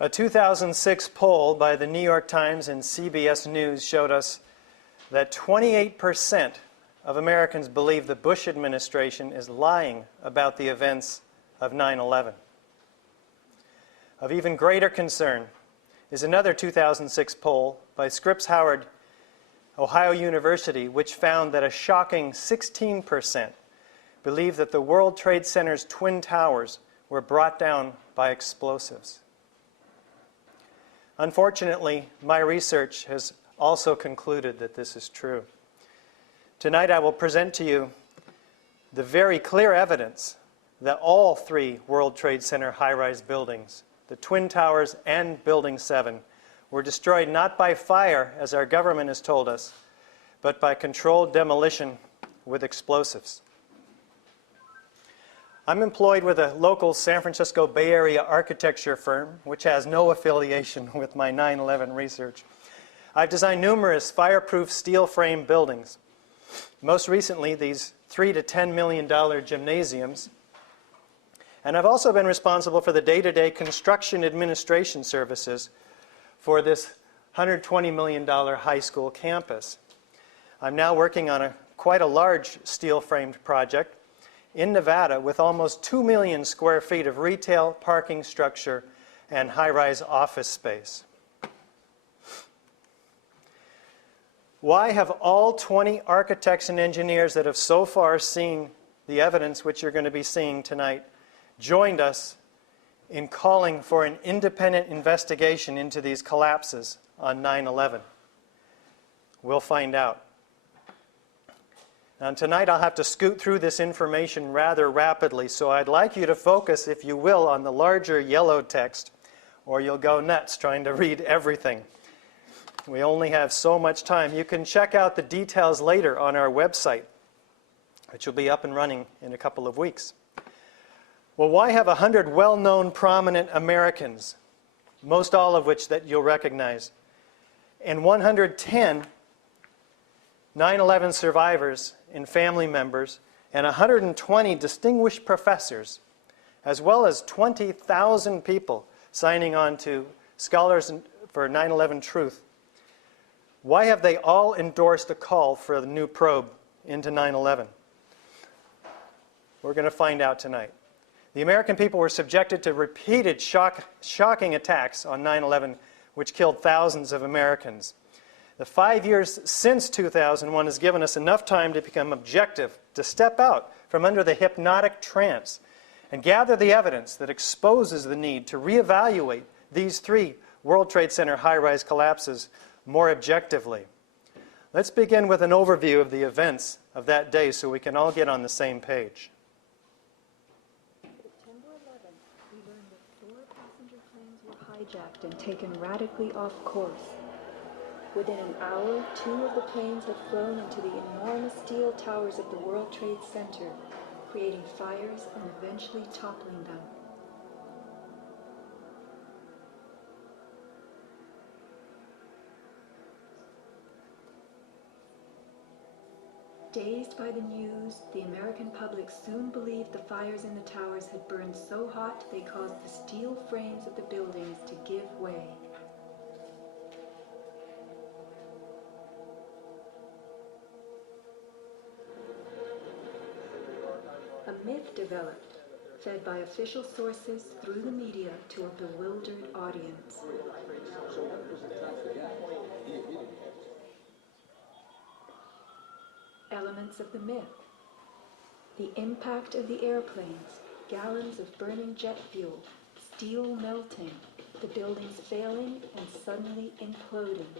A 2006 poll by the New York Times and CBS News showed us that 28% of Americans believe the Bush administration is lying about the events of 9/11. Of even greater concern is another 2006 poll by Scripps Howard, Ohio University, which found that a shocking 16% believe that the World Trade Center's Twin Towers were brought down by explosives. Unfortunately, my research has also concluded that this is true. Tonight I will present to you the very clear evidence that all three World Trade Center high-rise buildings, the Twin Towers and Building 7, were destroyed not by fire, as our government has told us, but by controlled demolition with explosives. I'm employed with a local San Francisco Bay Area architecture firm, which has no affiliation with my 9/11 research. I've designed numerous fireproof steel frame buildings. Most recently, these $3 to $10 million gymnasiums. And I've also been responsible for the day-to-day construction administration services for this $120 million high school campus. I'm now working on quite a large steel-framed project in Nevada with almost 2 million square feet of retail, parking structure, and high-rise office space. Why have all 20 architects and engineers that have so far seen the evidence which you're going to be seeing tonight joined us in calling for an independent investigation into these collapses on 9/11? We'll find out. Now, tonight I'll have to scoot through this information rather rapidly, so I'd like you to focus, if you will, on the larger yellow text, or you'll go nuts trying to read everything. We only have so much time. You can check out the details later on our website, which will be up and running in a couple of weeks. Well, why have 100 well-known prominent Americans, most all of which that you'll recognize, and 110 9/11 survivors and family members, and 120 distinguished professors, as well as 20,000 people signing on to Scholars for 9/11 Truth, why have they all endorsed a call for the new probe into 9/11? We're going to find out tonight. The American people were subjected to repeated shocking attacks on 9/11, which killed thousands of Americans. The 5 years since 2001 has given us enough time to become objective, to step out from under the hypnotic trance and gather the evidence that exposes the need to reevaluate these three World Trade Center high-rise collapses more objectively. Let's begin with an overview of the events of that day so we can all get on the same page. September 11th, we learned that 4 passenger planes were hijacked and taken radically off course. Within an hour, 2 of the planes had flown into the enormous steel towers of the World Trade Center, creating fires and eventually toppling them. Dazed by the news, the American public soon believed the fires in the towers had burned so hot they caused the steel frames of the buildings to give way. A myth developed, fed by official sources through the media to a bewildered audience. Elements of the myth: the impact of the airplanes, gallons of burning jet fuel, steel melting, the buildings failing and suddenly imploding.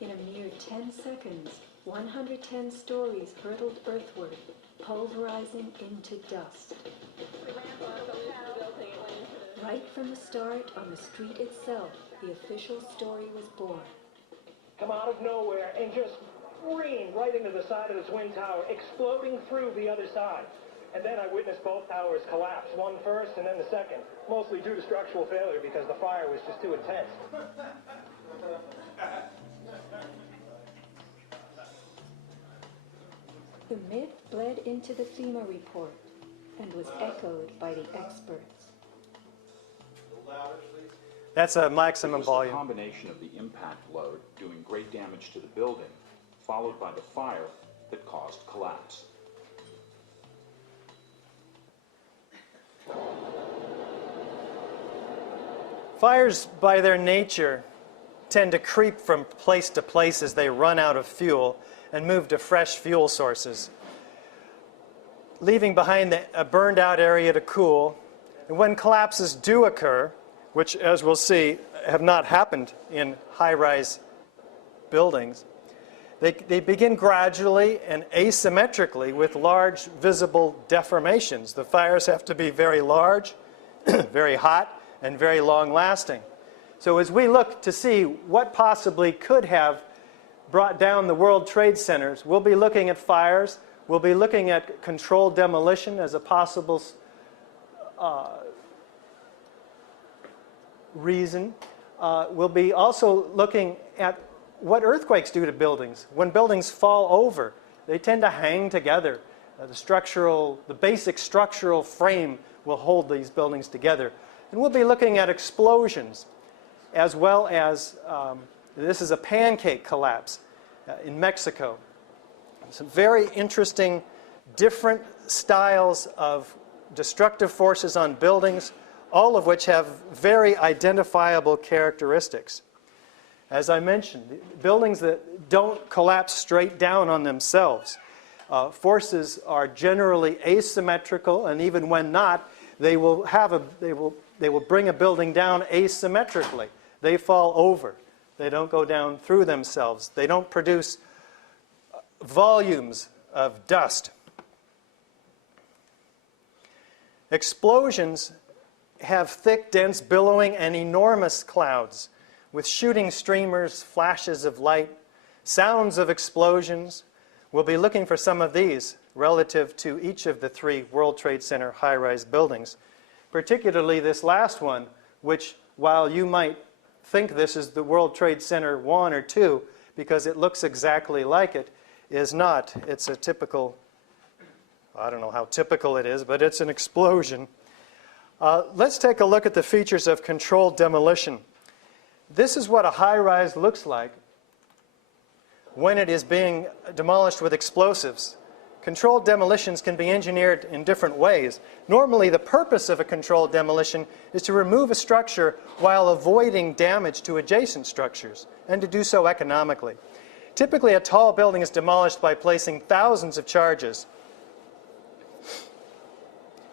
In a mere 10 seconds, 110 stories hurtled earthward, pulverizing into dust. Right from the start, on the street itself, the official story was born. Come out of nowhere and just scream right into the side of the Twin Tower, exploding through the other side. And then I witnessed both towers collapse, one first and then the second, mostly due to structural failure because the fire was just too intense. The myth bled into the FEMA report and was echoed by the experts. That's a maximum It was the volume. combination of the impact load doing great damage to the building, followed by the fire that caused collapse. Fires, by their nature, tend to creep from place to place as they run out of fuel and move to fresh fuel sources, leaving behind a burned out area to cool. And when collapses do occur, which, as we'll see, have not happened in high-rise buildings, they begin gradually and asymmetrically with large visible deformations. The fires have to be very large, very hot, and very long-lasting. So as we look to see what possibly could have brought down the World Trade Centers, we'll be looking at fires, we'll be looking at controlled demolition as a possible reason. We'll be also looking at what earthquakes do to buildings. When buildings fall over, they tend to hang together. The basic structural frame will hold these buildings together. And we'll be looking at explosions, as well as, this is a pancake collapse in Mexico. Some very interesting, different styles of destructive forces on buildings, all of which have very identifiable characteristics. As I mentioned, buildings that don't collapse straight down on themselves. Forces are generally asymmetrical, and even when not, they will bring a building down asymmetrically. They fall over. They don't go down through themselves. They don't produce volumes of dust. Explosions have thick, dense, billowing, and enormous clouds with shooting streamers, flashes of light, sounds of explosions. We'll be looking for some of these relative to each of the 3 World Trade Center high-rise buildings, particularly this last one, which, while you might think this is the World Trade Center 1 or 2, because it looks exactly like it, is not. It's a typical, I don't know how typical it is, but it's an explosion. Let's take a look at the features of controlled demolition. This is what a high-rise looks like when it is being demolished with explosives. Controlled demolitions can be engineered in different ways. Normally, the purpose of a controlled demolition is to remove a structure while avoiding damage to adjacent structures, and to do so economically. Typically, a tall building is demolished by placing thousands of charges,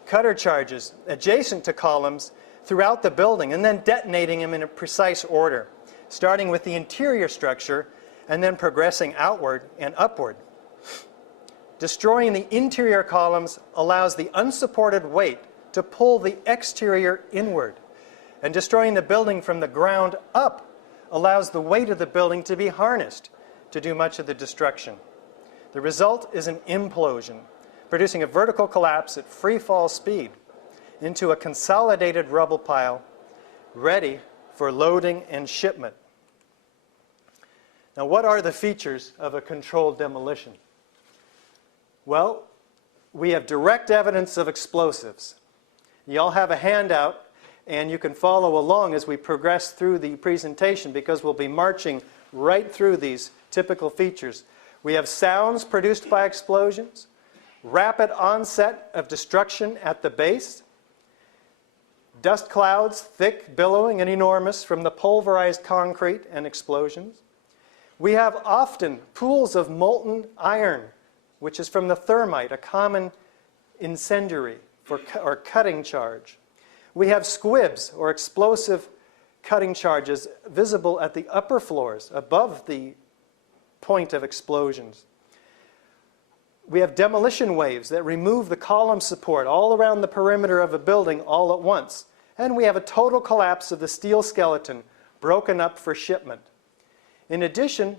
cutter charges, adjacent to columns throughout the building, and then detonating them in a precise order, starting with the interior structure and then progressing outward and upward. Destroying the interior columns allows the unsupported weight to pull the exterior inward, and destroying the building from the ground up allows the weight of the building to be harnessed to do much of the destruction. The result is an implosion, producing a vertical collapse at free fall speed into a consolidated rubble pile ready for loading and shipment. Now, what are the features of a controlled demolition? Well, we have direct evidence of explosives. You all have a handout, and you can follow along as we progress through the presentation, because we'll be marching right through these typical features. We have sounds produced by explosions, rapid onset of destruction at the base, dust clouds, thick, billowing, and enormous from the pulverized concrete and explosions. We have often pools of molten iron, which is from the thermite, a common incendiary or cutting charge. We have squibs, or explosive cutting charges, visible at the upper floors, above the point of explosions. We have demolition waves that remove the column support all around the perimeter of a building all at once. And we have a total collapse of the steel skeleton, broken up for shipment. In addition,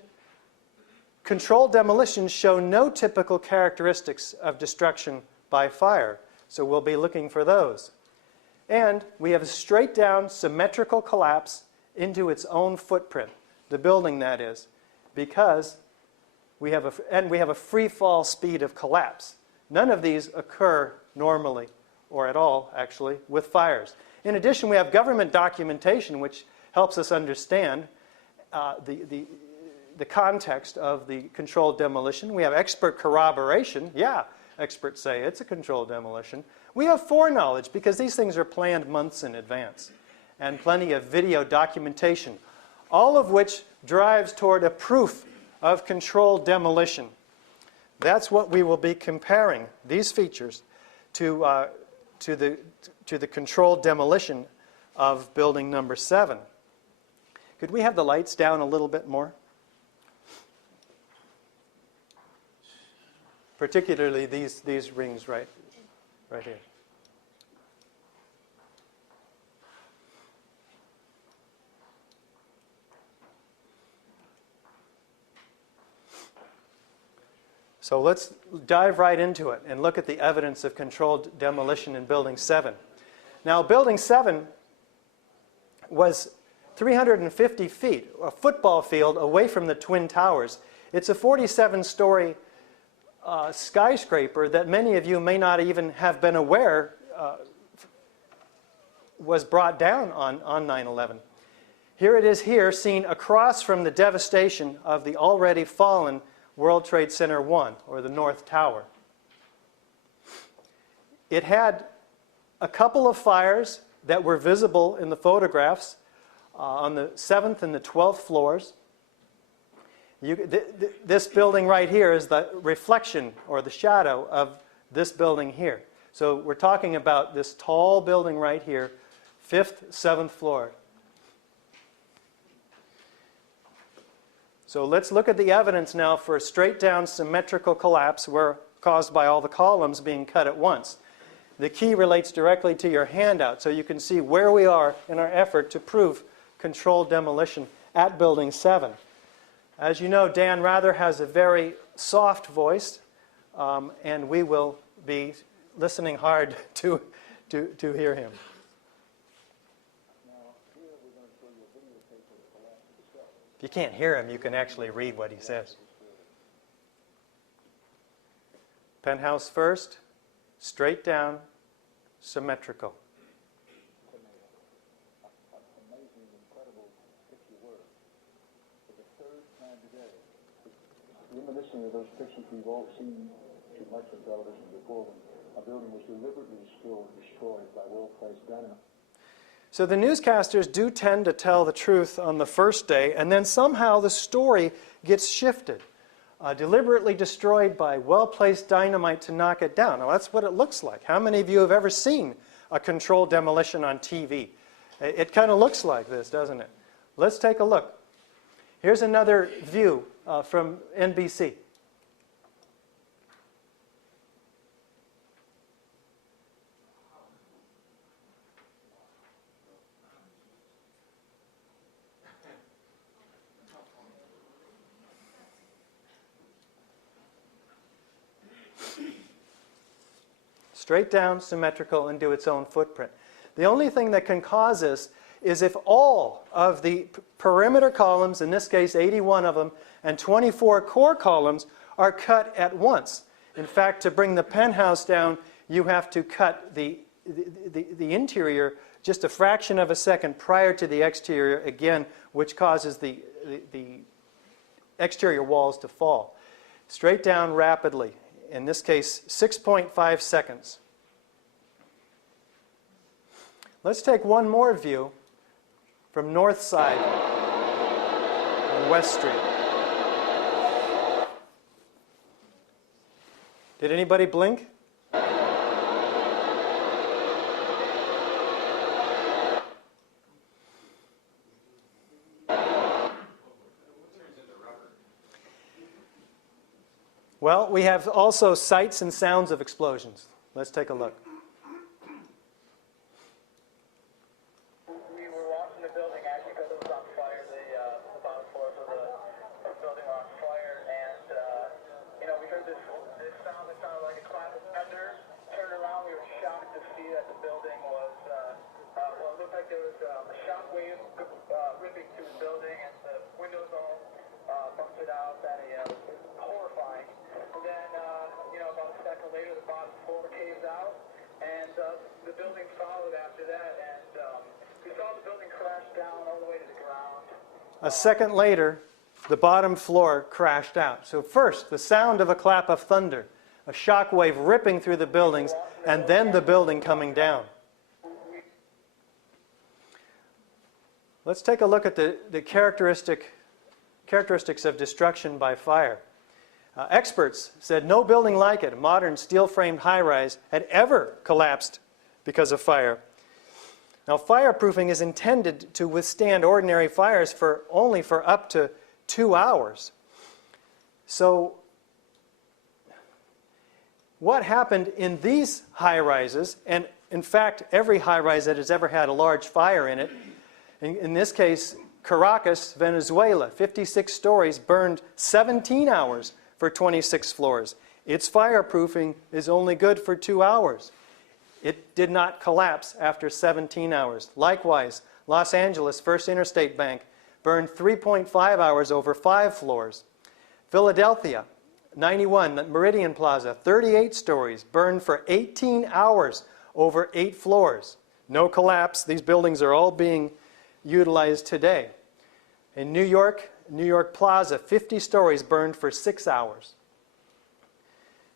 controlled demolitions show no typical characteristics of destruction by fire, so we'll be looking for those. And we have a straight down symmetrical collapse into its own footprint, the building that is, because we have a free fall speed of collapse. None of these occur normally, or at all actually, with fires. In addition, we have government documentation which helps us understand the context of the controlled demolition. We have expert corroboration. Yeah, experts say it's a controlled demolition. We have foreknowledge because these things are planned months in advance, and plenty of video documentation, all of which drives toward a proof of controlled demolition. That's what we will be comparing, these features, to the controlled demolition of building number 7. Could we have the lights down a little bit more? Particularly these rings right here. So let's dive right into it and look at the evidence of controlled demolition in Building 7. Now, Building 7 was 350 feet, a football field away from the Twin Towers. It's a 47-story skyscraper that many of you may not even have been aware was brought down on 9/11. Here it is here, seen across from the devastation of the already fallen World Trade Center 1, or the North Tower. It had a couple of fires that were visible in the photographs on the 7th and the 12th floors. This building right here is the reflection or the shadow of this building here. So we're talking about this tall building right here, 5th, 7th floor. So let's look at the evidence now for a straight down symmetrical collapse caused by all the columns being cut at once. The key relates directly to your handout, so you can see where we are in our effort to prove controlled demolition at Building 7. As you know, Dan Rather has a very soft voice, and we will be listening hard to hear him. If you can't hear him, you can actually read what he says. Penthouse first, straight down, symmetrical. Amazing, incredible picture work. For the third time today, reminiscing of those pictures we've all seen too much on television before, when a building was deliberately destroyed by well-placed dynamite. So the newscasters do tend to tell the truth on the first day, and then somehow the story gets shifted. Deliberately destroyed by well-placed dynamite to knock it down. Now that's what it looks like. How many of you have ever seen a controlled demolition on TV? It kind of looks like this, doesn't it? Let's take a look. Here's another view from NBC. Straight down, symmetrical, and do its own footprint. The only thing that can cause this is if all of the perimeter columns, in this case 81 of them, and 24 core columns are cut at once. In fact, to bring the penthouse down, you have to cut the interior just a fraction of a second prior to the exterior, again, which causes the exterior walls to fall. Straight down rapidly. In this case, 6.5 seconds. Let's take one more view from north side on West Street. Did anybody blink? Well, we have also sights and sounds of explosions. Let's take a look. We were watching the building actually because it was on fire. The bottom floors of the building were on fire, and we heard this sound that sounded like a clap of thunder. Turned around, we were shocked to see that the building was it looked like there was a shock wave ripping through the building, and the windows all busted out. It was horrifying. And then, about a second later, the bottom floor caves out, A second later, the bottom floor crashed out. So first, the sound of a clap of thunder, a shock wave ripping through the buildings, and then the building coming down. Let's take a look at the characteristics of destruction by fire. Experts said no building like it, a modern steel-framed high-rise, had ever collapsed because of fire. Now, fireproofing is intended to withstand ordinary fires only for up to 2 hours. So, what happened in these high-rises, and in fact, every high-rise that has ever had a large fire in it, in this case, Caracas, Venezuela, 56 stories, burned 17 hours for 26 floors. Its fireproofing is only good for 2 hours. It did not collapse after 17 hours. Likewise, Los Angeles First Interstate Bank burned 3.5 hours over 5 floors. Philadelphia, 91, Meridian Plaza, 38 stories, burned for 18 hours over 8 floors. No collapse. These buildings are all being utilized today. In New York Plaza, 50 stories burned for 6 hours.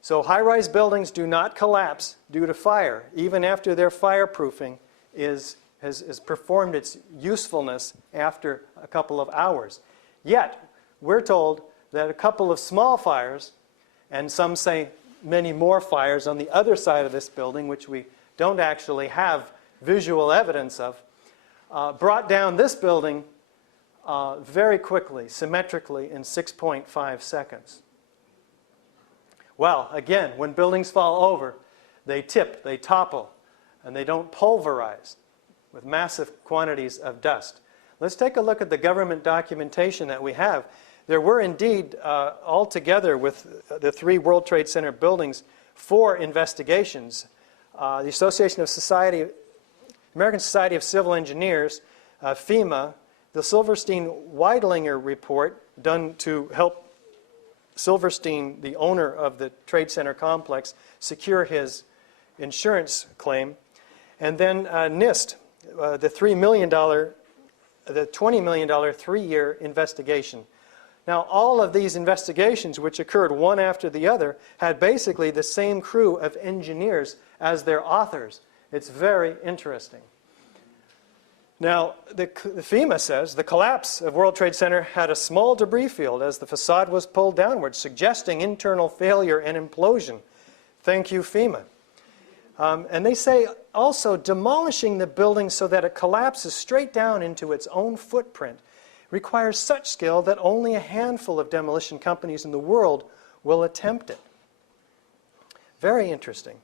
So high-rise buildings do not collapse due to fire, even after their fireproofing has performed its usefulness after a couple of hours. Yet, we're told that a couple of small fires, and some say many more fires on the other side of this building, which we don't actually have visual evidence of, brought down this building very quickly, symmetrically, in 6.5 seconds. Well, again, when buildings fall over, they tip, they topple, and they don't pulverize with massive quantities of dust. Let's take a look at the government documentation that we have. There were indeed, altogether with the 3 World Trade Center buildings, 4 investigations. The American Society of Civil Engineers, FEMA, the Silverstein-Weidlinger report done to help Silverstein, the owner of the Trade Center complex, secure his insurance claim, and then NIST, the $20 million 3-year investigation. Now, all of these investigations, which occurred one after the other, had basically the same crew of engineers as their authors. It's very interesting. Now, the FEMA says the collapse of World Trade Center had a small debris field as the facade was pulled downward, suggesting internal failure and implosion. Thank you, FEMA. And they say also demolishing the building so that it collapses straight down into its own footprint requires such skill that only a handful of demolition companies in the world will attempt it. Very interesting.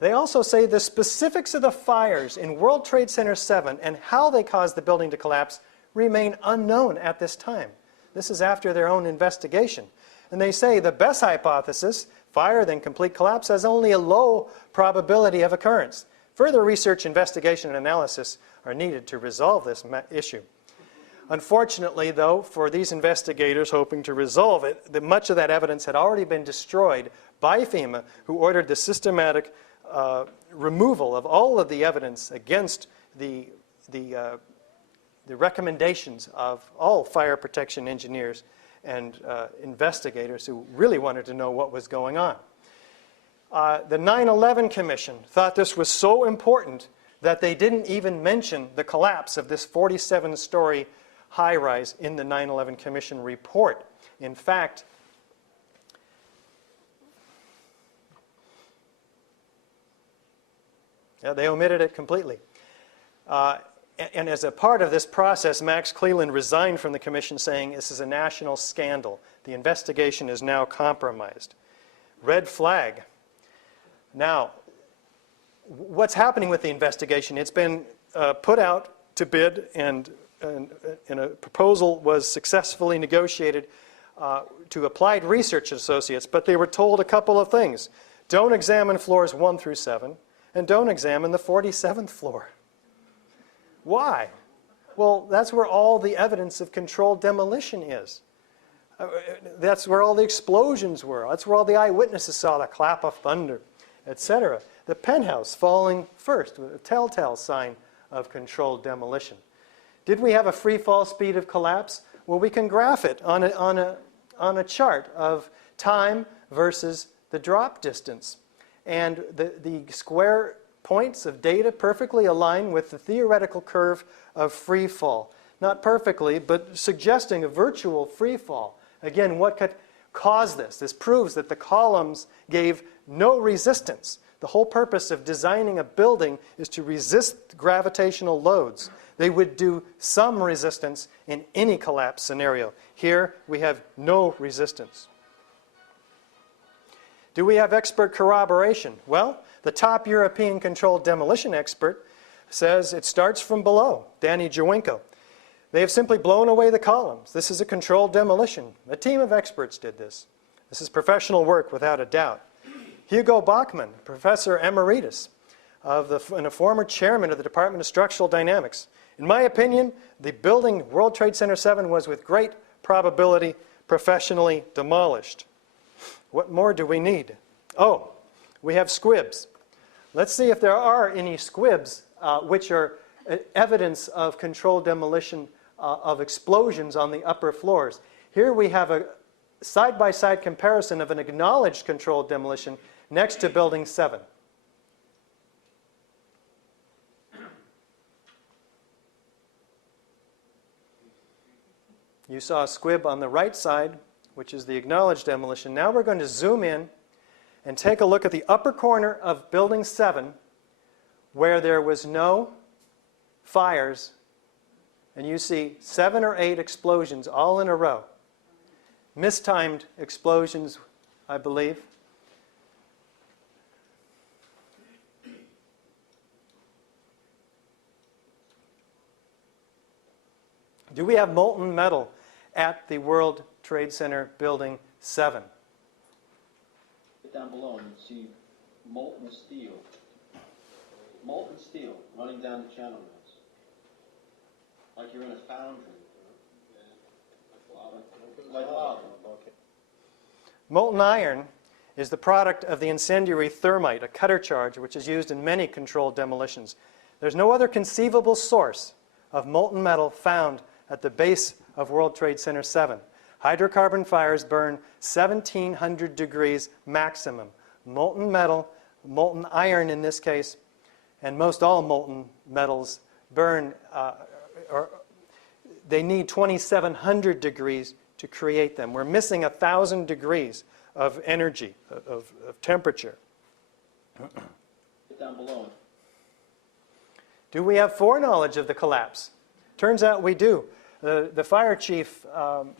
They also say the specifics of the fires in World Trade Center 7 and how they caused the building to collapse remain unknown at this time. This is after their own investigation. And they say the best hypothesis, fire then complete collapse, has only a low probability of occurrence. Further research, investigation, and analysis are needed to resolve this issue. Unfortunately, though, for these investigators hoping to resolve it, much of that evidence had already been destroyed by FEMA, who ordered the systematic removal of all of the evidence against the recommendations of all fire protection engineers and investigators who really wanted to know what was going on. The 9/11 Commission thought this was so important that they didn't even mention the collapse of this 47-story high-rise in the 9/11 Commission report. In fact, they omitted it completely. And as a part of this process, Max Cleland resigned from the commission, saying, "This is a national scandal. The investigation is now compromised." Red flag. Now, what's happening with the investigation? It's been put out to bid, and a proposal was successfully negotiated to Applied Research Associates, but they were told a couple of things. Don't examine floors 1 through 7, and don't examine the 47th floor. Why? Well, that's where all the evidence of controlled demolition is. That's where all the explosions were. That's where all the eyewitnesses saw the clap of thunder, etc. The penthouse falling first, a telltale sign of controlled demolition. Did we have a free fall speed of collapse? Well, we can graph it on a chart of time versus the drop distance. And the square points of data perfectly align with the theoretical curve of free fall. Not perfectly, but suggesting a virtual free fall. Again, what could cause this? This proves that the columns gave no resistance. The whole purpose of designing a building is to resist gravitational loads. They would do some resistance in any collapse scenario. Here, we have no resistance. Do we have expert corroboration? Well, the top European controlled demolition expert says it starts from below, Danny Jawinko. They have simply blown away the columns. This is a controlled demolition. A team of experts did this. This is professional work without a doubt. Hugo Bachmann, professor emeritus and a former chairman of the Department of Structural Dynamics. In my opinion, the building World Trade Center 7 was with great probability professionally demolished. What more do we need? Oh, we have squibs. Let's see if there are any squibs which are evidence of controlled demolition of explosions on the upper floors. Here we have a side-by-side comparison of an acknowledged controlled demolition next to Building 7. You saw a squib on the right side, which is the acknowledged demolition. Now we're going to zoom in and take a look at the upper corner of Building 7, where there was no fires, and you see 7 or 8 explosions all in a row. Mistimed explosions, I believe. Do we have molten metal at the World Trade Center Building 7? Down below and you see molten steel running down the channel rails, like you're in a foundry. Like lava. Molten iron is the product of the incendiary thermite, a cutter charge which is used in many controlled demolitions. There's no other conceivable source of molten metal found at the base of World Trade Center 7. Hydrocarbon fires burn 1,700 degrees maximum. Molten metal, molten iron in this case, and most all molten metals burn, they need 2,700 degrees to create them. We're missing 1,000 degrees of energy, of temperature. Down below. Do we have foreknowledge of the collapse? Turns out we do. The fire chief,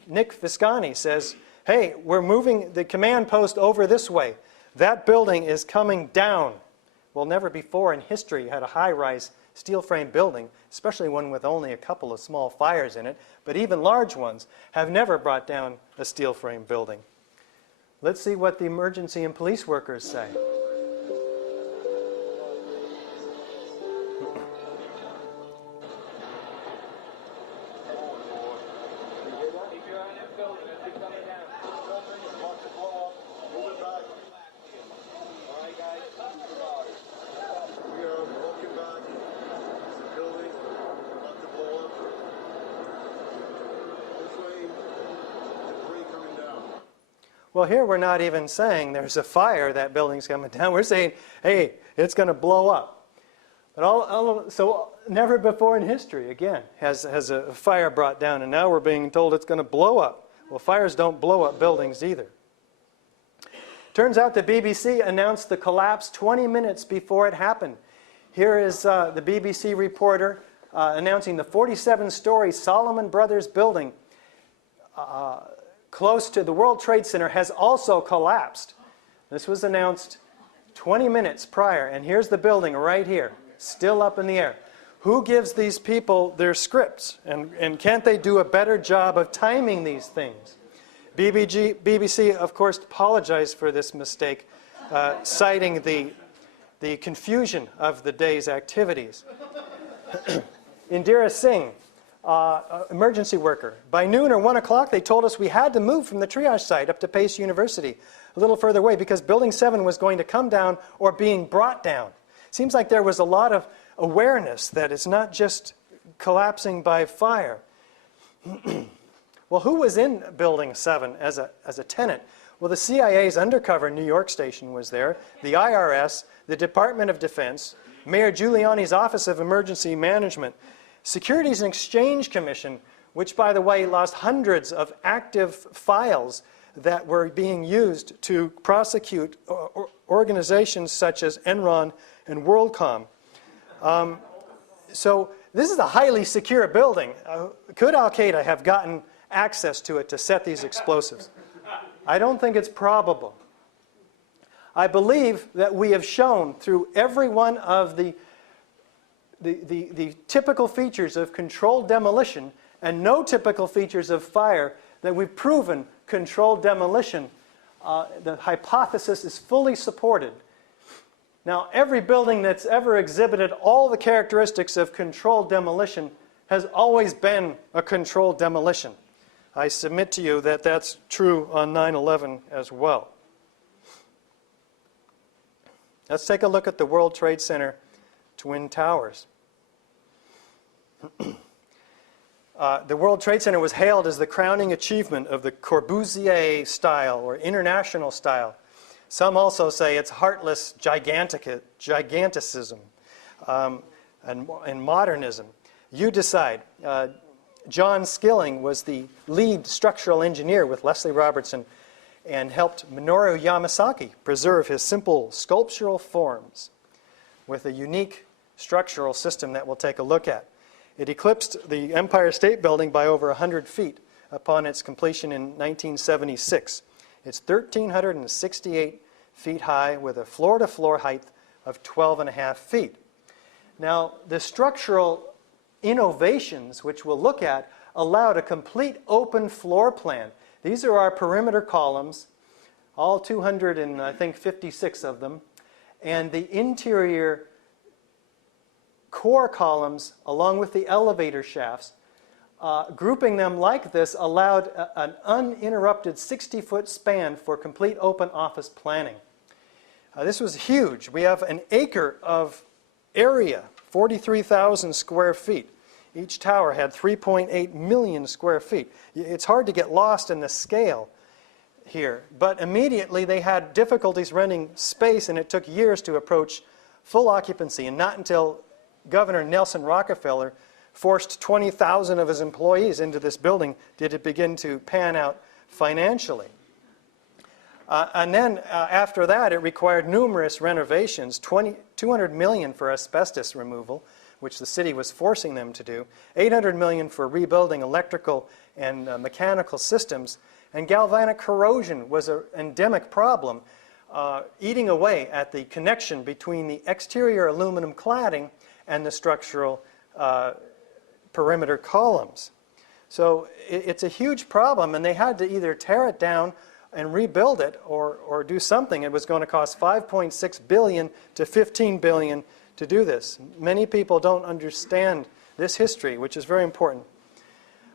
Nick Viscani, says, hey, we're moving the command post over this way. That building is coming down. Well, never before in history had a high-rise steel frame building, especially one with only a couple of small fires in it, but even large ones have never brought down a steel frame building. Let's see what the emergency and police workers say. Well, here we're not even saying there's a fire, that building's coming down. We're saying, hey, it's going to blow up. But so never before in history, again, has a fire brought down, and now we're being told it's going to blow up. Well, fires don't blow up buildings either. Turns out the BBC announced the collapse 20 minutes before it happened. Here is the BBC reporter announcing the 47-story Solomon Brothers building close to the World Trade Center has also collapsed. This was announced 20 minutes prior, and here's the building right here, still up in the air. Who gives these people their scripts? And can't they do a better job of timing these things? BBC, of course, apologized for this mistake, citing the confusion of the day's activities. Indira Singh, emergency worker. By noon or 1 o'clock, they told us we had to move from the triage site up to Pace University, a little further away, because Building 7 was going to come down or being brought down. Seems like there was a lot of awareness that it's not just collapsing by fire. Well, who was in Building 7 as a tenant? Well, the CIA's undercover New York station was there, the IRS, the Department of Defense, Mayor Giuliani's Office of Emergency Management, Securities and Exchange Commission, which, by the way, lost hundreds of active files that were being used to prosecute organizations such as Enron and WorldCom. So this is a highly secure building. Could Al-Qaeda have gotten access to it to set these explosives? I don't think it's probable. I believe that we have shown through every one of the typical features of controlled demolition and no typical features of fire that we've proven controlled demolition. The hypothesis is fully supported. Now, every building that's ever exhibited all the characteristics of controlled demolition has always been a controlled demolition. I submit to you that that's true on 9/11 as well. Let's take a look at the World Trade Center Twin Towers. The World Trade Center was hailed as the crowning achievement of the Corbusier style or international style. Some also say it's heartless giganticism and modernism. You decide. John Skilling was the lead structural engineer with Leslie Robertson and helped Minoru Yamasaki preserve his simple sculptural forms with a unique structural system that we'll take a look at. It eclipsed the Empire State Building by over 100 feet upon its completion in 1976. It's 1,368 feet high with a floor-to-floor height of 12.5 feet. Now, the structural innovations, which we'll look at, allowed a complete open floor plan. These are our perimeter columns, all 256 of them, and the interior core columns along with the elevator shafts. Grouping them like this allowed an uninterrupted 60-foot span for complete open office planning. This was huge. We have an acre of area, 43,000 square feet. Each tower had 3.8 million square feet. It's hard to get lost in the scale here, but immediately they had difficulties renting space, and it took years to approach full occupancy, and not until Governor Nelson Rockefeller forced 20,000 of his employees into this building did it begin to pan out financially. And then after that, it required numerous renovations, $200 million for asbestos removal, which the city was forcing them to do, $800 million for rebuilding electrical and mechanical systems, and galvanic corrosion was an endemic problem, eating away at the connection between the exterior aluminum cladding and the structural perimeter columns. So it's a huge problem, and they had to either tear it down and rebuild it or do something. It was going to cost $5.6 billion to $15 billion to do this. Many people don't understand this history, which is very important.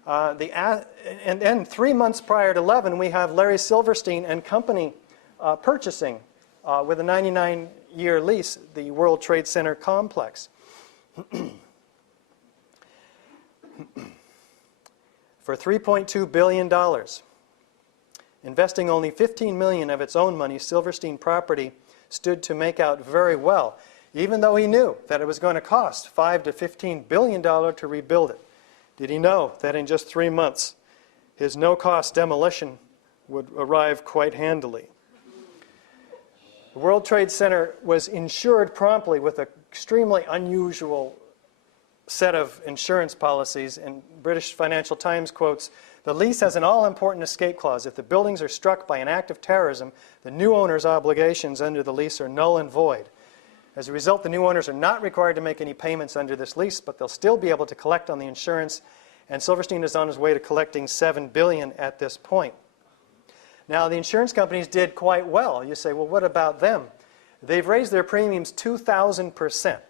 And then 3 months prior to 11, we have Larry Silverstein and company purchasing, with a 99-year lease, the World Trade Center complex. For $3.2 billion. Investing only $15 million of its own money, Silverstein Property stood to make out very well, even though he knew that it was going to cost $5 to $15 billion to rebuild it. Did he know that in just 3 months, his no-cost demolition would arrive quite handily? The World Trade Center was insured promptly with an extremely unusual set of insurance policies, and British Financial Times quotes, "The lease has an all-important escape clause. If the buildings are struck by an act of terrorism, the new owner's obligations under the lease are null and void. As a result, the new owners are not required to make any payments under this lease, but they'll still be able to collect on the insurance, and Silverstein is on his way to collecting $7 billion at this point." Now, the insurance companies did quite well. You say, well, what about them? They've raised their premiums 2,000%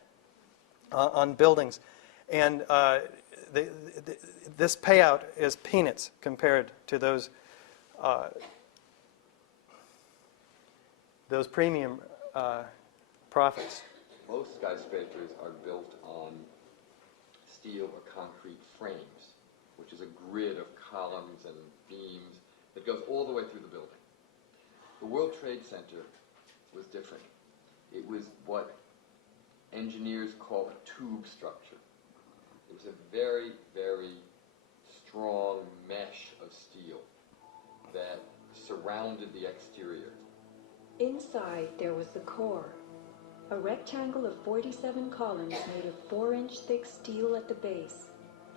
on buildings, and this payout is peanuts compared to those premium profits. Most skyscrapers are built on steel or concrete frames, which is a grid of columns and beams that goes all the way through the building. The World Trade Center was different. It was what engineers call a tube structure. It was a very, very strong mesh of steel that surrounded the exterior. Inside there was the core, a rectangle of 47 columns made of 4-inch thick steel at the base,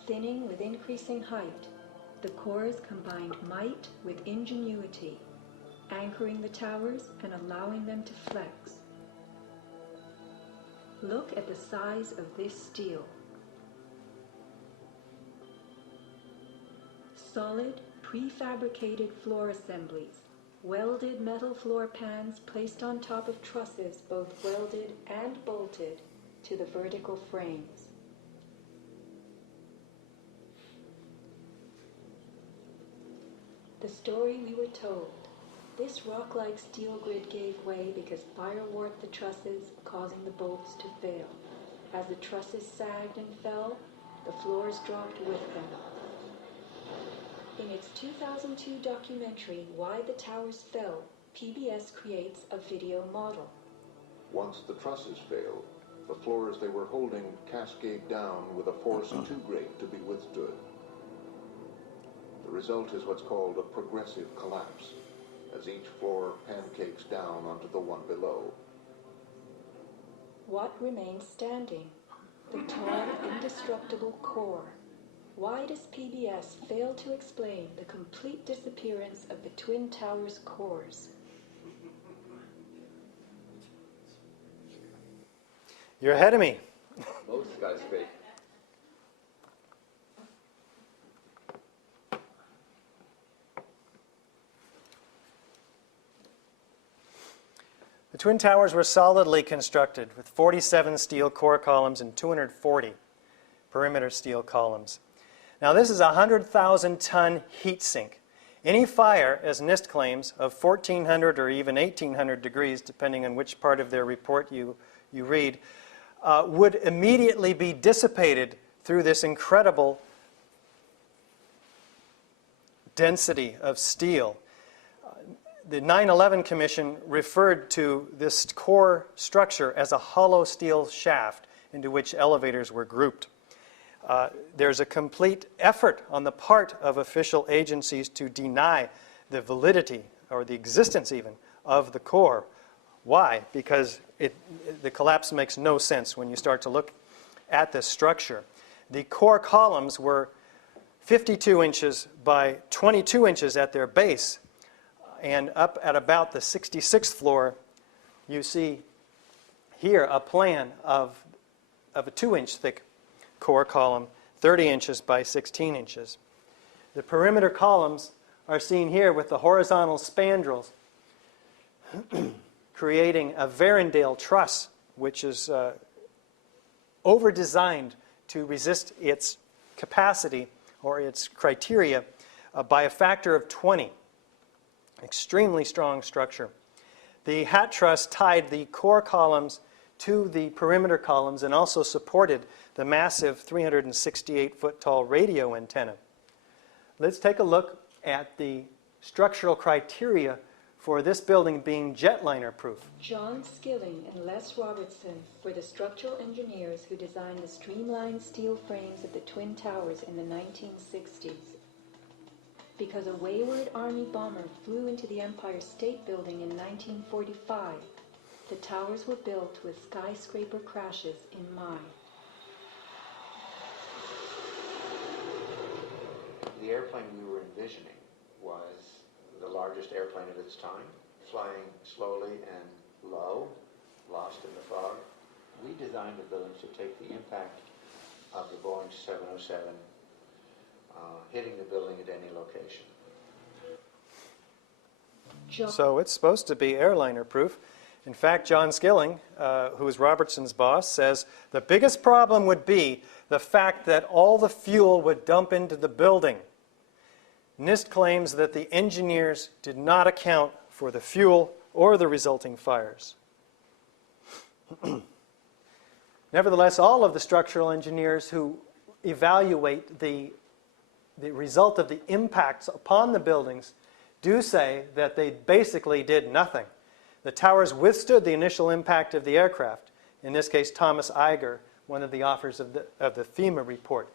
thinning with increasing height. The cores combined might with ingenuity, anchoring the towers and allowing them to flex. Look at the size of this steel. Solid, prefabricated floor assemblies, welded metal floor pans placed on top of trusses both welded and bolted to the vertical frames. The story we were told. This rock-like steel grid gave way because fire warped the trusses, causing the bolts to fail. As the trusses sagged and fell, the floors dropped with them. In its 2002 documentary, Why the Towers Fell, PBS creates a video model. Once the trusses failed, the floors they were holding cascade down with a force too great to be withstood. The result is what's called a progressive collapse, as each floor pancakes down onto the one below. What remains standing? The tall, indestructible core. Why does PBS fail to explain the complete disappearance of the Twin Towers' cores? You're ahead of me. Most skyscrapers. The Twin Towers were solidly constructed with 47 steel core columns and 240 perimeter steel columns. Now this is a 100,000-ton heat sink. Any fire, as NIST claims, of 1,400 or even 1,800 degrees, depending on which part of their report you read, would immediately be dissipated through this incredible density of steel. The 9/11 Commission referred to this core structure as a hollow steel shaft into which elevators were grouped. There's a complete effort on the part of official agencies to deny the validity or the existence even of the core. Why? Because the collapse makes no sense when you start to look at this structure. The core columns were 52 inches by 22 inches at their base, and up at about the 66th floor, you see here a plan of a 2-inch thick core column, 30 inches by 16 inches. The perimeter columns are seen here with the horizontal spandrels creating a Varendale truss, which is over-designed to resist its capacity or its criteria by a factor of 20. Extremely strong structure. The hat truss tied the core columns to the perimeter columns and also supported the massive 368-foot tall radio antenna. Let's take a look at the structural criteria for this building being jetliner proof. John Skilling and Les Robertson were the structural engineers who designed the streamlined steel frames of the Twin Towers in the 1960s. Because a wayward Army bomber flew into the Empire State Building in 1945, the towers were built with skyscraper crashes in mind. The airplane we were envisioning was the largest airplane of its time, flying slowly and low, lost in the fog. We designed the building to take the impact of the Boeing 707 hitting the building at any location. So it's supposed to be airliner proof. In fact, John Skilling, who is Robertson's boss, says the biggest problem would be the fact that all the fuel would dump into the building. NIST claims that the engineers did not account for the fuel or the resulting fires. Nevertheless, all of the structural engineers who evaluate the result of the impacts upon the buildings do say that they basically did nothing. The towers withstood the initial impact of the aircraft. In this case, Thomas Iger, one of the authors of the FEMA report.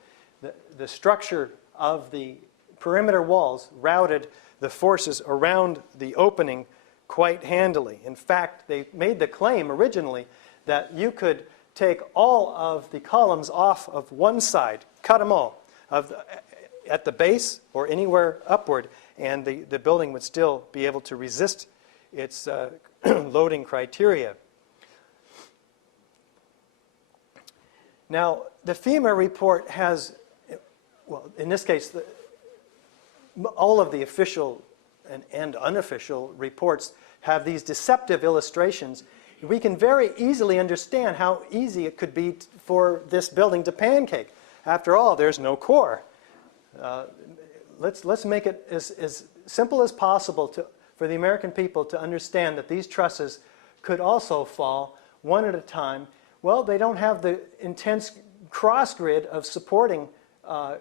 The structure of the perimeter walls routed the forces around the opening quite handily. In fact, they made the claim originally that you could take all of the columns off of one side, cut them all, at the base or anywhere upward, and the building would still be able to resist its loading criteria. Now, the FEMA report has, well, in this case, all of the official and unofficial reports have these deceptive illustrations. We can very easily understand how easy it could be for this building to pancake. After all, there's no core. Let's make it as simple as possible for the American people to understand that these trusses could also fall one at a time. Well, they don't have the intense cross grid of supporting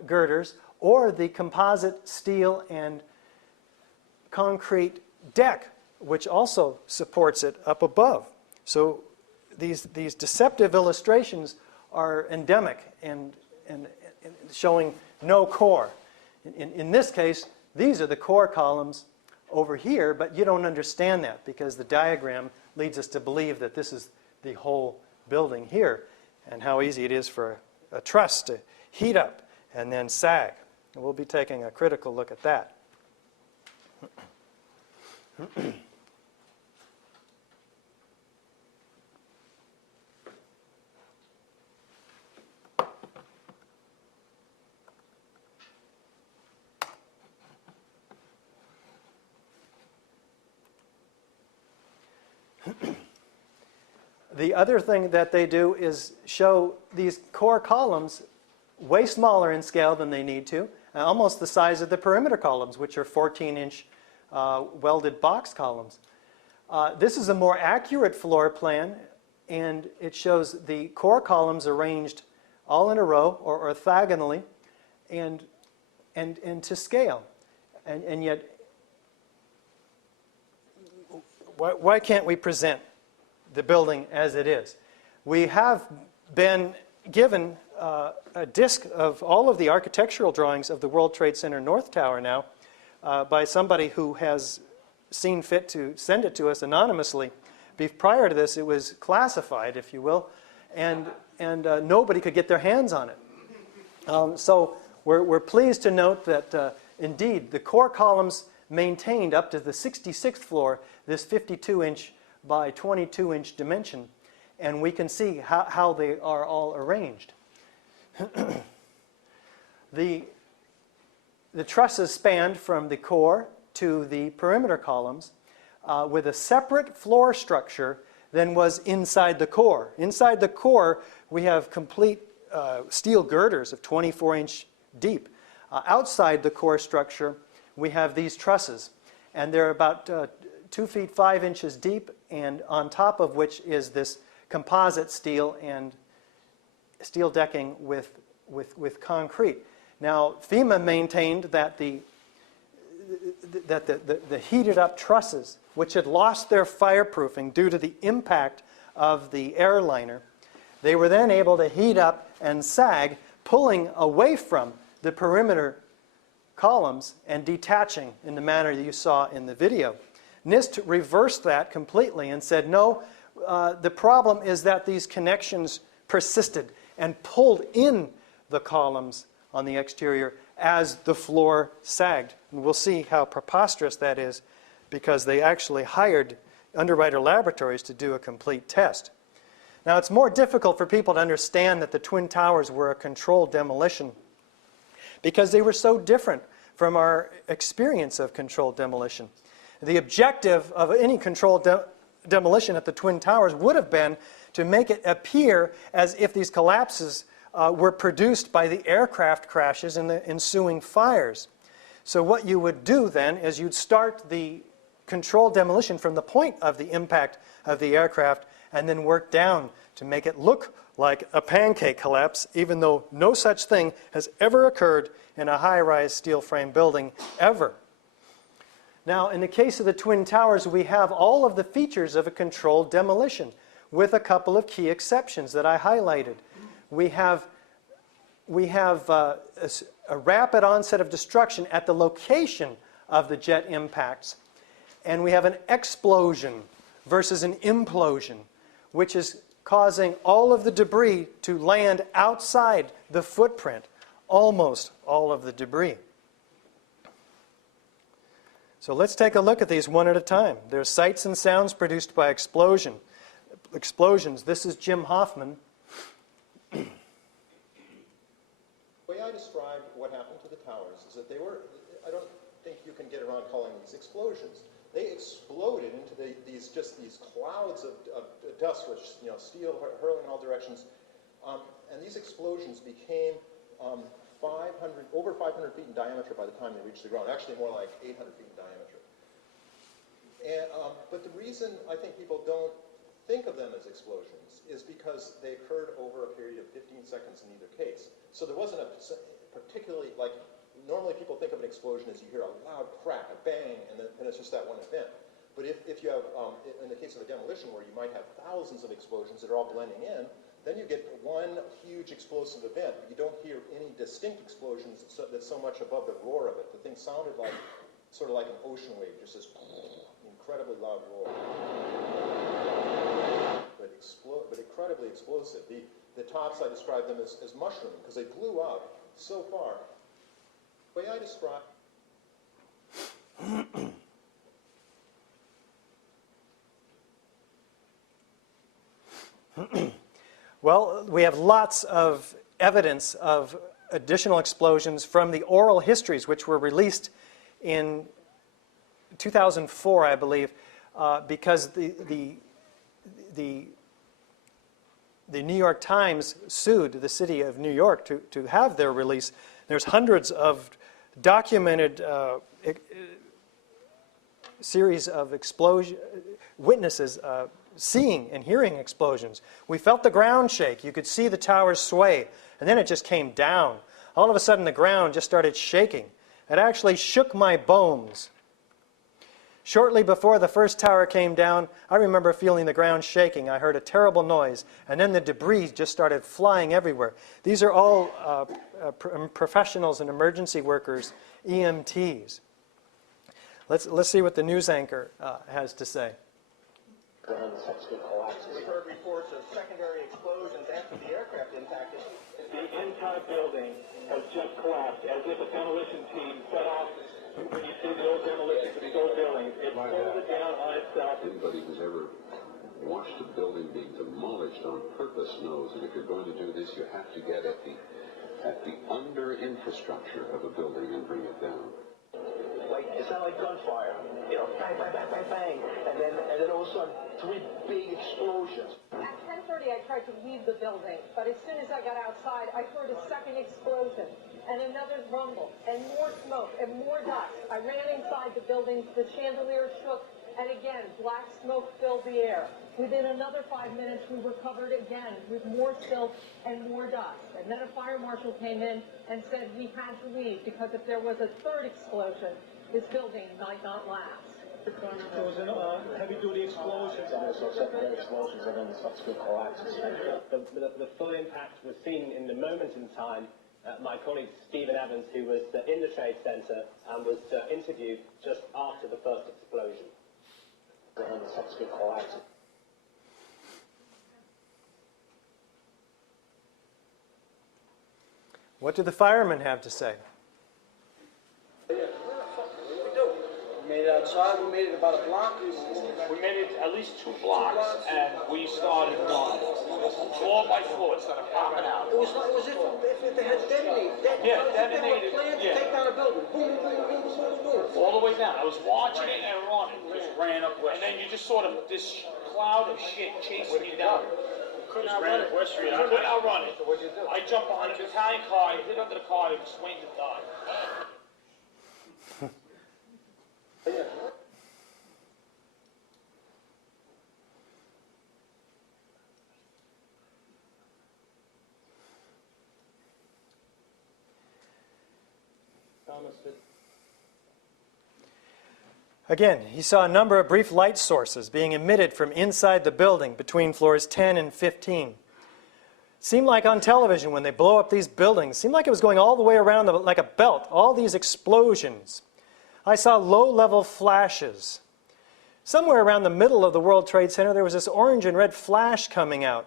girders or the composite steel and concrete deck, which also supports it up above. So these deceptive illustrations are endemic and showing no core. In this case, these are the core columns over here, but you don't understand that because the diagram leads us to believe that this is the whole building here and how easy it is for a truss to heat up and then sag. And we'll be taking a critical look at that. The other thing that they do is show these core columns way smaller in scale than they need to, almost the size of the perimeter columns, which are 14-inch welded box columns. This is a more accurate floor plan, and it shows the core columns arranged all in a row or orthogonally and to scale. And yet, why can't we present the building as it is? We have been given a disc of all of the architectural drawings of the World Trade Center North Tower now by somebody who has seen fit to send it to us anonymously. Prior to this, it was classified, if you will, and nobody could get their hands on it. So we're pleased to note that indeed the core columns maintained up to the 66th floor this 52-inch by 22-inch dimension, and we can see how they are all arranged. The trusses spanned from the core to the perimeter columns with a separate floor structure than was inside the core. Inside the core, we have complete steel girders of 24-inch deep. Outside the core structure, we have these trusses, and they're about 2 feet 5 inches deep, and on top of which is this composite steel and steel decking with concrete. Now, FEMA maintained that the heated up trusses, which had lost their fireproofing due to the impact of the airliner, they were then able to heat up and sag, pulling away from the perimeter columns and detaching in the manner that you saw in the video. NIST reversed that completely and said, no, the problem is that these connections persisted and pulled in the columns on the exterior as the floor sagged. And we'll see how preposterous that is because they actually hired Underwriter Laboratories to do a complete test. Now, it's more difficult for people to understand that the Twin Towers were a controlled demolition because they were so different from our experience of controlled demolition. The objective of any controlled demolition at the Twin Towers would have been to make it appear as if these collapses were produced by the aircraft crashes and the ensuing fires. So what you would do then is you'd start the control demolition from the point of the impact of the aircraft and then work down to make it look like a pancake collapse, even though no such thing has ever occurred in a high-rise steel frame building ever. Now, in the case of the Twin Towers, we have all of the features of a controlled demolition, with a couple of key exceptions that I highlighted. We have a rapid onset of destruction at the location of the jet impacts, and we have an explosion versus an implosion, which is causing all of the debris to land outside the footprint, almost all of the debris. So let's take a look at these one at a time. There's sights and sounds produced by explosions. This is Jim Hoffman. The way I described what happened to the towers is that they were, I don't think you can get around calling these explosions. They exploded into these clouds of dust, which, steel hurling in all directions. And these explosions became over 500 feet in diameter by the time they reached the ground. Actually, more like 800 feet in diameter. And, but the reason I think people don't think of them as explosions is because they occurred over a period of 15 seconds in either case. So there wasn't a particularly, normally people think of an explosion as you hear a loud crack, a bang, and then it's just that one event. But if you have, in the case of a demolition where you might have thousands of explosions that are all blending in, then you get one huge explosive event, but you don't hear any distinct explosions that's so much above the roar of it. The thing sounded like, sort of like an ocean wave, just this incredibly loud roar. But incredibly explosive. The tops, I described them as mushrooming, because they blew up so far. The way I describe... Well, we have lots of evidence of additional explosions from the oral histories, which were released in 2004, I believe, because the New York Times sued the city of New York to have their release. There's hundreds of documented series of witnesses seeing and hearing explosions. We felt the ground shake. You could see the towers sway, and then it just came down. All of a sudden, the ground just started shaking. It actually shook my bones. Shortly before the first tower came down, I remember feeling the ground shaking. I heard a terrible noise, and then the debris just started flying everywhere. These are all professionals and emergency workers, EMTs. Let's see what the news anchor has to say. We've heard reports of secondary explosions after the aircraft impacted. The entire building has just collapsed, as if a demolition team set off. When you see the old demolitions of these old buildings, it folded down on itself. Anybody who's ever watched a building being demolished on purpose knows that if you're going to do this, you have to get at the under infrastructure of a building and bring it down. It sounded like gunfire, bang, bang, bang, bang, bang, and then all of a sudden, 3 big explosions. At 10:30, I tried to leave the building, but as soon as I got outside, I heard a second explosion, and another rumble, and more smoke, and more dust. I ran inside the building, the chandelier shook, and again, black smoke filled the air. Within another 5 minutes, we were covered again with more silk and more dust. And then a fire marshal came in and said we had to leave because if there was a third explosion, this building might not last. There was a heavy-duty explosion. So secondary explosions and then the subsequent collapses. The full impact was seen in the moment in time. My colleague Stephen Evans, who was in the Trade Center and was interviewed just after the first explosion. And the subsequent collapses. What do the firemen have to say? We made it outside, we made it about a block. We made it at least 2 blocks, and we started on floor by floor instead of popping out. It was if they had detonated. Yeah, detonated. Planned to take down a building. Boom, boom, boom, boom, boom, boom. All the way down. I was watching it and running. Just ran up, and then you just sort of this cloud of shit chasing you down. Couldn't outrun it. I couldn't outrun it. So what'd you do? I jumped behind a battalion car, I hit under the car, I swinged and died. Again, he saw a number of brief light sources being emitted from inside the building between floors 10 and 15. Seemed like on television when they blow up these buildings, seemed like it was going all the way around them like a belt, all these explosions. I saw low-level flashes. Somewhere around the middle of the World Trade Center, there was this orange and red flash coming out.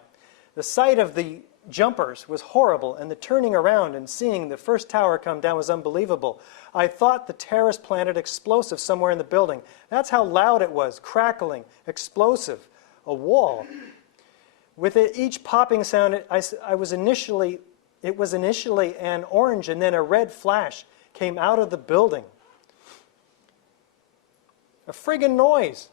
The sight of the jumpers was horrible, and the turning around and seeing the first tower come down was unbelievable. I thought the terrorists planted explosives somewhere in the building. That's how loud it was, crackling, explosive, a wall. With each popping sound, it was initially an orange and then a red flash came out of the building. A friggin' noise.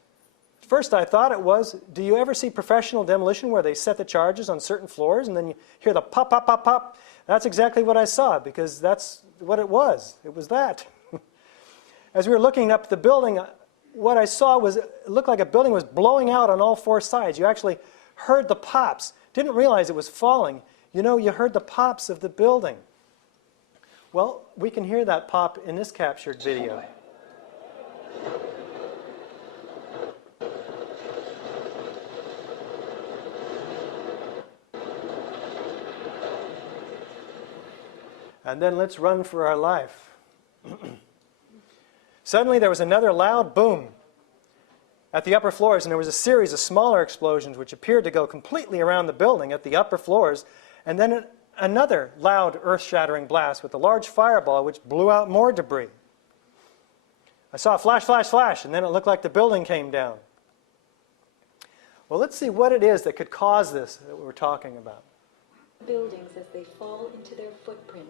First I thought it was, do you ever see professional demolition where they set the charges on certain floors and then you hear the pop, pop, pop, pop? That's exactly what I saw because that's what it was. It was that. As we were looking up the building, what I saw was, it looked like a building was blowing out on all four sides. You actually heard the pops. Didn't realize it was falling. You know, you heard the pops of the building. Well, we can hear that pop in this captured video. And then let's run for our life. Suddenly there was another loud boom at the upper floors, and there was a series of smaller explosions which appeared to go completely around the building at the upper floors, and then another loud earth-shattering blast with a large fireball which blew out more debris. I saw a flash, flash, flash, and then it looked like the building came down. Well, let's see what it is that could cause this that we're talking about. Buildings as they fall into their footprint,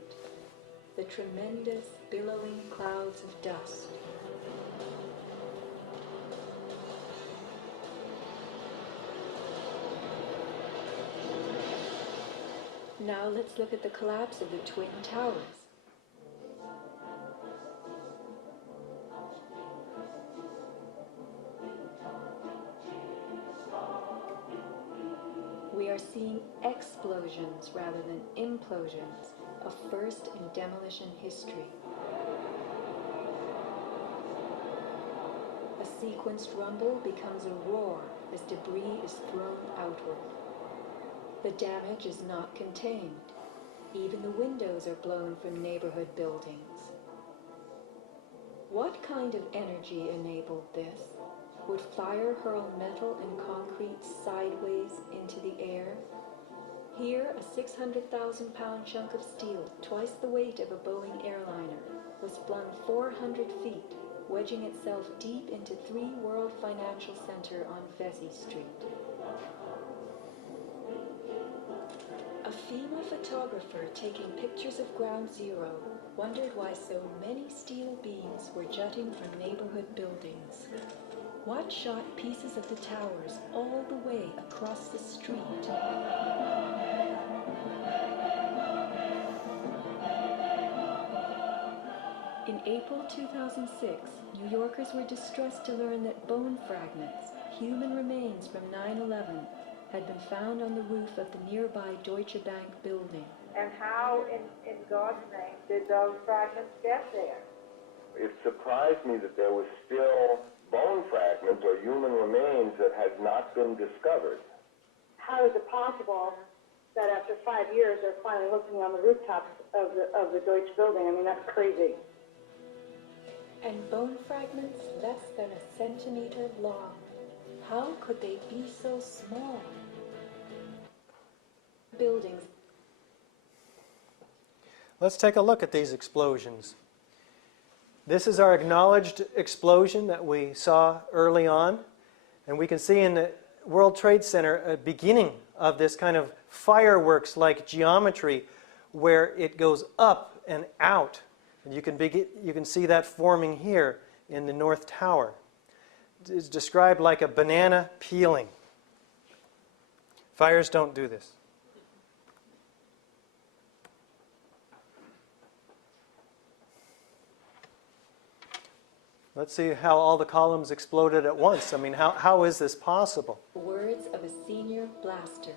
the tremendous billowing clouds of dust. Now let's look at the collapse of the Twin Towers. We are seeing explosions rather than implosions, a first in demolition history. A sequenced rumble becomes a roar as debris is thrown outward. The damage is not contained. Even the windows are blown from neighborhood buildings. What kind of energy enabled this? Would fire hurl metal and concrete sideways into the air? Here, a 600,000-pound chunk of steel, twice the weight of a Boeing airliner, was flung 400 feet, wedging itself deep into 3 World Financial Center on Vesey Street. A FEMA photographer taking pictures of Ground Zero wondered why so many steel beams were jutting from neighborhood buildings. What shot pieces of the towers all the way across the street? In April 2006, New Yorkers were distressed to learn that bone fragments, human remains from 9/11, had been found on the roof of the nearby Deutsche Bank building. And how, in God's name, did those fragments get there? It surprised me that there was still bone fragments or human remains that had not been discovered. How is it possible that after 5 years they're finally looking on the rooftops of the Deutsche building? I mean, that's crazy. And bone fragments less than a centimeter long. How could they be so small? Buildings. Let's take a look at these explosions. This is our acknowledged explosion that we saw early on. And we can see in the World Trade Center a beginning of this kind of fireworks-like geometry where it goes up and out. And you can see that forming here in the North Tower. It's described like a banana peeling. Fires don't do this. Let's see how all the columns exploded at once. I mean, how is this possible? Words of a senior blaster.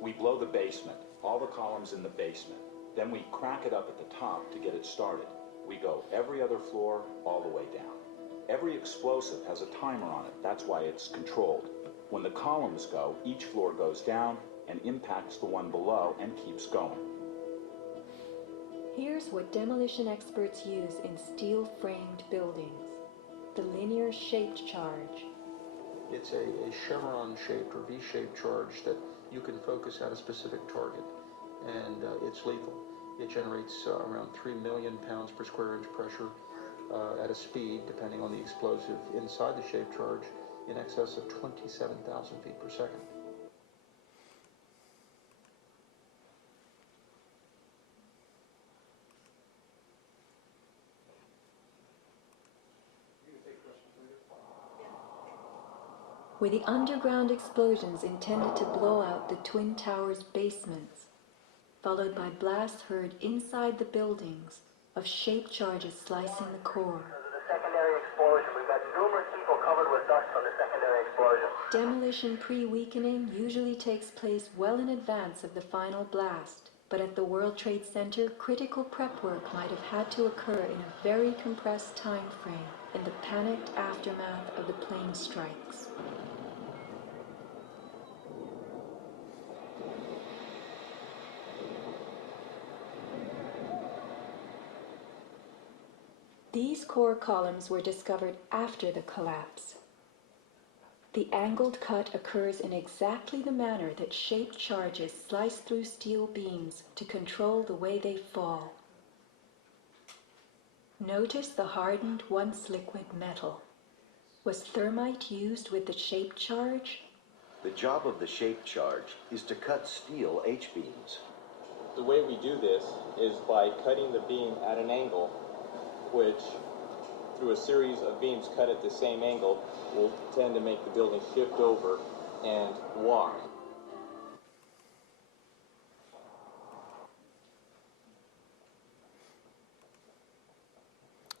We blow the basement, all the columns in the basement. Then we crack it up at the top to get it started. We go every other floor all the way down. Every explosive has a timer on it. That's why it's controlled. When the columns go, each floor goes down and impacts the one below and keeps going. Here's what demolition experts use in steel-framed buildings: the linear shaped charge. It's a chevron-shaped or V-shaped charge that you can focus at a specific target, and it's lethal. It generates around 3 million pounds per square inch pressure at a speed, depending on the explosive inside the shaped charge, in excess of 27,000 feet per second. Were the underground explosions intended to blow out the Twin Towers' basements, followed by blasts heard inside the buildings of shaped charges slicing the core? The secondary explosion. We've got numerous people covered with dust from the secondary explosion. Demolition pre-weakening usually takes place well in advance of the final blast, but at the World Trade Center, critical prep work might have had to occur in a very compressed time frame in the panicked aftermath of the plane strikes. These core columns were discovered after the collapse. The angled cut occurs in exactly the manner that shaped charges slice through steel beams to control the way they fall. Notice the hardened, once liquid metal. Was thermite used with the shaped charge? The job of the shaped charge is to cut steel H-beams. The way we do this is by cutting the beam at an angle, which, through a series of beams cut at the same angle, will tend to make the building shift over and walk.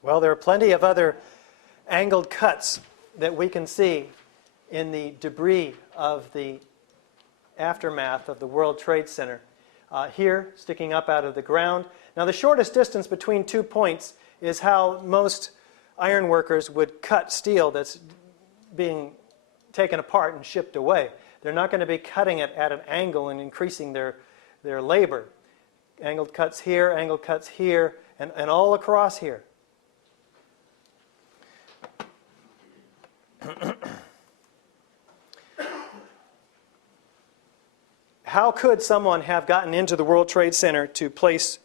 Well, there are plenty of other angled cuts that we can see in the debris of the aftermath of the World Trade Center. Here, sticking up out of the ground. Now, the shortest distance between 2 points is how most iron workers would cut steel that's being taken apart and shipped away. They're not going to be cutting it at an angle and increasing their labor. Angled cuts here, and all across here. How could someone have gotten into the World Trade Center to place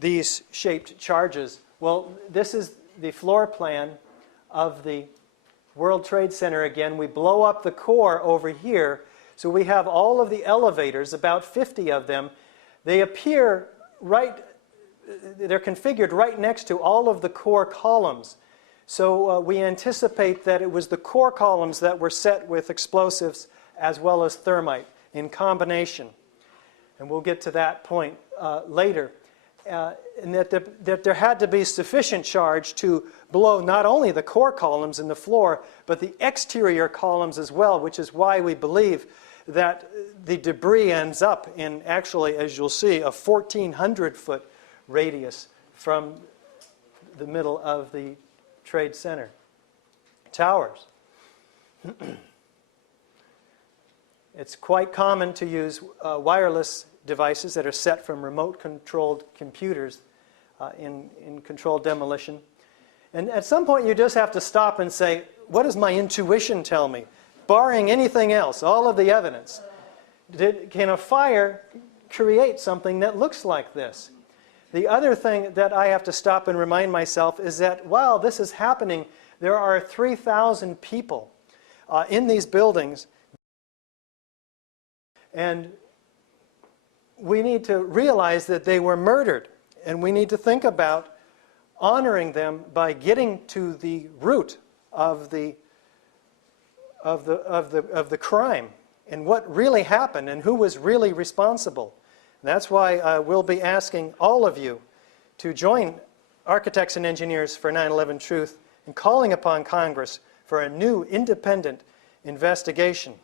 these shaped charges? Well, this is the floor plan of the World Trade Center again. We blow up the core over here, so we have all of the elevators, about 50 of them. They appear they're configured right next to all of the core columns. So we anticipate that it was the core columns that were set with explosives as well as thermite in combination. And we'll get to that point later. And that there had to be sufficient charge to blow not only the core columns in the floor, but the exterior columns as well, which is why we believe that the debris ends up in, actually, as you'll see, a 1,400-foot radius from the middle of the Trade Center towers. It's quite common to use wireless devices that are set from remote-controlled computers in controlled demolition. And at some point, you just have to stop and say, what does my intuition tell me? Barring anything else, all of the evidence. Can a fire create something that looks like this? The other thing that I have to stop and remind myself is that while this is happening, there are 3,000 people in these buildings. And we need to realize that they were murdered, and we need to think about honoring them by getting to the root of the crime and what really happened and who was really responsible. And that's why we'll be asking all of you to join Architects and Engineers for 9/11 Truth in calling upon Congress for a new independent investigation.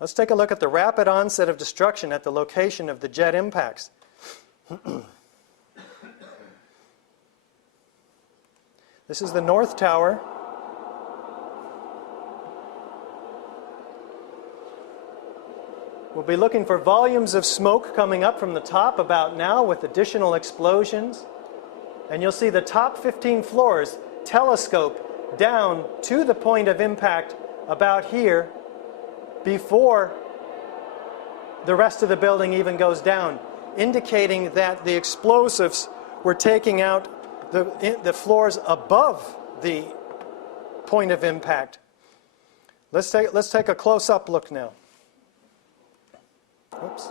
Let's take a look at the rapid onset of destruction at the location of the jet impacts. This is the North Tower. We'll be looking for volumes of smoke coming up from the top about now with additional explosions. And you'll see the top 15 floors telescope down to the point of impact about here before the rest of the building even goes down, indicating that the explosives were taking out the floors above the point of impact. Let's take a close-up look now. Oops.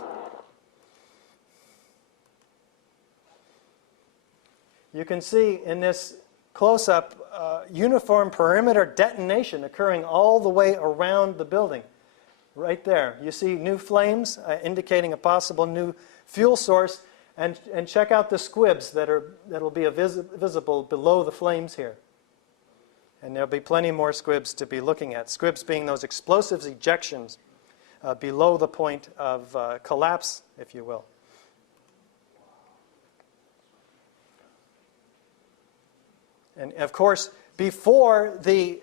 You can see in this close-up uniform perimeter detonation occurring all the way around the building. Right there. You see new flames indicating a possible new fuel source. And check out the squibs that'll be visible below the flames here. And there'll be plenty more squibs to be looking at. Squibs being those explosives ejections below the point of collapse, if you will. And of course, before the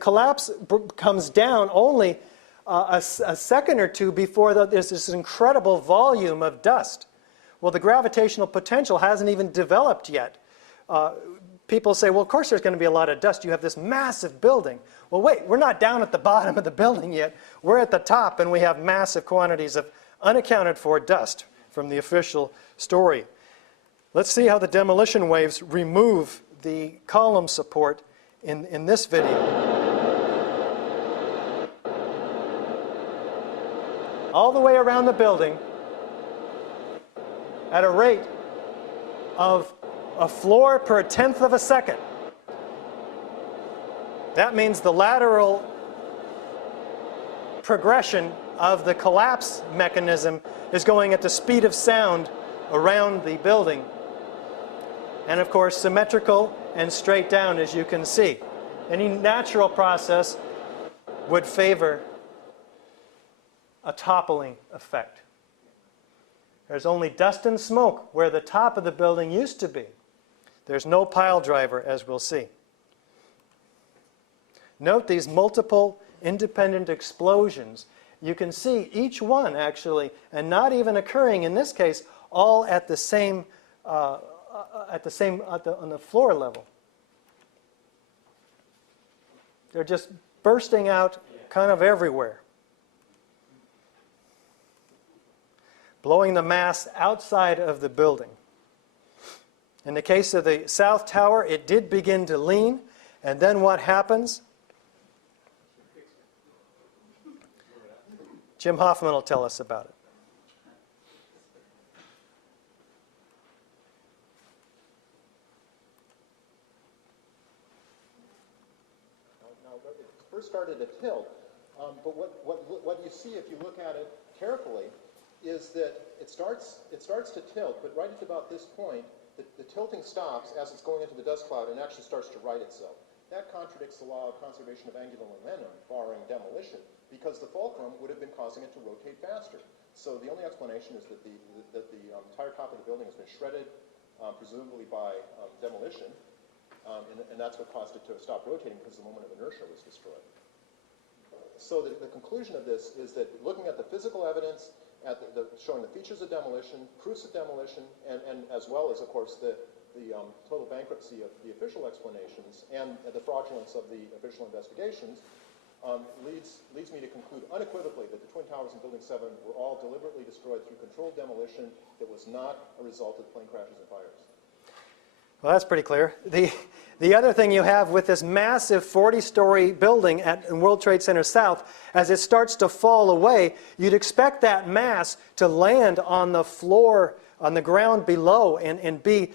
collapse comes down, only a second or two before there's this incredible volume of dust. Well, the gravitational potential hasn't even developed yet. People say, well, of course there's going to be a lot of dust. You have this massive building. Well, wait, we're not down at the bottom of the building yet. We're at the top, and we have massive quantities of unaccounted for dust from the official story. Let's see how the demolition waves remove the column support in this video. All the way around the building at a rate of a floor per 1/10 of a second. That means the lateral progression of the collapse mechanism is going at the speed of sound around the building. And of course, symmetrical and straight down, as you can see. Any natural process would favor a toppling effect. There's only dust and smoke where the top of the building used to be. There's no pile driver, as we'll see. Note these multiple independent explosions. You can see each one actually, and not even occurring in this case, all at the same, on the floor level. They're just bursting out kind of everywhere, blowing the mass outside of the building. In the case of the South Tower, it did begin to lean, and then what happens? Jim Hoffman will tell us about it. Now, it first started to tilt, but what you see if you look at it carefully is that it starts to tilt, but right at about this point, the tilting stops as it's going into the dust cloud and actually starts to right itself. That contradicts the law of conservation of angular momentum, barring demolition, because the fulcrum would have been causing it to rotate faster. So the only explanation is that the entire top of the building has been shredded, presumably by demolition, and that's what caused it to stop rotating because the moment of inertia was destroyed. So the conclusion of this is that looking at the physical evidence, showing the features of demolition, proofs of demolition, and as well as, of course, the total bankruptcy of the official explanations and the fraudulence of the official investigations, leads me to conclude unequivocally that the Twin Towers in Building 7 were all deliberately destroyed through controlled demolition that was not a result of plane crashes and fires. Well, that's pretty clear. The other thing you have with this massive 40-story building in World Trade Center South, as it starts to fall away, you'd expect that mass to land on the floor, on the ground below, and be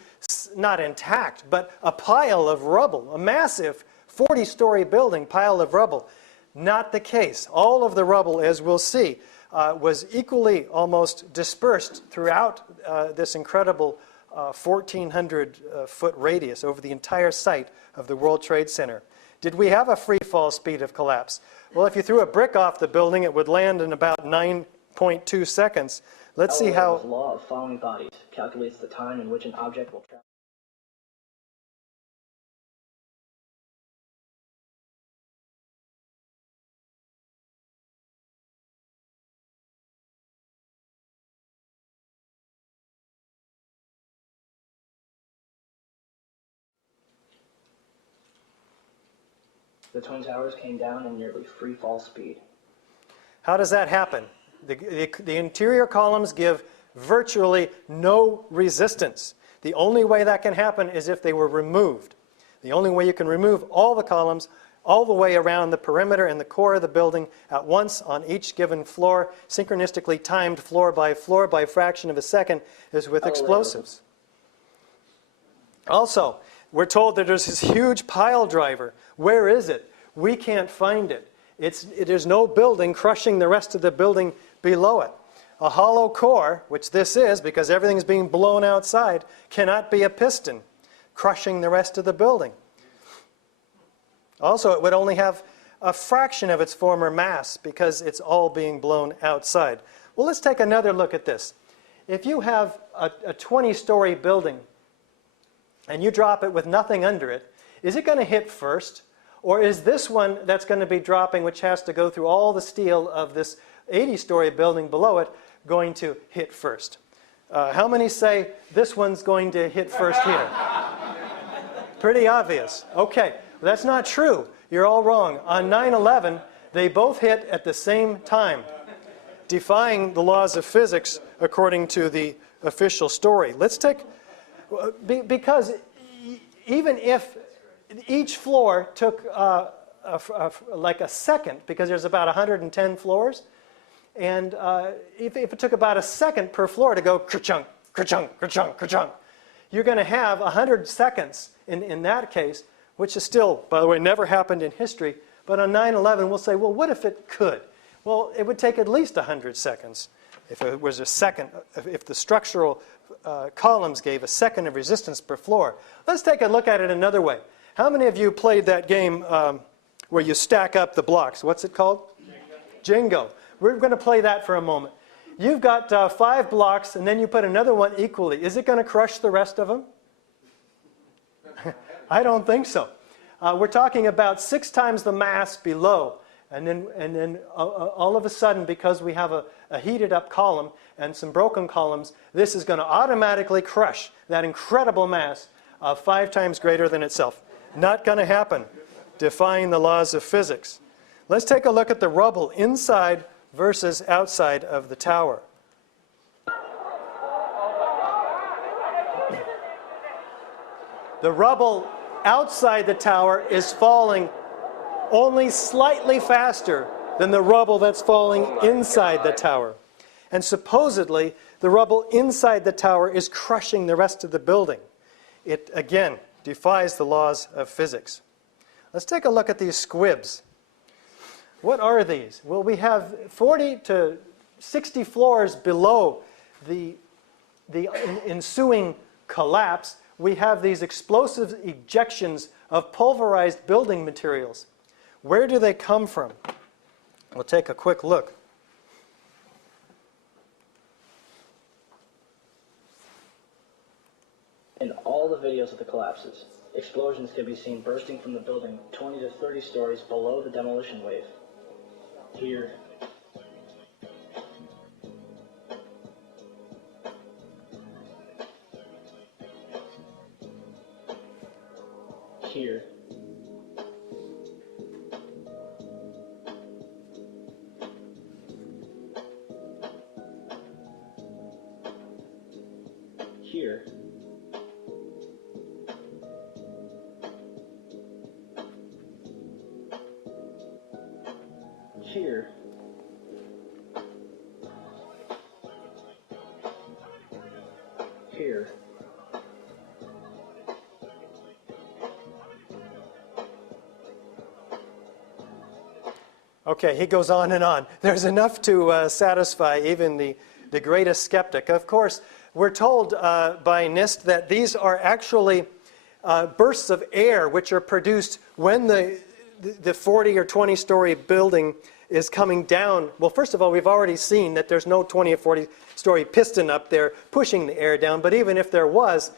not intact, but a pile of rubble, a massive 40-story building pile of rubble. Not the case. All of the rubble, as we'll see, was equally almost dispersed throughout this incredible 1,400-foot radius over the entire site of the World Trade Center. Did we have a free fall speed of collapse? Well, if you threw a brick off the building, it would land in about 9.2 seconds. Let's see how... The law of falling bodies calculates the time in which an object will travel. The Twin Towers came down in nearly free fall speed. How does that happen? The interior columns give virtually no resistance. The only way that can happen is if they were removed. The only way you can remove all the columns all the way around the perimeter and the core of the building at once on each given floor, synchronistically timed floor by a fraction of a second, is with explosives. Also, we're told that there's this huge pile driver. Where is it? We can't find it. There's no building crushing the rest of the building below it. A hollow core, which this is because everything's being blown outside, cannot be a piston crushing the rest of the building. Also, it would only have a fraction of its former mass because it's all being blown outside. Well, let's take another look at this. If you have a 20-story building and you drop it with nothing under it, is it going to hit first? Or is this one that's going to be dropping, which has to go through all the steel of this 80-story building below it, going to hit first? How many say this one's going to hit first here? Pretty obvious. Okay, well, that's not true. You're all wrong. On 9/11, they both hit at the same time, defying the laws of physics according to the official story. Let's take... Because even if each floor took like a second, because there's about 110 floors, and if it took about a second per floor to go ka-chunk, ka-chunk, ka-chunk, ka-chunk, you're going to have 100 seconds in that case, which is still, by the way, never happened in history. But on 9/11, we'll say, well, what if it could? Well, it would take at least 100 seconds if it was a second, if the structural columns gave a second of resistance per floor. Let's take a look at it another way. How many of you played that game where you stack up the blocks? What's it called? Jingo. We're going to play that for a moment. You've got 5 blocks, and then you put another one equally. Is it going to crush the rest of them? I don't think so. We're talking about 6 times the mass below. And then all of a sudden, because we have a heated up column and some broken columns, this is going to automatically crush that incredible mass of 5 times greater than itself. Not going to happen, defying the laws of physics. Let's take a look at the rubble inside versus outside of the tower. The rubble outside the tower is falling only slightly faster than the rubble that's falling inside the tower. And supposedly, the rubble inside the tower is crushing the rest of the building. It, again, defies the laws of physics. Let's take a look at these squibs. What are these? Well, we have 40 to 60 floors below the ensuing collapse. We have these explosive ejections of pulverized building materials. Where do they come from? We'll take a quick look. In all the videos of the collapses, explosions can be seen bursting from the building 20 to 30 stories below the demolition wave. Here, here, here, here, here, Okay, he goes on and on. There's enough to satisfy even the greatest skeptic. Of course, we're told by NIST that these are actually bursts of air which are produced when the the 40 or 20-story building is coming down, well, first of all, we've already seen that there's no 20 or 40-story piston up there pushing the air down. But even if there was,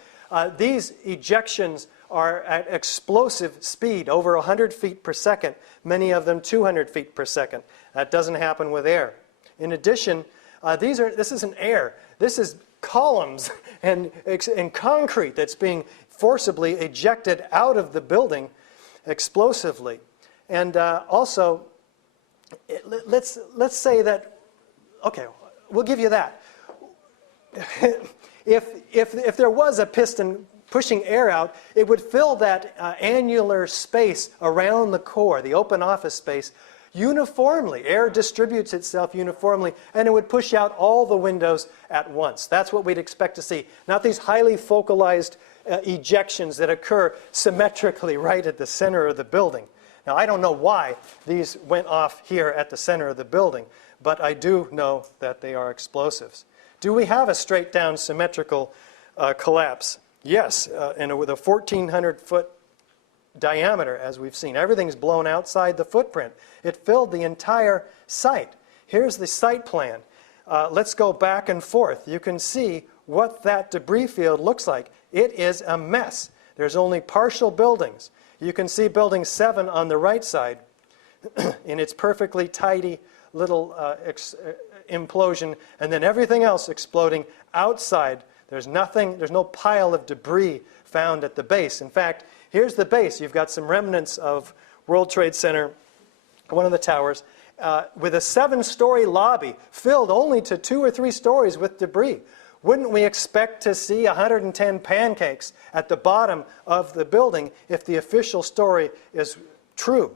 these ejections are at explosive speed, over 100 feet per second, many of them 200 feet per second. That doesn't happen with air. In addition, this isn't air. This is columns and concrete that's being forcibly ejected out of the building explosively. And also, let's say that, okay, we'll give you that. If there was a piston pushing air out, it would fill that annular space around the core, the open office space, uniformly. Air distributes itself uniformly, and it would push out all the windows at once. That's what we'd expect to see, not these highly focalized ejections that occur symmetrically right at the center of the building. Now, I don't know why these went off here at the center of the building, but I do know that they are explosives. Do we have a straight down symmetrical collapse? Yes, and with a 1,400-foot diameter, as we've seen. Everything's blown outside the footprint. It filled the entire site. Here's the site plan. Let's go back and forth. You can see what that debris field looks like. It is a mess. There's only partial buildings. You can see building 7 on the right side in its perfectly tidy little implosion, and then everything else exploding outside. There's nothing, there's no pile of debris found at the base. In fact, here's the base. You've got some remnants of World Trade Center, one of the towers, with a 7-story lobby filled only to 2 or 3 stories with debris. Wouldn't we expect to see 110 pancakes at the bottom of the building if the official story is true?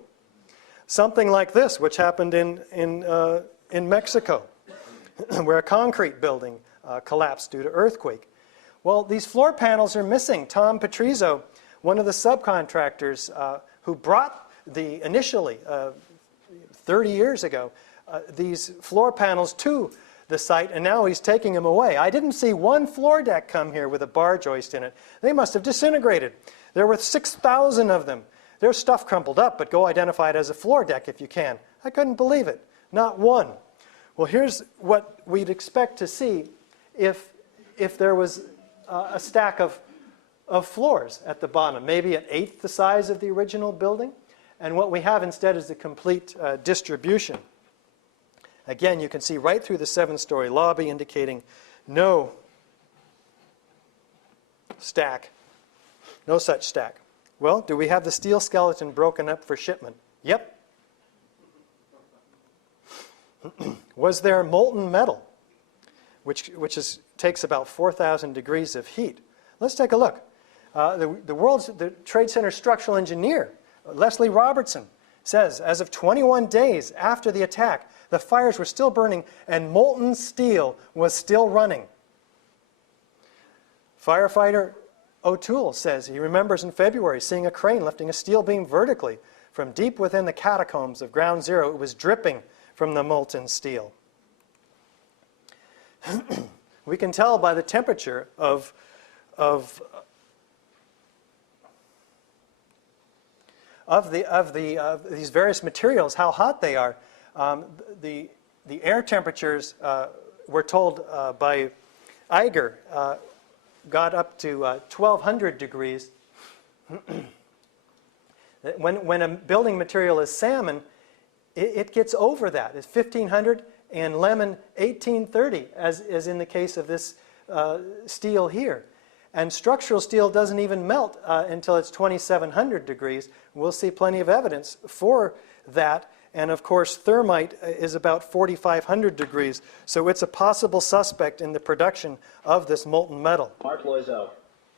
Something like this, which happened in Mexico, where a concrete building collapsed due to earthquake. Well, these floor panels are missing. Tom Patrizio, one of the subcontractors who brought initially, 30 years ago, these floor panels to the site, and now he's taking them away. I didn't see one floor deck come here with a bar joist in it. They must have disintegrated. There were 6,000 of them. There's stuff crumpled up, but go identify it as a floor deck if you can. I couldn't believe it. Not one. Well, here's what we'd expect to see if there was a stack of floors at the bottom, maybe an eighth the size of the original building. And what we have instead is a complete distribution. Again, you can see right through the 7-story lobby, indicating no stack, no such stack. Well, do we have the steel skeleton broken up for shipment? Yep. Was there molten metal, which takes about 4,000 degrees of heat? Let's take a look. The Trade Center structural engineer, Leslie Robertson, says as of 21 days after the attack, the fires were still burning and molten steel was still running. Firefighter O'Toole says he remembers in February seeing a crane lifting a steel beam vertically from deep within the catacombs of Ground Zero. It was dripping from the molten steel. We can tell by the temperature of these various materials how hot they are. The air temperatures, we're told by Eiger, got up to 1,200 degrees. When a building material is salmon, it gets over that. It's 1,500, and lemon 1830, as in the case of this steel here. And structural steel doesn't even melt until it's 2,700 degrees. We'll see plenty of evidence for that. And of course, thermite is about 4,500 degrees. So it's a possible suspect in the production of this molten metal. Mark Loiseau,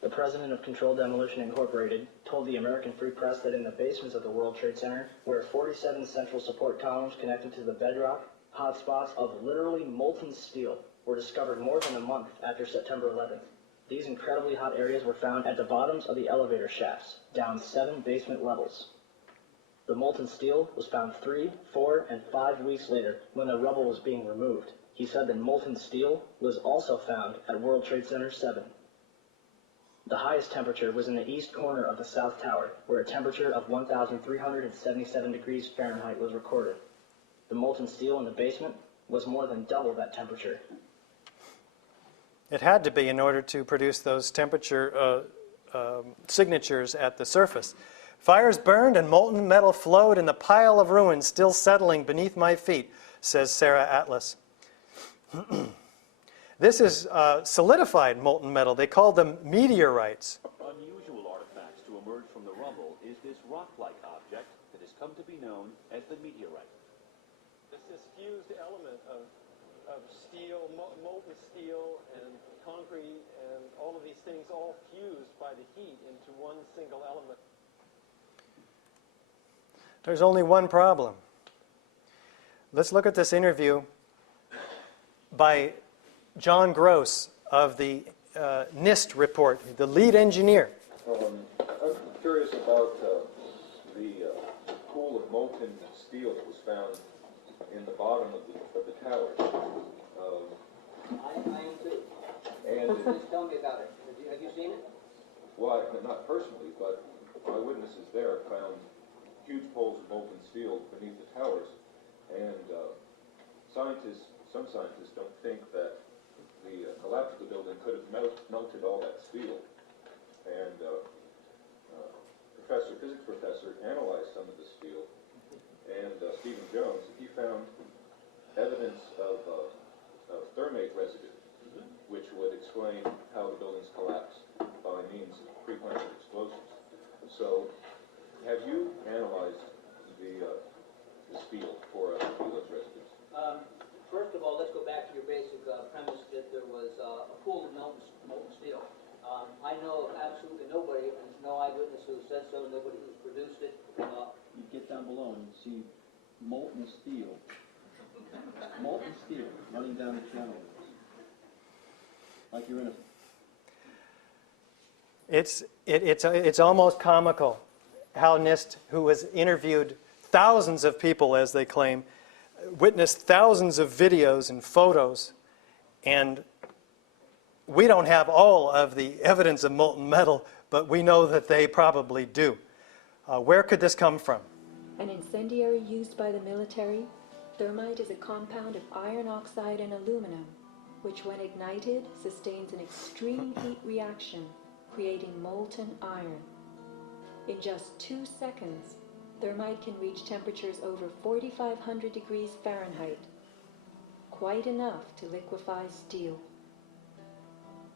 the president of Controlled Demolition Incorporated, told the American Free Press that in the basements of the World Trade Center, where 47 central support columns connected to the bedrock, hotspots of literally molten steel were discovered more than a month after September 11th. These incredibly hot areas were found at the bottoms of the elevator shafts, down 7 basement levels. The molten steel was found 3, 4, and 5 weeks later when the rubble was being removed. He said that molten steel was also found at World Trade Center 7. The highest temperature was in the east corner of the South Tower, where a temperature of 1,377 degrees Fahrenheit was recorded. The molten steel in the basement was more than double that temperature. It had to be in order to produce those temperature signatures at the surface. Fires burned and molten metal flowed in the pile of ruins still settling beneath my feet, says Sarah Atlas. This is solidified molten metal. They call them meteorites. Unusual artifacts to emerge from the rubble is this rock-like object that has come to be known as the meteorite. It's this fused element of steel, molten steel and concrete and all of these things all fused by the heat into one single element. There's only one problem. Let's look at this interview by John Gross of the NIST report, the lead engineer. I'm curious about the pool of molten steel that was found in the bottom of the tower. I am too. And Just tell me about it. Have you seen it? well, not personally, but eyewitnesses there found huge pools of molten steel beneath the towers, and some scientists don't think that the collapse of the building could have melted all that steel. And physics professor analyzed some of the steel, and Stephen Jones, he found evidence of thermate residue, which would explain how the buildings collapsed by means of pre-planted explosions. So, have you analyzed the steel for those residues? First of all, let's go back to your basic premise that there was a pool of molten steel. I know of absolutely nobody, and no eyewitness who said so, nobody who's produced it. You get down below and see molten steel running down the channel. Like you're in a... It's almost comical how NIST, who has interviewed thousands of people, as they claim, witnessed thousands of videos and photos, and we don't have all of the evidence of molten metal, but we know that they probably do. Where could this come from? An incendiary used by the military, thermite is a compound of iron oxide and aluminum, which when ignited sustains an extreme heat reaction, creating molten iron. In just 2 seconds, thermite can reach temperatures over 4,500 degrees Fahrenheit, quite enough to liquefy steel.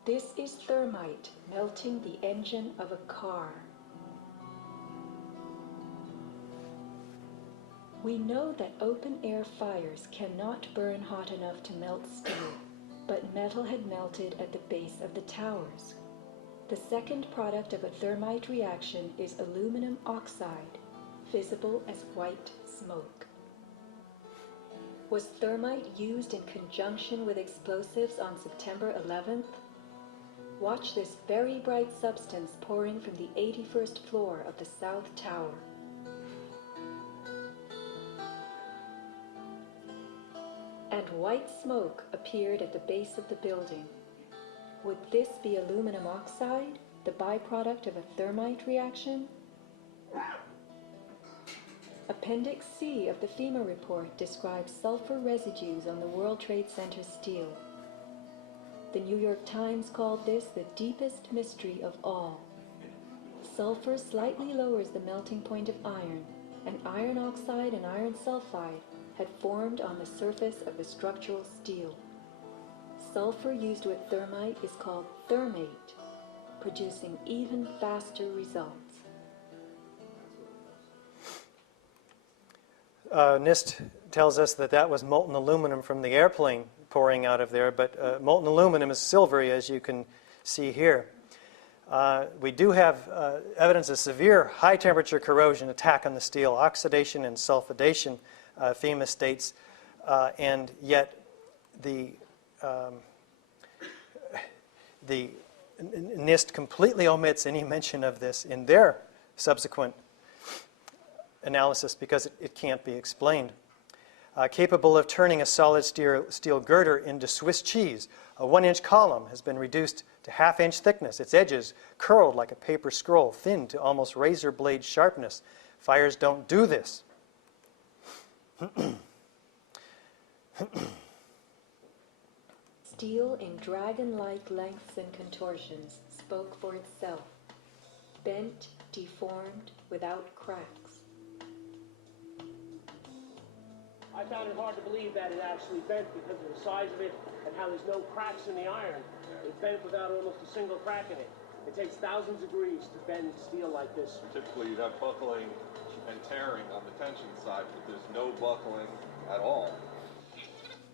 This is thermite melting the engine of a car. We know that open-air fires cannot burn hot enough to melt steel, but metal had melted at the base of the towers. The second product of a thermite reaction is aluminum oxide, visible as white smoke. Was thermite used in conjunction with explosives on September 11th? Watch this very bright substance pouring from the 81st floor of the South Tower. And white smoke appeared at the base of the building. Would this be aluminum oxide, the byproduct of a thermite reaction? Appendix C of the FEMA report describes sulfur residues on the World Trade Center steel. The New York Times called this the deepest mystery of all. Sulfur slightly lowers the melting point of iron, and iron oxide and iron sulfide had formed on the surface of the structural steel. Sulfur used with thermite is called thermate, producing even faster results. NIST tells us that that was molten aluminum from the airplane pouring out of there, but molten aluminum is silvery, as you can see here. We do have evidence of severe high-temperature corrosion attack on the steel, oxidation and sulfidation, FEMA states, and yet the NIST completely omits any mention of this in their subsequent analysis because it can't be explained. capable of turning a solid steel girder into Swiss cheese. A 1-inch column has been reduced to half-inch thickness, its edges curled like a paper scroll, thin to almost razor blade sharpness. Fires don't do this. Steel in dragon-like lengths and contortions spoke for itself, bent, deformed, without cracks. I found it hard to believe that it actually bent because of the size of it and how there's no cracks in the iron. It bent without almost a single crack in it. It takes thousands of degrees to bend steel like this. Typically, you'd have buckling and tearing on the tension side, but there's no buckling at all.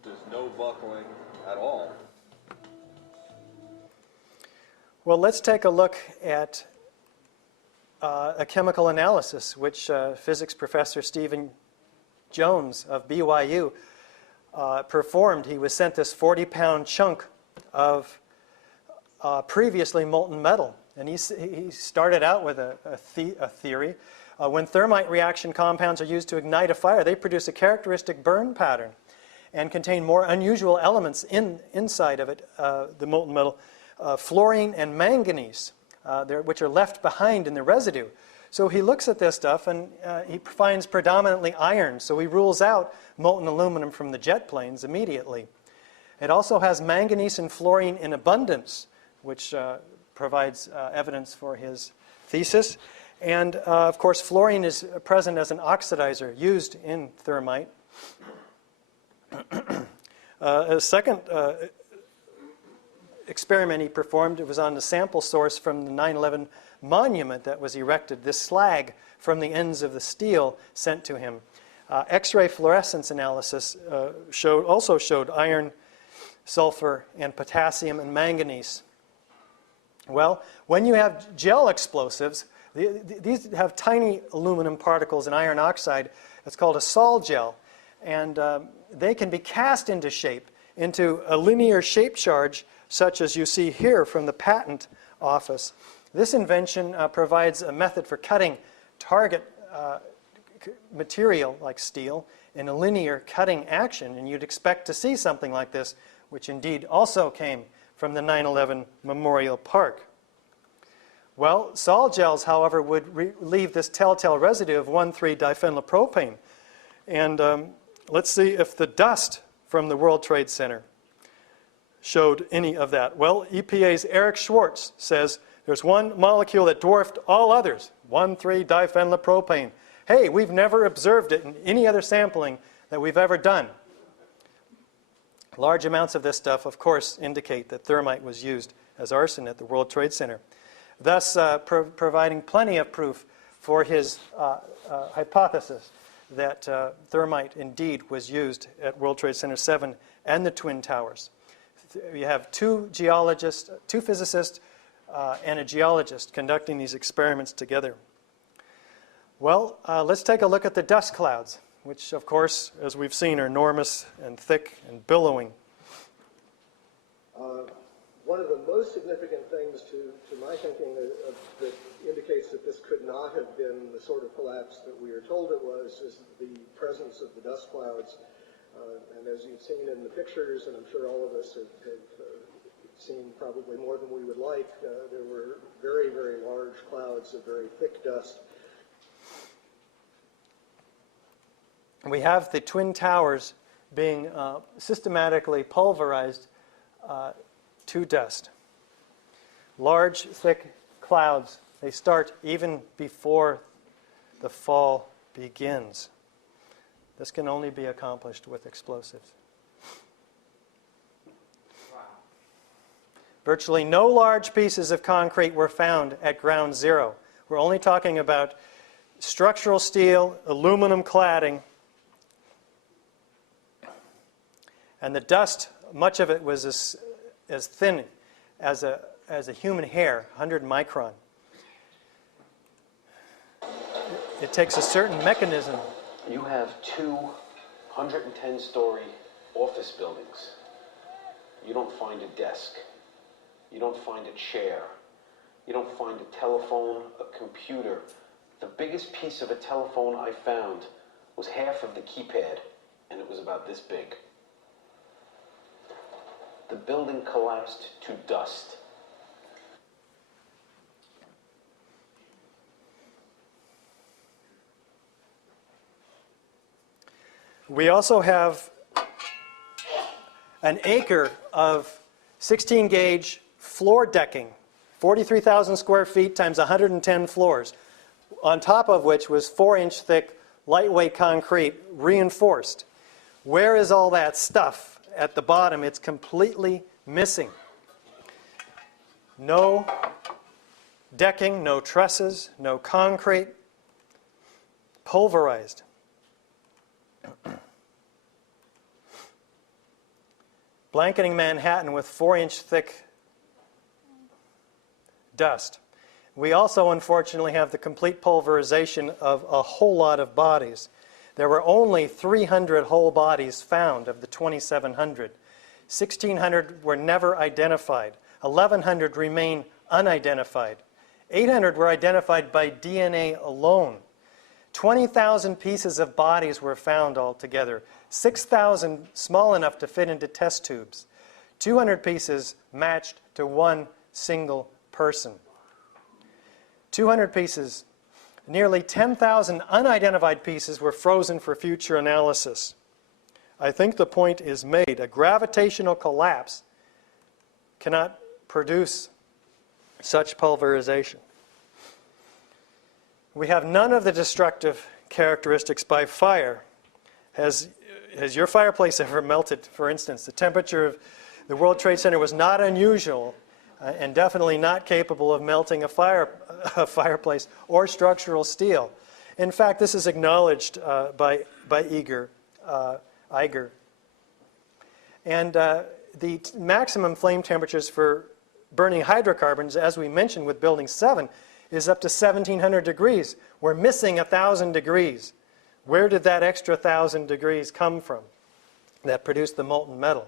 There's no buckling at all. Well, let's take a look at a chemical analysis which physics professor Stephen Jones of BYU performed. He was sent this 40-pound chunk of previously molten metal. And he started out with a theory. When thermite reaction compounds are used to ignite a fire, they produce a characteristic burn pattern and contain more unusual elements inside of it, the molten metal, fluorine and manganese, which are left behind in the residue. So he looks at this stuff and he finds predominantly iron, so he rules out molten aluminum from the jet planes immediately. It also has manganese and fluorine in abundance, which provides evidence for his thesis. And of course, fluorine is present as an oxidizer used in thermite. A second experiment he performed, it was on the sample source from the 9/11 monument that was erected, this slag from the ends of the steel sent to him. X-ray fluorescence analysis also showed iron, sulfur, and potassium and manganese. Well, when you have gel explosives, these have tiny aluminum particles in iron oxide. It's called a sol gel, and they can be cast into shape, into a linear shape charge, such as you see here from the patent office. This invention provides a method for cutting target material like steel in a linear cutting action, and you'd expect to see something like this, which indeed also came from the 9/11 Memorial Park. Well, sol gels, however, would leave this telltale residue of 1,3-diphenylpropane. And let's see if the dust from the World Trade Center showed any of that. Well, EPA's Eric Schwartz says there's one molecule that dwarfed all others, 1,3-diphenylpropane. Hey, we've never observed it in any other sampling that we've ever done. Large amounts of this stuff, of course, indicate that thermite was used as arson at the World Trade Center, thus providing plenty of proof for his hypothesis that thermite indeed was used at World Trade Center 7 and the Twin Towers. You have two geologists, two physicists, and a geologist conducting these experiments together. Well, let's take a look at the dust clouds, which, of course, as we've seen, are enormous and thick and billowing. One of the most significant things to my thinking that indicates that this could not have been the sort of collapse that we are told it was is the presence of the dust clouds. And as you've seen in the pictures, and I'm sure all of us have seen probably more than we would like, there were very, very large clouds of very thick dust. We have the Twin Towers being systematically pulverized to dust. Large, thick clouds, they start even before the fall begins. This can only be accomplished with explosives. Wow. Virtually no large pieces of concrete were found at ground zero. We're only talking about structural steel, aluminum cladding, and the dust, much of it was as thin as a human hair, 100 micron. It takes a certain mechanism. You have 2 110-story office buildings. You don't find a desk. You don't find a chair. You don't find a telephone, a computer. The biggest piece of a telephone I found was half of the keypad. and it was about this big. The building collapsed to dust. We also have an acre of 16 gauge floor decking, 43,000 square feet times 110 floors, on top of which was 4-inch thick, lightweight concrete, reinforced. Where is all that stuff? At the bottom, it's completely missing. No decking, no trusses, no concrete, pulverized. Blanketing Manhattan with 4-inch thick dust. We also, unfortunately, have the complete pulverization of a whole lot of bodies. There were only 300 whole bodies found of the 2,700. 1,600 were never identified. 1,100 remain unidentified. 800 were identified by DNA alone. 20,000 pieces of bodies were found altogether. 6,000 small enough to fit into test tubes. 200 pieces matched to one single person. 200 pieces. Nearly 10,000 unidentified pieces were frozen for future analysis. I think the point is made. A gravitational collapse cannot produce such pulverization. We have none of the destructive characteristics by fire. Has your fireplace ever melted, for instance? The temperature of the World Trade Center was not unusual and definitely not capable of melting a fireplace or structural steel. In fact, this is acknowledged by Iger. And the maximum flame temperatures for burning hydrocarbons, as we mentioned with Building 7, is up to 1,700 degrees. We're missing 1,000 degrees. Where did that extra 1,000 degrees come from that produced the molten metal?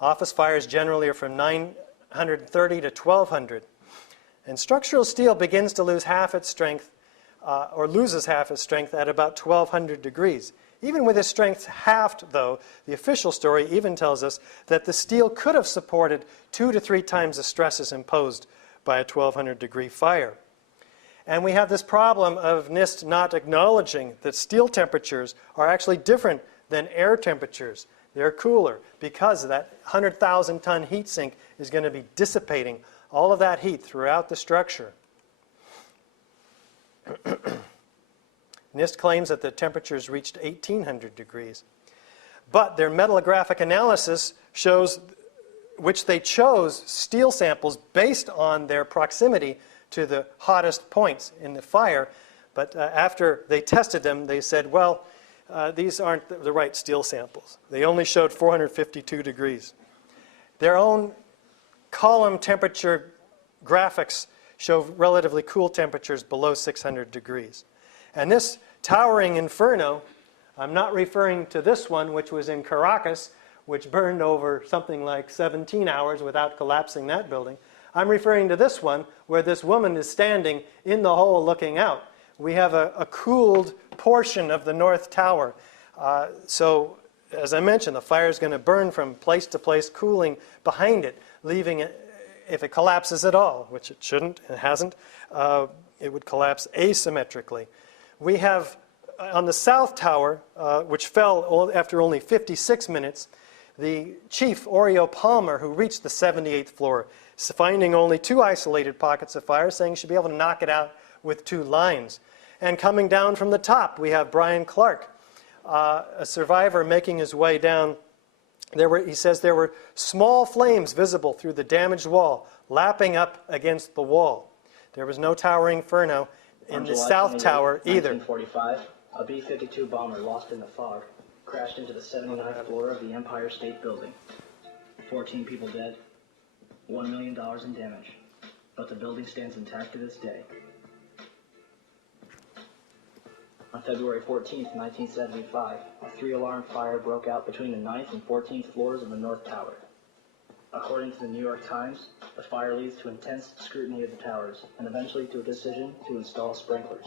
Office fires generally are from 930 to 1,200. And structural steel begins to lose half its strength, or loses half its strength at about 1,200 degrees. Even with its strength halved, though, the official story even tells us that the steel could have supported 2 to 3 times the stresses imposed by a 1,200 degree fire. And we have this problem of NIST not acknowledging that steel temperatures are actually different than air temperatures. They're cooler because that 100,000 ton heat sink is going to be dissipating all of that heat throughout the structure. NIST claims that the temperatures reached 1,800 degrees. But their metallographic analysis shows, which they chose steel samples based on their proximity to the hottest points in the fire. But after they tested them, they said, well, these aren't the right steel samples. They only showed 452 degrees. Their own column temperature graphics show relatively cool temperatures below 600 degrees. And this towering inferno, I'm not referring to this one, which was in Caracas, which burned over something like 17 hours without collapsing that building. I'm referring to this one, where this woman is standing in the hole looking out. We have a cooled portion of the North Tower. So, as I mentioned, the fire is going to burn from place to place, cooling behind it, leaving it, if it collapses at all, which it shouldn't, it hasn't, it would collapse asymmetrically. We have, on the South Tower, which fell after only 56 minutes, the chief, Oreo Palmer, who reached the 78th floor, finding only 2 isolated pockets of fire, saying he should be able to knock it out with 2 lines. And coming down from the top, we have Brian Clark, a survivor making his way down. He says there were small flames visible through the damaged wall, lapping up against the wall. There was no towering inferno in the South Tower either. 1945, a B-52 bomber lost in the fog crashed into the 79th floor of the Empire State Building. 14 people dead, $1 million in damage, but the building stands intact to this day. On February 14, 1975, a 3-alarm fire broke out between the 9th and 14th floors of the North Tower. According to the New York Times, the fire leads to intense scrutiny of the towers and eventually to a decision to install sprinklers.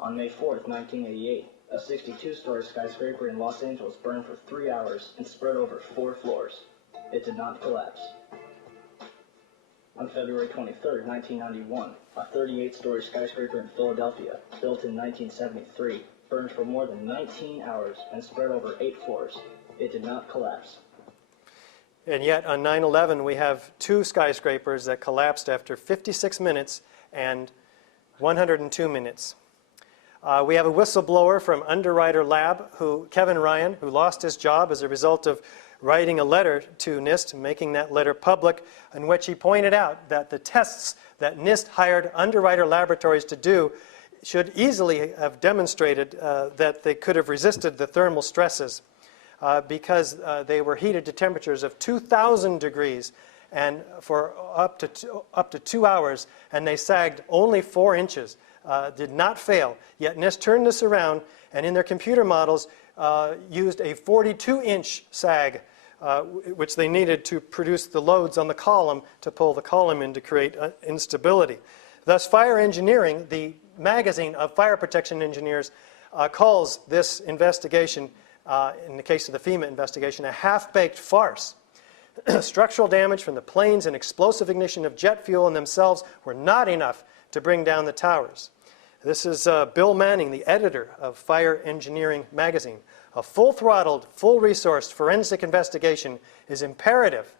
On May 4, 1988, A 62-story skyscraper in Los Angeles burned for 3 hours and spread over 4 floors. It did not collapse. On February 23, 1991, a 38-story skyscraper in Philadelphia, built in 1973, burned for more than 19 hours and spread over 8 floors. It did not collapse. And yet on 9/11 we have 2 skyscrapers that collapsed after 56 minutes and 102 minutes. We have a whistleblower from Underwriter Lab, Kevin Ryan, who lost his job as a result of writing a letter to NIST, making that letter public, in which he pointed out that the tests that NIST hired Underwriter Laboratories to do should easily have demonstrated that they could have resisted the thermal stresses because they were heated to temperatures of 2,000 degrees and for up to 2 hours, and they sagged only 4 inches. Did not fail. Yet NIST turned this around and in their computer models used a 42-inch sag, which they needed to produce the loads on the column to pull the column in to create instability. Thus, Fire Engineering, the magazine of fire protection engineers, calls this investigation, in the case of the FEMA investigation, a half-baked farce. Structural damage from the planes and explosive ignition of jet fuel in themselves were not enough to bring down the towers. This is Bill Manning, the editor of Fire Engineering magazine. A full-throttled, full-resourced forensic investigation is imperative.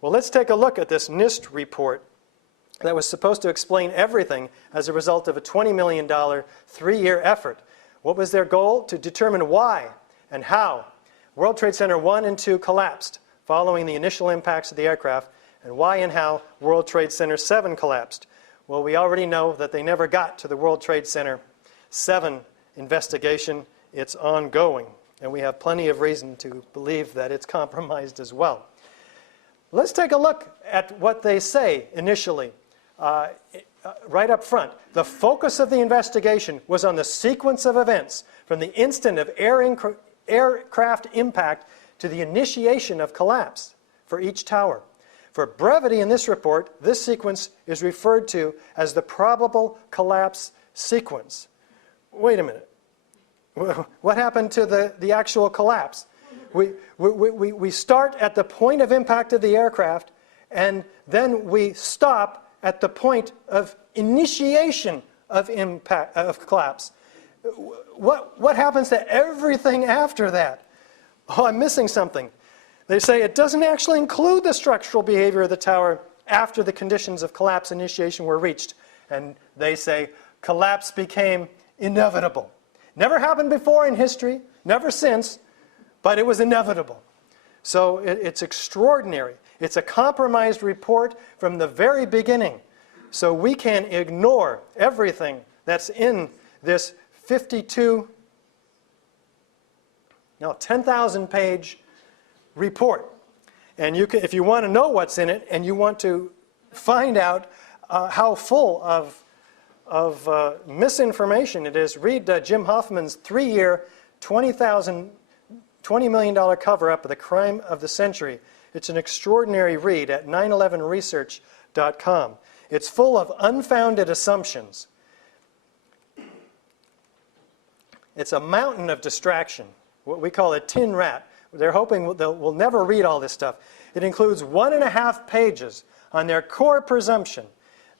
Well, let's take a look at this NIST report that was supposed to explain everything as a result of a $20 million 3-year effort. What was their goal? To determine why and how World Trade Center 1 and 2 collapsed following the initial impacts of the aircraft, and why and how World Trade Center 7 collapsed. Well, we already know that they never got to the World Trade Center 7 investigation. It's ongoing, and we have plenty of reason to believe that it's compromised as well. Let's take a look at what they say initially, right up front. The focus of the investigation was on the sequence of events from the instant of aircraft impact to the initiation of collapse for each tower. For brevity in this report, this sequence is referred to as the probable collapse sequence. Wait a minute. What happened to the actual collapse? We start at the point of impact of the aircraft, and then we stop at the point of initiation of collapse. What happens to everything after that? Oh, I'm missing something. They say it doesn't actually include the structural behavior of the tower after the conditions of collapse initiation were reached. And they say collapse became inevitable. Never happened before in history, never since, but it was inevitable. So it's extraordinary. It's a compromised report from the very beginning. So we can ignore everything that's in this 10,000-page report. And you can, if you want to know what's in it and you want to find out how full of misinformation it is, read Jim Hoffman's 3-year, $20 million cover-up of the crime of the century. It's an extraordinary read at 911research.com. It's full of unfounded assumptions. It's a mountain of distraction, what we call a tin rat. They're hoping we'll never read all this stuff. It includes 1.5 pages on their core presumption,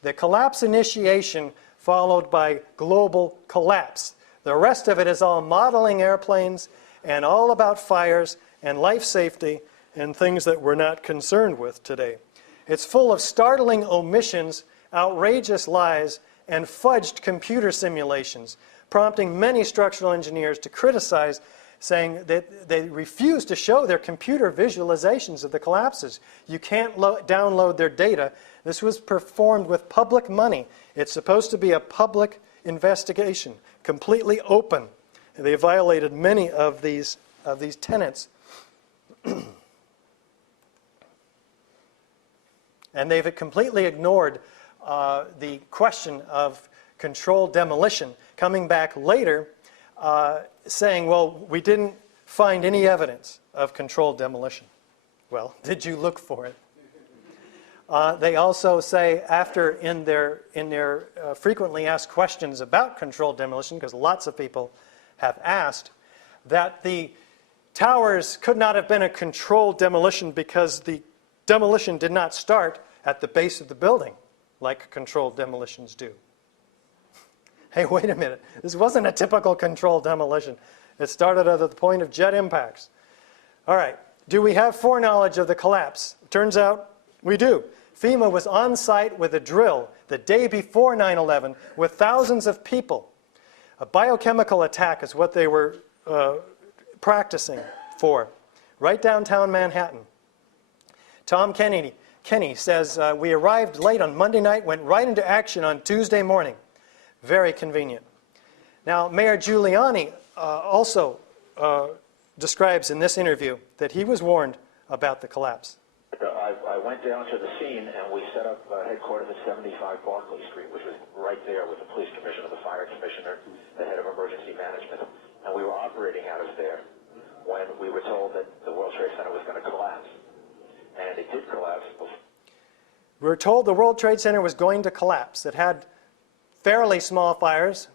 the collapse initiation followed by global collapse. The rest of it is all modeling airplanes and all about fires and life safety and things that we're not concerned with today. It's full of startling omissions, outrageous lies, and fudged computer simulations, prompting many structural engineers to criticize, saying that they refuse to show their computer visualizations of the collapses. You can't download their data. This was performed with public money. It's supposed to be a public investigation, completely open. They violated many of these tenets. And they've completely ignored the question of controlled demolition, coming back later saying, well, we didn't find any evidence of controlled demolition. Well, did you look for it? They also say, after in their frequently asked questions about controlled demolition, because lots of people have asked that the towers could not have been a controlled demolition because the demolition did not start at the base of the building like controlled demolitions do. Hey, wait a minute. This wasn't a typical controlled demolition. It started at the point of jet impacts. All right. Do we have foreknowledge of the collapse? Turns out we do. FEMA was on site with a drill the day before 9/11 with thousands of people. A biochemical attack is what they were practicing for, right downtown Manhattan. Tom Kenny says, we arrived late on Monday night, went right into action on Tuesday morning. Very convenient. Now, Mayor Giuliani also describes in this interview that he was warned about the collapse. I went down to the scene and we set up headquarters at 75 Barclay Street, which was right there with the police commissioner, the fire commissioner, the head of emergency management. And we were operating out of there when we were told that the World Trade Center was going to collapse. And it did collapse. We were told the World Trade Center was going to collapse. It had fairly small fires,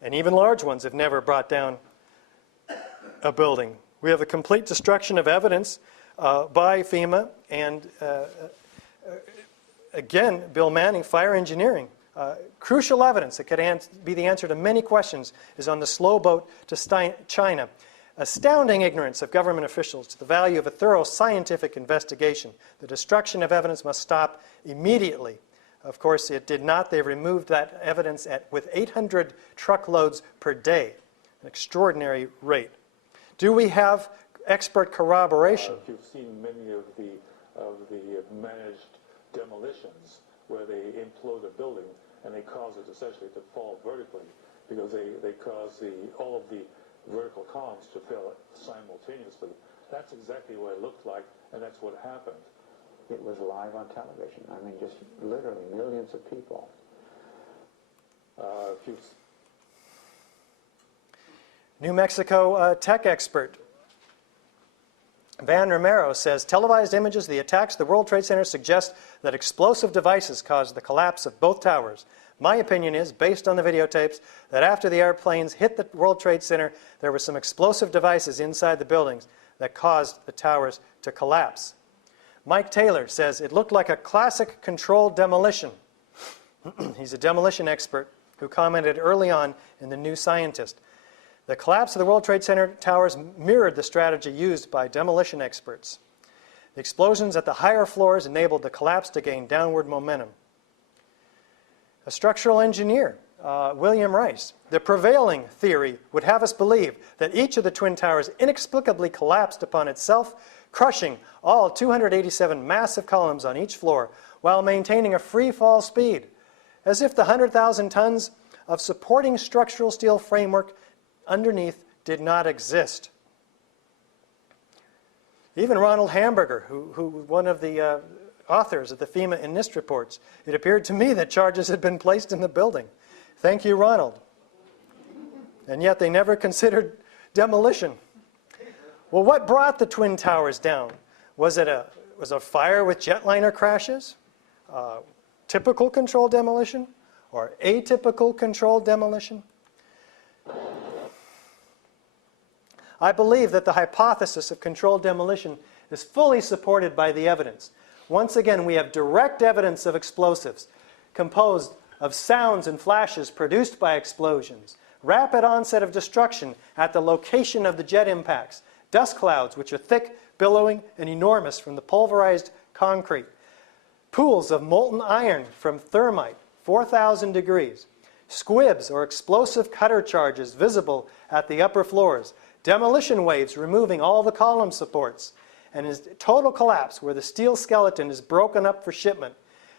and even large ones have never brought down a building. We have a complete destruction of evidence by FEMA, and again, Bill Manning, fire engineering. Crucial evidence that could be the answer to many questions is on the slow boat to China. Astounding ignorance of government officials to the value of a thorough scientific investigation. The destruction of evidence must stop immediately. Of course, it did not. They removed that evidence with 800 truckloads per day, an extraordinary rate. Do we have expert corroboration? You've seen many of the managed demolitions where they implode a building and they cause it essentially to fall vertically because they cause all of the vertical columns to fail simultaneously. That's exactly what it looked like, and that's what happened. It was live on television. I mean, just literally millions of people. New Mexico tech expert Van Romero says, televised images of the attacks at the World Trade Center suggest that explosive devices caused the collapse of both towers. My opinion is, based on the videotapes, that after the airplanes hit the World Trade Center, there were some explosive devices inside the buildings that caused the towers to collapse. Mike Taylor says, it looked like a classic controlled demolition. He's a demolition expert who commented early on in The New Scientist. The collapse of the World Trade Center towers mirrored the strategy used by demolition experts. The explosions at the higher floors enabled the collapse to gain downward momentum. A structural engineer, William Rice, the prevailing theory would have us believe that each of the twin towers inexplicably collapsed upon itself, crushing all 287 massive columns on each floor while maintaining a free fall speed, as if the 100,000 tons of supporting structural steel framework underneath did not exist. Even Ronald Hamburger, who one of the authors of the FEMA and NIST reports, it appeared to me that charges had been placed in the building. Thank you, Ronald. And yet they never considered demolition. Well, what brought the Twin Towers down? Was it a fire with jetliner crashes? Typical controlled demolition? Or atypical controlled demolition? I believe that the hypothesis of controlled demolition is fully supported by the evidence. Once again, we have direct evidence of explosives composed of sounds and flashes produced by explosions, rapid onset of destruction at the location of the jet impacts, dust clouds which are thick, billowing, and enormous from the pulverized concrete, pools of molten iron from thermite, 4,000 degrees, squibs or explosive cutter charges visible at the upper floors, demolition waves removing all the column supports, and a total collapse where the steel skeleton is broken up for shipment.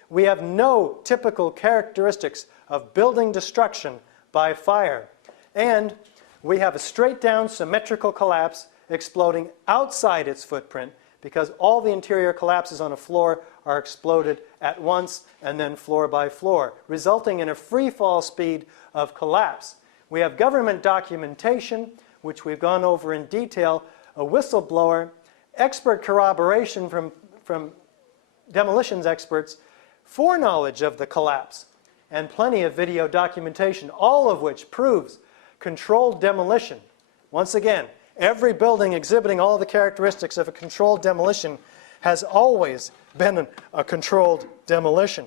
We have no typical characteristics of building destruction by fire. And we have a straight down symmetrical collapse exploding outside its footprint because all the interior collapses on a floor are exploded at once and then floor by floor, resulting in a free fall speed of collapse. We have government documentation, which we've gone over in detail, a whistleblower, expert corroboration from demolitions experts, foreknowledge of the collapse, and plenty of video documentation, all of which proves controlled demolition. Once again, every building exhibiting all the characteristics of a controlled demolition has always been a controlled demolition.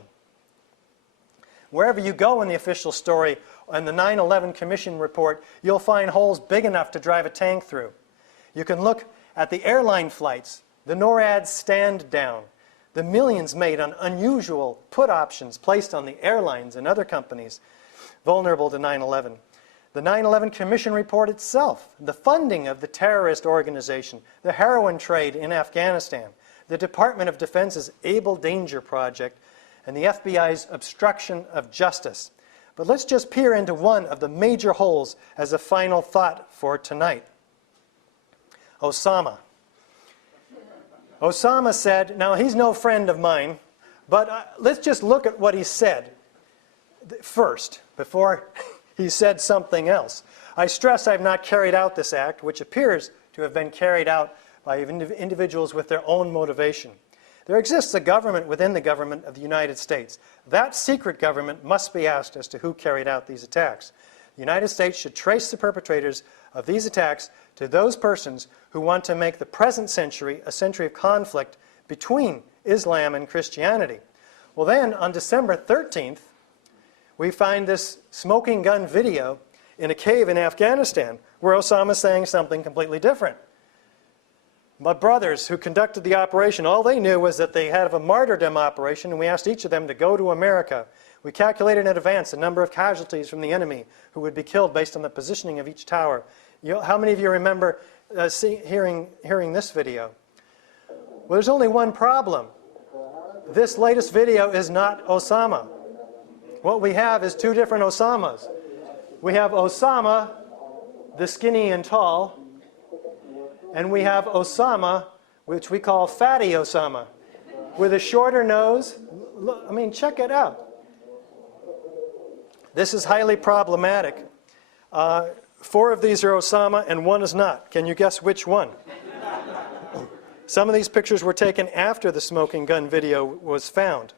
Wherever you go in the official story, in the 9/11 Commission report, you'll find holes big enough to drive a tank through. You can look at the airline flights, the NORAD stand down, the millions made on unusual put options placed on the airlines and other companies vulnerable to 9/11. The 9/11 Commission report itself, the funding of the terrorist organization, the heroin trade in Afghanistan, the Department of Defense's Able Danger Project, and the FBI's obstruction of justice. But let's just peer into one of the major holes as a final thought for tonight. Osama. Osama said, now he's no friend of mine, but let's just look at what he said first, before he said something else. I stress I've not carried out this act, which appears to have been carried out by individuals with their own motivation. There exists a government within the government of the United States. That secret government must be asked as to who carried out these attacks. The United States should trace the perpetrators of these attacks to those persons who want to make the present century a century of conflict between Islam and Christianity. Well then, on December 13th, we find this smoking gun video in a cave in Afghanistan where Osama is saying something completely different. My brothers who conducted the operation, all they knew was that they had a martyrdom operation, and we asked each of them to go to America. We calculated in advance the number of casualties from the enemy who would be killed based on the positioning of each tower. How many of you remember hearing this video? Well, there's only one problem. This latest video is not Osama. What we have is two different Osamas. We have Osama, the skinny and tall, and we have Osama, which we call Fatty Osama, with a shorter nose. Look, I mean, check it out. This is highly problematic. 4 of these are Osama and 1 is not. Can you guess which one? Some of these pictures were taken after the smoking gun video was found.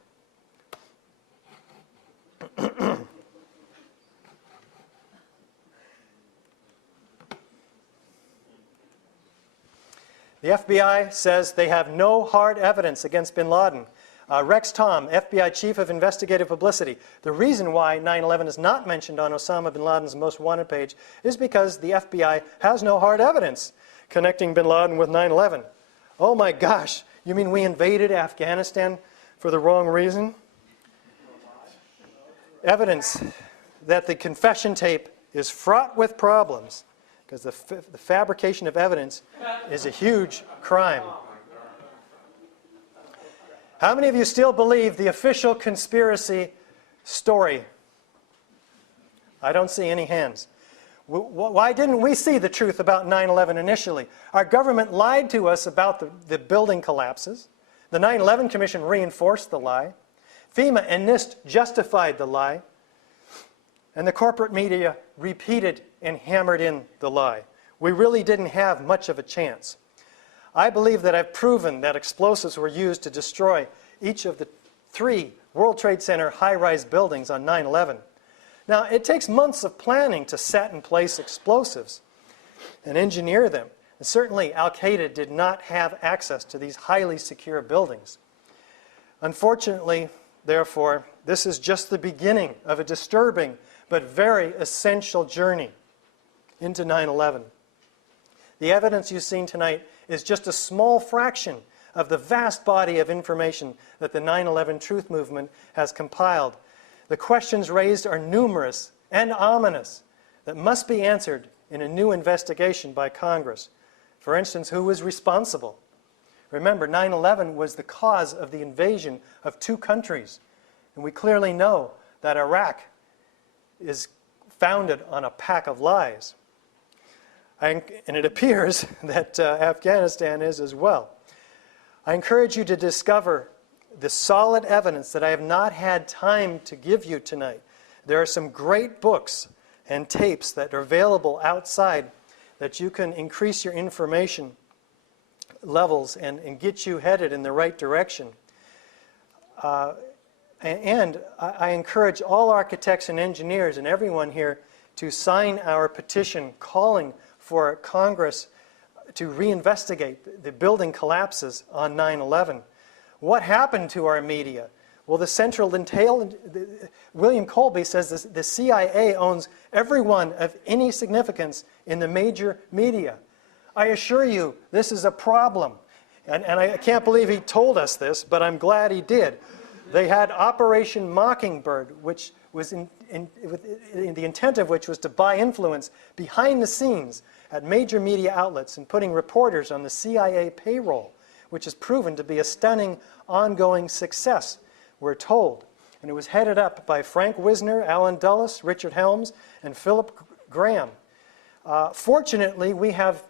The FBI says they have no hard evidence against bin Laden. Rex Tom, FBI Chief of Investigative Publicity. The reason why 9/11 is not mentioned on Osama bin Laden's most wanted page is because the FBI has no hard evidence connecting bin Laden with 9/11. Oh my gosh, you mean we invaded Afghanistan for the wrong reason? Evidence that the confession tape is fraught with problems, because the fabrication of evidence is a huge crime. How many of you still believe the official conspiracy story? I don't see any hands. Why didn't we see the truth about 9/11 initially? Our government lied to us about the building collapses. The 9/11 Commission reinforced the lie. FEMA and NIST justified the lie. And the corporate media repeated and hammered in the lie. We really didn't have much of a chance. I believe that I've proven that explosives were used to destroy each of the 3 World Trade Center high-rise buildings on 9/11. Now, it takes months of planning to set in place explosives and engineer them. And certainly, Al-Qaeda did not have access to these highly secure buildings. Unfortunately, therefore, this is just the beginning of a disturbing but very essential journey into 9/11. The evidence you've seen tonight is just a small fraction of the vast body of information that the 9/11 Truth Movement has compiled. The questions raised are numerous and ominous that must be answered in a new investigation by Congress. For instance, who was responsible? Remember, 9/11 was the cause of the invasion of 2 countries, and we clearly know that Iraq is founded on a pack of lies. And it appears that Afghanistan is as well. I encourage you to discover the solid evidence that I have not had time to give you tonight. There are some great books and tapes that are available outside that you can increase your information levels and get you headed in the right direction. And I encourage all architects and engineers and everyone here to sign our petition calling for Congress to reinvestigate the building collapses on 9/11. What happened to our media? Well, the central entail, William Colby says the CIA owns everyone of any significance in the major media. I assure you, this is a problem. And I can't believe he told us this, but I'm glad he did. They had Operation Mockingbird, which was the intent of which was to buy influence behind the scenes at major media outlets and putting reporters on the CIA payroll, which has proven to be a stunning ongoing success, we're told. And it was headed up by Frank Wisner, Alan Dulles, Richard Helms, and Philip Graham. Fortunately, we have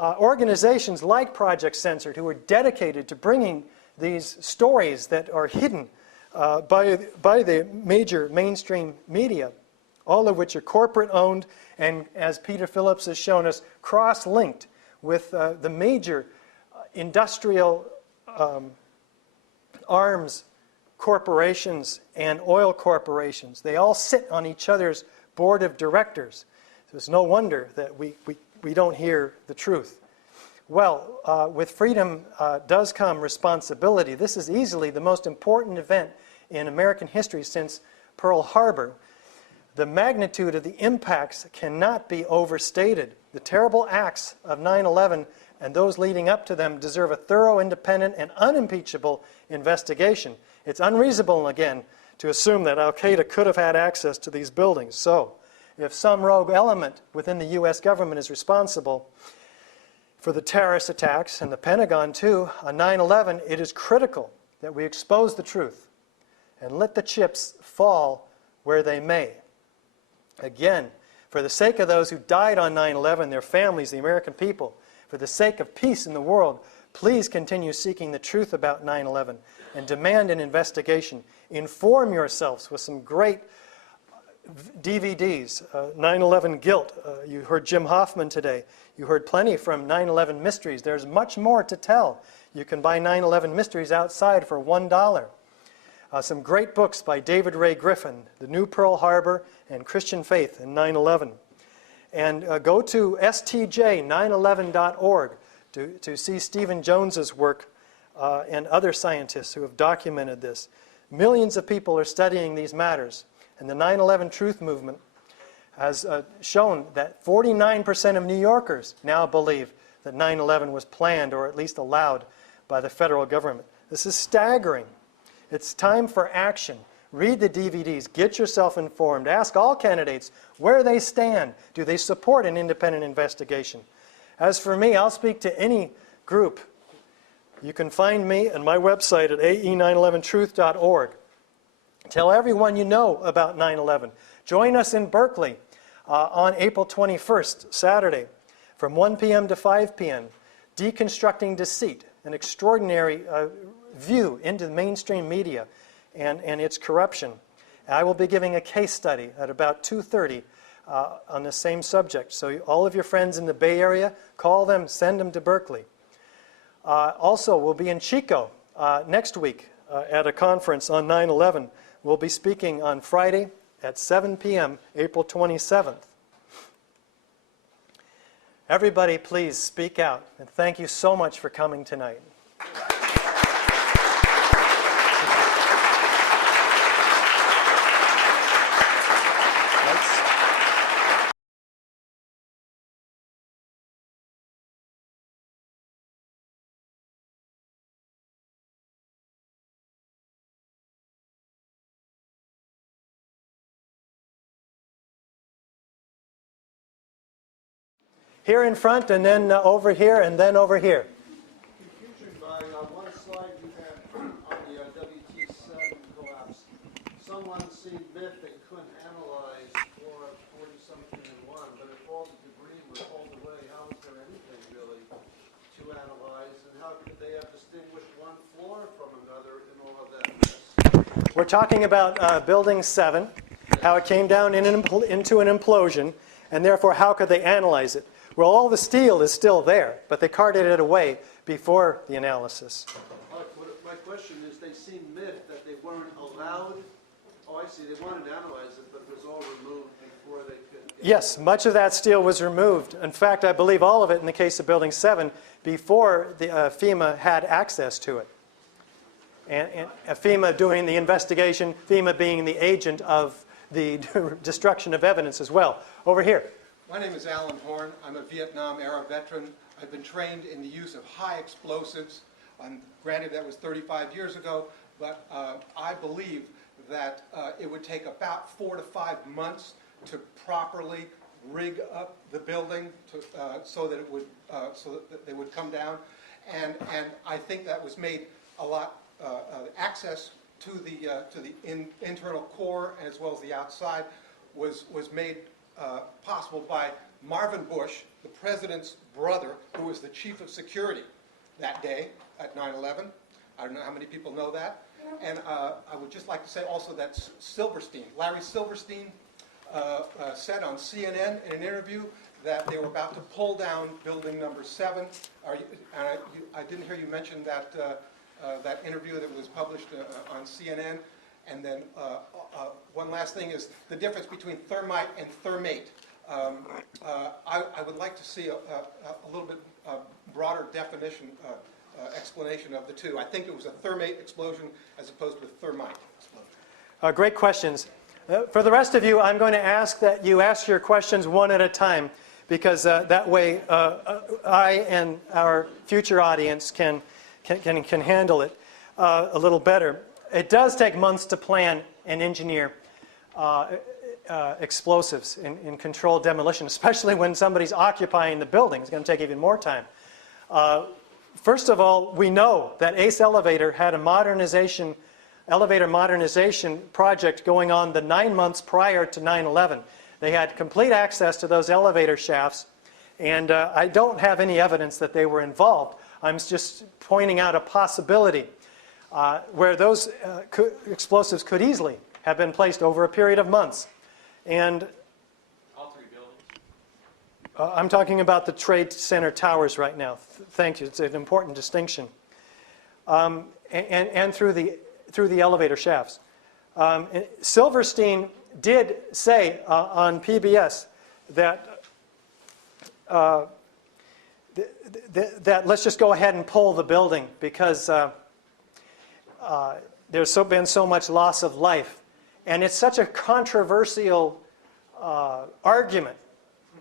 organizations like Project Censored who are dedicated to bringing these stories that are hidden by the major mainstream media, all of which are corporate-owned and, as Peter Phillips has shown us, cross-linked with the major industrial arms corporations and oil corporations. They all sit on each other's board of directors. So it's no wonder that we don't hear the truth. Well, with freedom does come responsibility. This is easily the most important event in American history since Pearl Harbor. The magnitude of the impacts cannot be overstated. The terrible acts of 9/11 and those leading up to them deserve a thorough, independent, and unimpeachable investigation. It's unreasonable, again, to assume that Al-Qaeda could have had access to these buildings. So, if some rogue element within the U.S. government is responsible for the terrorist attacks, and the Pentagon too, on 9/11, it is critical that we expose the truth and let the chips fall where they may. Again, for the sake of those who died on 9/11, their families, the American people, for the sake of peace in the world, please continue seeking the truth about 9/11 and demand an investigation. Inform yourselves with some great DVDs, 9/11 Guilt. You heard Jim Hoffman today. You heard plenty from 9/11 Mysteries. There's much more to tell. You can buy 9/11 Mysteries outside for $1. Some great books by David Ray Griffin, The New Pearl Harbor and Christian Faith in 9/11. And go to stj911.org to see Stephen Jones's work and other scientists who have documented this. Millions of people are studying these matters. And the 9/11 Truth Movement has shown that 49% of New Yorkers now believe that 9/11 was planned or at least allowed by the federal government. This is staggering. It's time for action. Read the DVDs. Get yourself informed. Ask all candidates where they stand. Do they support an independent investigation? As for me, I'll speak to any group. You can find me on my website at ae911truth.org. Tell everyone you know about 9/11. Join us in Berkeley on April 21st, Saturday, from 1 p.m. to 5 p.m. Deconstructing Deceit, an extraordinary view into the mainstream media and its corruption. I will be giving a case study at about 2:30 on the same subject. So all of your friends in the Bay Area, call them, send them to Berkeley. Also, we'll be in Chico next week at a conference on 9/11. We'll be speaking on Friday at 7 p.m., April 27th. Everybody, please speak out. And thank you so much for coming tonight. Here in front, and then over here, and then over here. Confusion by one slide you had on the WT7 collapse. Someone seemed miffed they couldn't analyze 40-something and 1, but if all the debris was hauled away, how is there anything really to analyze, and how could they have distinguished one floor from another in all of that mess? We're talking about Building 7, how it came down into an implosion, and therefore how could they analyze it? Well, all the steel is still there, but they carted it away before the analysis. My question is, they seem miffed that they weren't allowed. Oh, I see. They wanted to analyze it, but it was all removed before they could Yes, much of that steel was removed. In fact, I believe all of it in the case of Building 7 before the FEMA had access to it. And FEMA doing the investigation, FEMA being the agent of the destruction of evidence as well. Over here. My name is Alan Horn. I'm a Vietnam-era veteran. I've been trained in the use of high explosives. Granted, that was 35 years ago, but I believe that it would take about 4 to 5 months to properly rig up the building so that they would come down, and I think that was made a lot access to the internal core as well as the outside was made possible by Marvin Bush, the president's brother, who was the chief of security that day at 9/11. I don't know how many people know that. And I would just like to say also that Silverstein, Larry Silverstein, said on CNN in an interview that they were about to pull down building number 7. I didn't hear you mention that that interview that was published on CNN. And then one last thing is the difference between thermite and thermate. I would like to see a little bit broader definition, explanation of the two. I think it was a thermate explosion as opposed to a thermite explosion. Great questions. For the rest of you, I'm going to ask that you ask your questions one at a time, because that way I and our future audience can handle it a little better. It does take months to plan and engineer explosives in controlled demolition, especially when somebody's occupying the building. It's going to take even more time. First of all, we know that Ace Elevator had a elevator modernization project going on the 9 months prior to 9/11. They had complete access to those elevator shafts, and I don't have any evidence that they were involved. I'm just pointing out a possibility where those explosives could easily have been placed over a period of months. And all 3 buildings? I'm talking about the Trade Center towers right now. Thank you. It's an important distinction. And through the elevator shafts. Silverstein did say on PBS that that let's just go ahead and pull the building because there's been so much loss of life. And it's such a controversial argument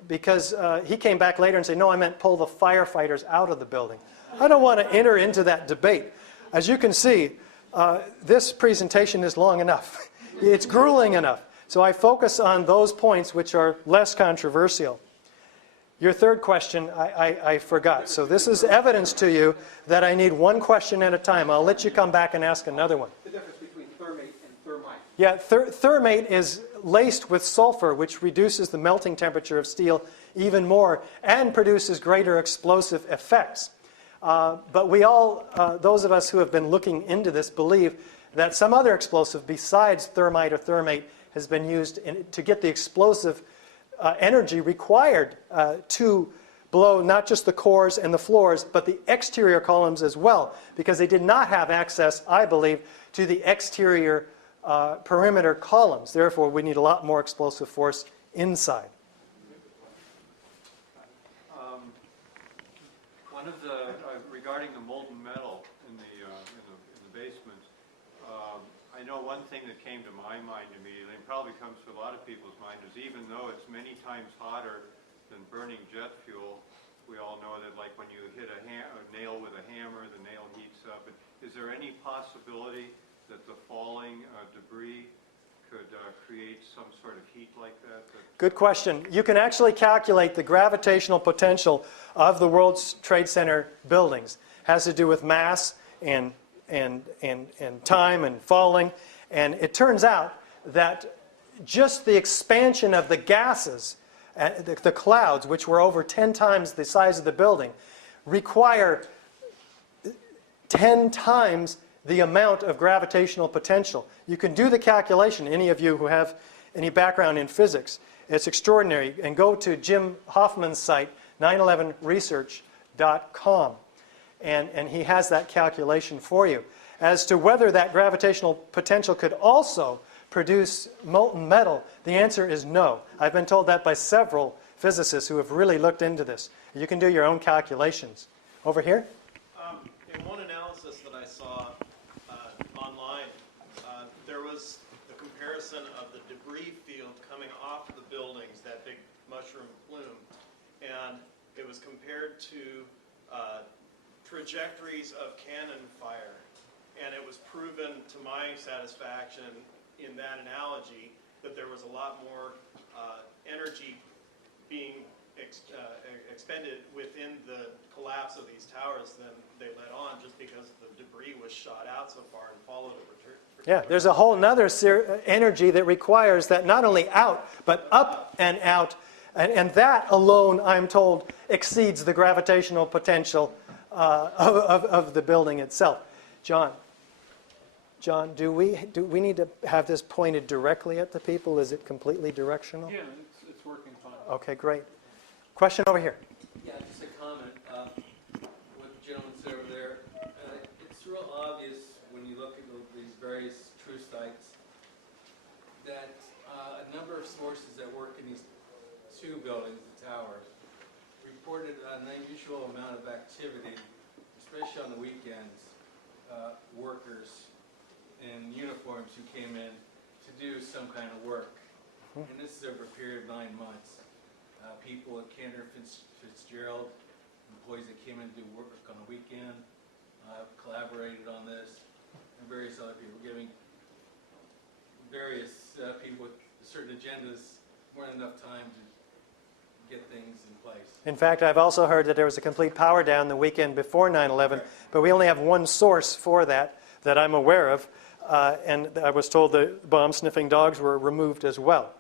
because he came back later and said, no, I meant pull the firefighters out of the building. I don't want to enter into that debate. As you can see, this presentation is long enough. It's grueling enough. So I focus on those points which are less controversial. Your third question, I forgot. So this is evidence to you that I need one question at a time. I'll let you come back and ask another one. The difference between thermate and thermite. Yeah, thermate is laced with sulfur, which reduces the melting temperature of steel even more and produces greater explosive effects. But we all, those of us who have been looking into this, believe that some other explosive besides thermite or thermate has been used to get the explosive energy required to blow not just the cores and the floors, but the exterior columns as well, because they did not have access, I believe, to the exterior perimeter columns. Therefore, we need a lot more explosive force inside. One of the regarding the molten metal in the basement, I know one thing that came to my mind immediately, and probably comes to a lot of people's mind, is even though it's many times hotter than burning jet fuel, we all know that, like when you hit a nail with a hammer, the nail heats up. Is there any possibility that the falling debris could create some sort of heat like that? Good question. You can actually calculate the gravitational potential of the World Trade Center buildings. It has to do with mass and time and falling. And it turns out that just the expansion of the gases, the clouds, which were over 10 times the size of the building, require 10 times the amount of gravitational potential. You can do the calculation, any of you who have any background in physics. It's extraordinary. And go to Jim Hoffman's site, 911research.com, and he has that calculation for you. As to whether that gravitational potential could also produce molten metal? The answer is no. I've been told that by several physicists who have really looked into this. You can do your own calculations. Over here? In one analysis that I saw online, there was the comparison of the debris field coming off of the buildings, that big mushroom plume, and it was compared to trajectories of cannon fire. And it was proven, to my satisfaction, in that analogy, that there was a lot more energy being expended within the collapse of these towers than they let on, just because the debris was shot out so far and followed a Yeah, there's a whole nother energy that requires that not only out, but up and out. And that alone, I'm told, exceeds the gravitational potential of the building itself. John, do we need to have this pointed directly at the people? Is it completely directional? Yeah, it's working fine. Okay, great. Question over here. Yeah, just a comment. What the gentleman said over there, it's real obvious when you look at these various true sites that a number of sources that work in these two buildings, the towers, reported an unusual amount of activity, especially on the weekends, workers in uniforms who came in to do some kind of work. And this is over a period of 9 months. People at Cantor Fitzgerald, employees that came in to do work on the weekend, collaborated on this, and various other people, giving various people with certain agendas more than enough time to get things in place. In fact, I've also heard that there was a complete power down the weekend before 9/11, but we only have one source for that I'm aware of, and I was told the bomb-sniffing dogs were removed as well.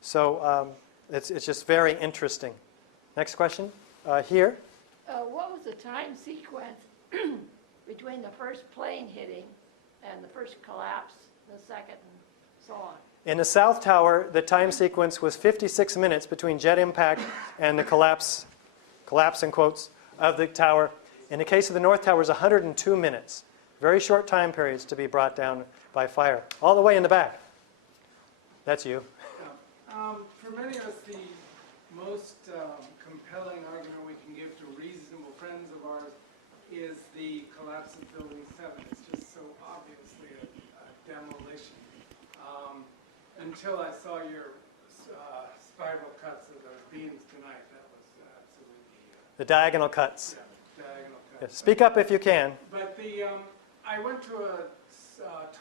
So it's just very interesting. Next question, here. What was the time sequence between the first plane hitting and the first collapse, the second, and so on? In the South Tower, the time sequence was 56 minutes between jet impact and the collapse in quotes, of the tower. In the case of the North Tower, it was 102 minutes. Very short time periods to be brought down by fire. All the way in the back. That's you. For many of us, the most compelling argument we can give to reasonable friends of ours is the collapse of Building 7. It's just so obviously a demolition. Until I saw your spiral cuts of those beams tonight, that was absolutely... The diagonal cuts. Yeah, diagonal cuts. Yeah, speak up if you can. But I went to a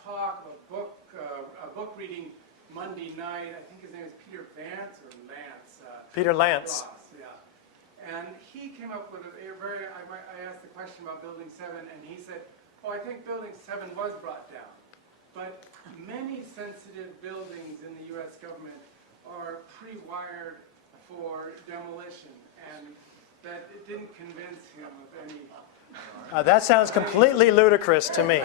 talk, a book reading Monday night. I think his name is Peter Vance or Lance. Peter Lance. Ross, yeah. And he came up with I asked the question about Building 7, and he said, oh, I think Building 7 was brought down. But many sensitive buildings in the U.S. government are pre-wired for demolition, and that it didn't convince him of any... That sounds completely ludicrous to me.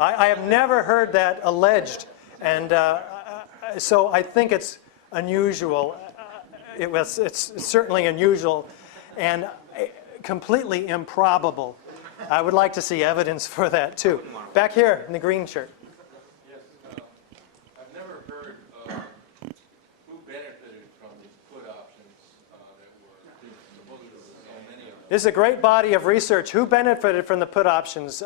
I have never heard that alleged, and so I think it's unusual. It's certainly unusual and completely improbable. I would like to see evidence for that too. Back here in the green shirt. Yes, I've never heard who benefited from these put options that were supposedly so many of them. This is a great body of research. Who benefited from the put options?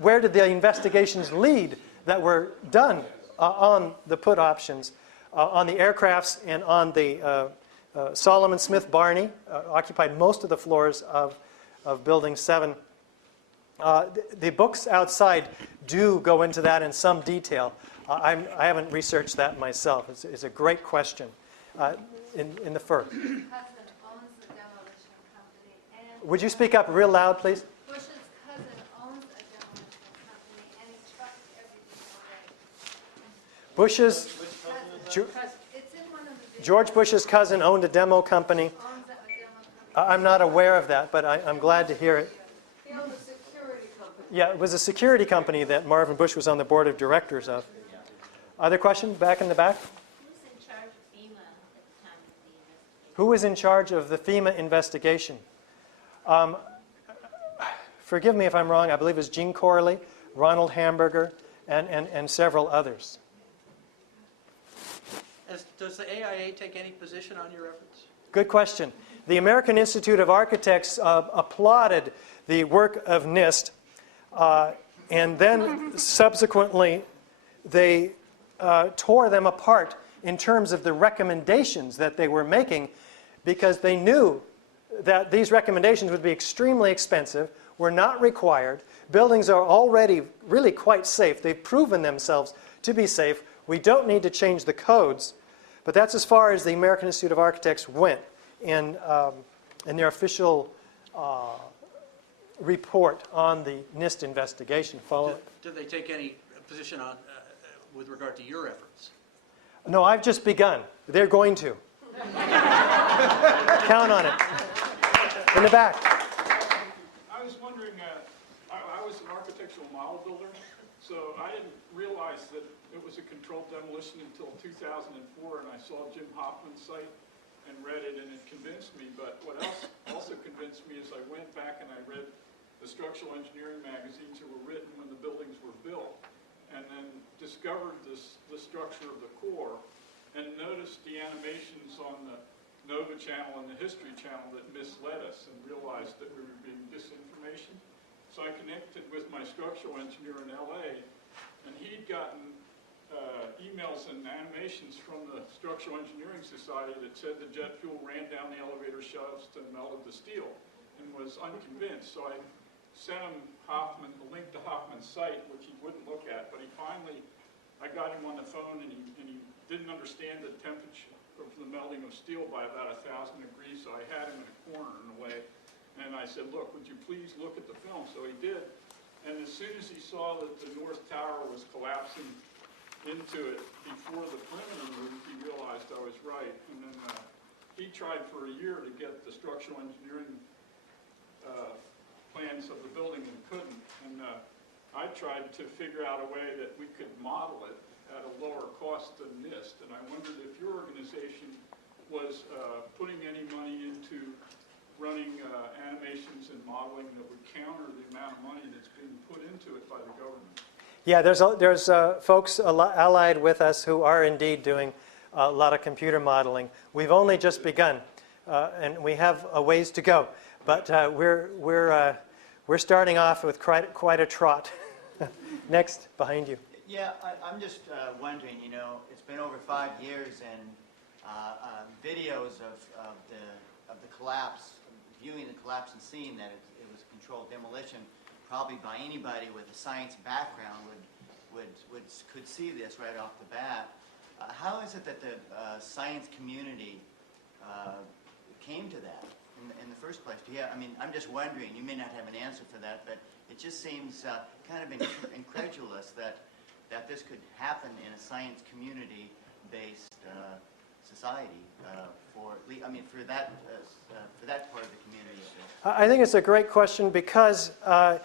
Where did the investigations lead that were done on the put options, on the aircrafts and on the Solomon Smith Barney, occupied most of the floors of Building 7. The books outside do go into that in some detail. I haven't researched that myself. It's a great question. In the fur. Would you speak up real loud, please? Bush's cousin owns a demolition company, and he trucks everything away. Bush's... George Bush's cousin owned a demo company. I'm not aware of that, but I'm glad to hear it. He owned a security company. Yeah, it was a security company that Marvin Bush was on the board of directors of. Other questions? Back in the back? Who was in charge of the FEMA investigation? Forgive me if I'm wrong. I believe it was Gene Corley, Ronald Hamburger, and several others. Does the AIA take any position on your efforts? Good question. The American Institute of Architects applauded the work of NIST, and then subsequently they tore them apart in terms of the recommendations that they were making, because they knew that these recommendations would be extremely expensive, were not required. Buildings are already really quite safe. They've proven themselves to be safe. We don't need to change the codes. But that's as far as the American Institute of Architects went in their official report on the NIST investigation. Did they take any position on with regard to your efforts? No, I've just begun. They're going to. Count on it. In the back. I was wondering, I was an architectural model builder, so I didn't realize that it was a controlled demolition until 2004, and I saw Jim Hoffman's site and read it, and it convinced me. But what else also convinced me is I went back and I read the structural engineering magazines that were written when the buildings were built, and then discovered the structure of the core, and noticed the animations on the Nova channel and the History channel that misled us, and realized that we were being disinformation. So I connected with my structural engineer in LA, and he'd gotten emails and animations from the Structural Engineering Society that said the jet fuel ran down the elevator shafts and melted the steel, and was unconvinced. So I sent him the link to Hoffman's site, which he wouldn't look at, but I got him on the phone, and he didn't understand the temperature of the melting of steel by about 1,000 degrees, so I had him in a corner in a way, and I said, look, would you please look at the film? So he did, and as soon as he saw that the North Tower was collapsing into it before the perimeter moved, he realized I was right, and then he tried for a year to get the structural engineering plans of the building and couldn't, and I tried to figure out a way that we could model it at a lower cost than NIST, and I wondered if your organization was putting any money into running animations and modeling that would counter the amount of money that's being put into it by the government. Yeah, there's folks allied with us who are indeed doing a lot of computer modeling. We've only just begun, and we have a ways to go. But we're starting off with quite a trot. Next, behind you. Yeah, I'm just wondering. You know, it's been over 5 years, and videos of the collapse, viewing the collapse and seeing that it was a controlled demolition, probably by anybody with a science background could see this right off the bat. How is it that the science community came to that in the first place? I mean, I'm just wondering. You may not have an answer for that, but it just seems kind of incredulous that this could happen in a science community-based society for that part of the community. I think it's a great question because I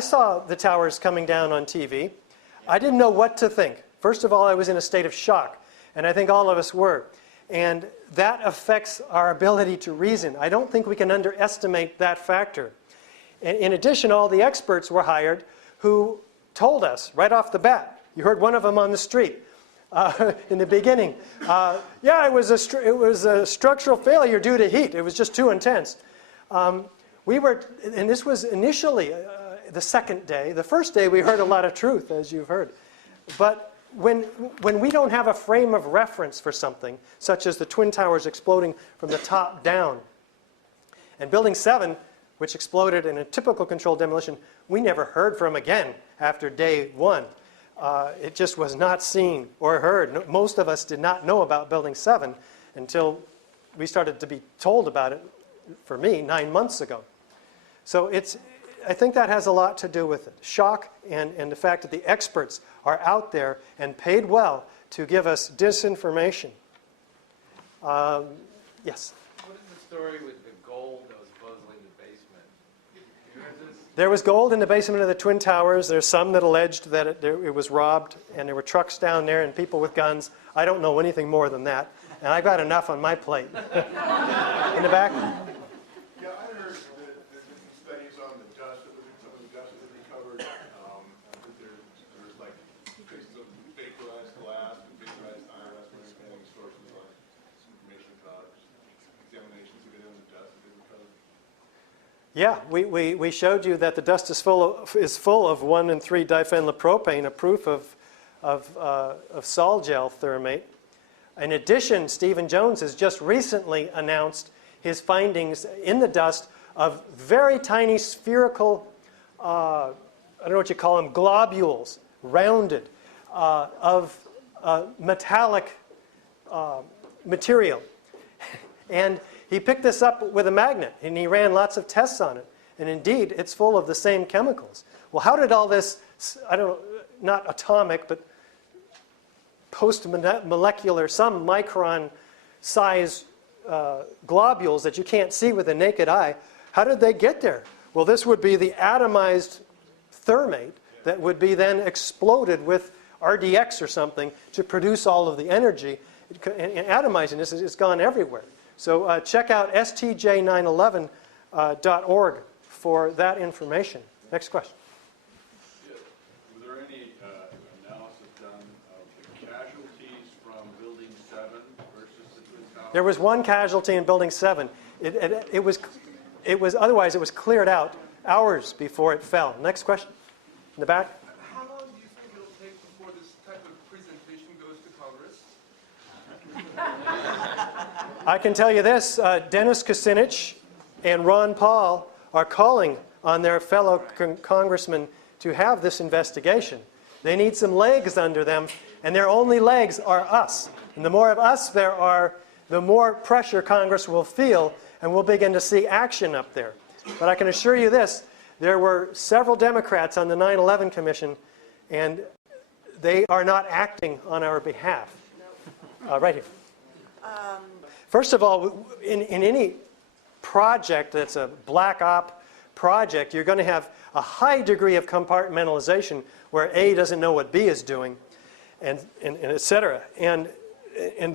saw the towers coming down on TV. I didn't know what to think. First of all, I was in a state of shock, and I think all of us were. And that affects our ability to reason. I don't think we can underestimate that factor. In addition, all the experts were hired who told us right off the bat. You heard one of them on the street in the beginning. Yeah, it was a structural failure due to heat. It was just too intense. And this was initially the second day. The first day we heard a lot of truth, as you've heard. But when we don't have a frame of reference for something, such as the Twin Towers exploding from the top down, and Building 7, which exploded in a typical controlled demolition, we never heard from again after day 1. It just was not seen or heard. Most of us did not know about Building 7 until we started to be told about it, for me, 9 months ago. So I think that has a lot to do with it. Shock and the fact that the experts are out there and paid well to give us disinformation. Yes? What is the story with the gold that was supposedly in the basement? You heard this? There was gold in the basement of the Twin Towers. There's some that alleged that it was robbed, and there were trucks down there and people with guns. I don't know anything more than that, and I've got enough on my plate. In the back? Yeah, I heard that there's been studies on the dust, some of the dust that recovered, that Yeah, we showed you that the dust is full of 1,3-diphenylpropane, a proof of sol gel thermate. In addition, Stephen Jones has just recently announced his findings in the dust of very tiny spherical, I don't know what you call them, globules, rounded, of metallic material. And he picked this up with a magnet, and he ran lots of tests on it. And indeed, it's full of the same chemicals. Well, how did all this, I don't know, not atomic, but post-molecular, some micron size globules that you can't see with the naked eye, how did they get there? Well, this would be the atomized thermate that would be then exploded with RDX or something to produce all of the energy. And atomizing this is gone everywhere. So check out stj911.org for that information. Next question. Was there any analysis done of the casualties from Building 7 versus the Twin Towers? There was one casualty in Building 7. Otherwise it was cleared out hours before it fell. Next question. In the back. How long do you think it'll take before this type of presentation goes to Congress? I can tell you this, Dennis Kucinich and Ron Paul are calling on their fellow congressmen to have this investigation. They need some legs under them, and their only legs are us. And the more of us there are, the more pressure Congress will feel, and we'll begin to see action up there. But I can assure you this, there were several Democrats on the 9/11 Commission, and they are not acting on our behalf. Right here. First of all, in any project that's a black op project, you're going to have a high degree of compartmentalization where A doesn't know what B is doing, and et cetera. And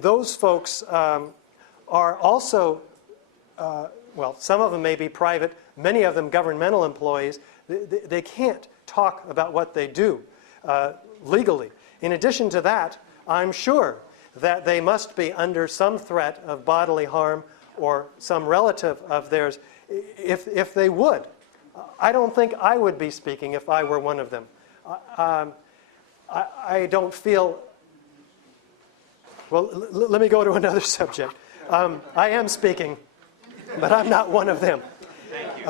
those folks are also, well, some of them may be private, many of them governmental employees. They can't talk about what they do legally. In addition to that, I'm sure that they must be under some threat of bodily harm or some relative of theirs if they would. I don't think I would be speaking if I were one of them. I don't feel... Well, let me go to another subject. I am speaking, but I'm not one of them. Thank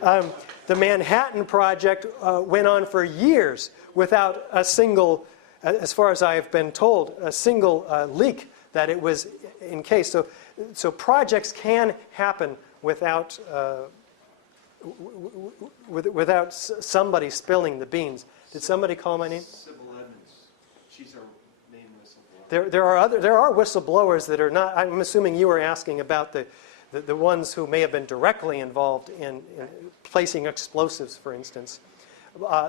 you. The Manhattan Project went on for years without a single, as far as I've been told, a single leak that it was encased. So projects can happen without without somebody spilling the beans. Did somebody call my name? Sybil Edmonds. She's our main whistleblower. There are whistleblowers that are not. I'm assuming you were asking about the ones who may have been directly involved in placing explosives, for instance.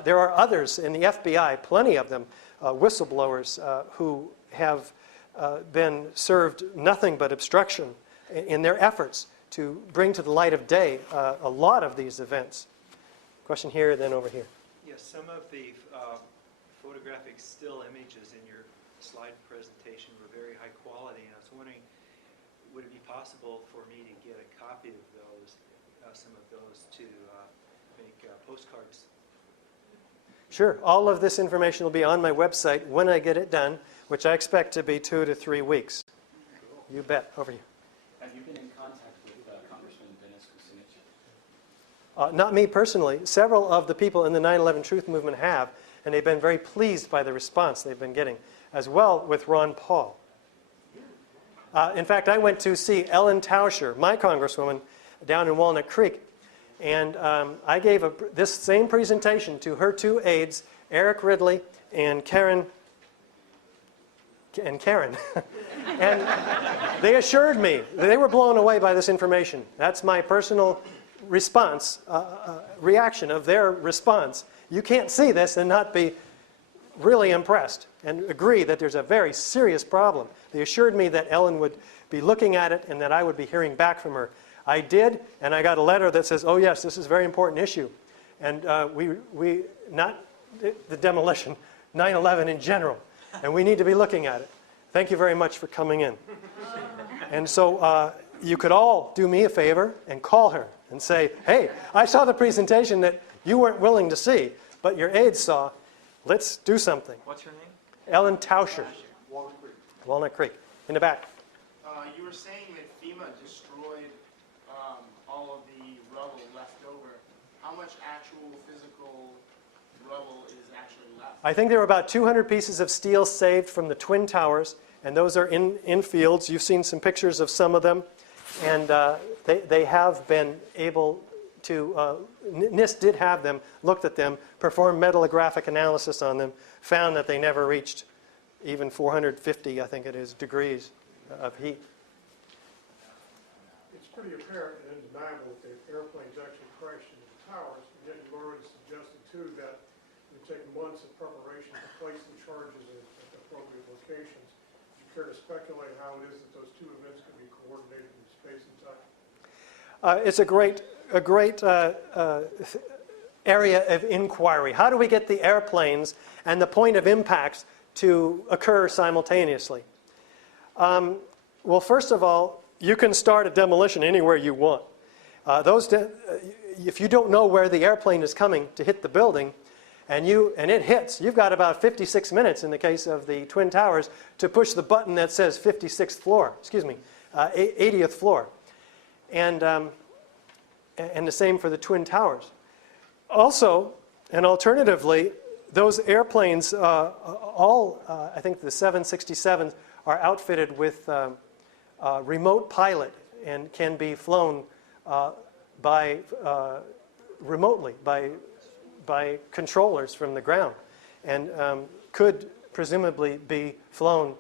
There are others in the FBI, plenty of them, whistleblowers who have been served nothing but obstruction in their efforts to bring to the light of day a lot of these events. Question here, then over here. Yes, some of the photographic still images in your slide presentation were very high quality, and I was wondering, would it be possible for me to get a copy of those, some of those, to make postcards? Sure. All of this information will be on my website when I get it done, which I expect to be 2 to 3 weeks. Cool. You bet. Over here. Have you been in contact with Congressman Dennis Kucinich? Not me personally. Several of the people in the 9/11 Truth Movement have, and they've been very pleased by the response they've been getting, as well with Ron Paul. In fact, I went to see Ellen Tauscher, my congresswoman, down in Walnut Creek, and I gave this same presentation to her 2 aides, Eric Ridley and Karen. And they assured me that they were blown away by this information. That's my personal response, reaction of their response. You can't see this and not be really impressed and agree that there's a very serious problem. They assured me that Ellen would be looking at it and that I would be hearing back from her. I did, and I got a letter that says, oh yes, this is a very important issue. And we not the demolition, 9/11 in general. And we need to be looking at it. Thank you very much for coming in. And so you could all do me a favor and call her and say, hey, I saw the presentation that you weren't willing to see, but your aides saw. Let's do something. What's your name? Ellen Tauscher. Walnut Creek. Walnut Creek. In the back. You were saying that FEMA destroyed all of the rubble left over. How much actual physical rubble is actually left? I think there were about 200 pieces of steel saved from the Twin Towers, and those are in fields. You've seen some pictures of some of them, and they have been able to, NIST did have them, looked at them, performed metallographic analysis on them, found that they never reached even 450, I think it is, degrees of heat. It's pretty apparent and undeniable that the airplanes actually crashed into the towers, and yet you've already suggested too that it would take months of preparation to place the charges at the appropriate locations. Do you care to speculate how it is that those two events could be coordinated in space and time? It's a great area of inquiry. How do we get the airplanes and the point of impacts to occur simultaneously? Well, first of all, you can start a demolition anywhere you want. If you don't know where the airplane is coming to hit the building, and it hits, you've got about 56 minutes in the case of the Twin Towers to push the button that says 56th floor, 80th floor. And the same for the Twin Towers. Also, and alternatively, those airplanes, I think the 767s are outfitted with remote pilot and can be flown remotely by controllers from the ground, and could presumably be flown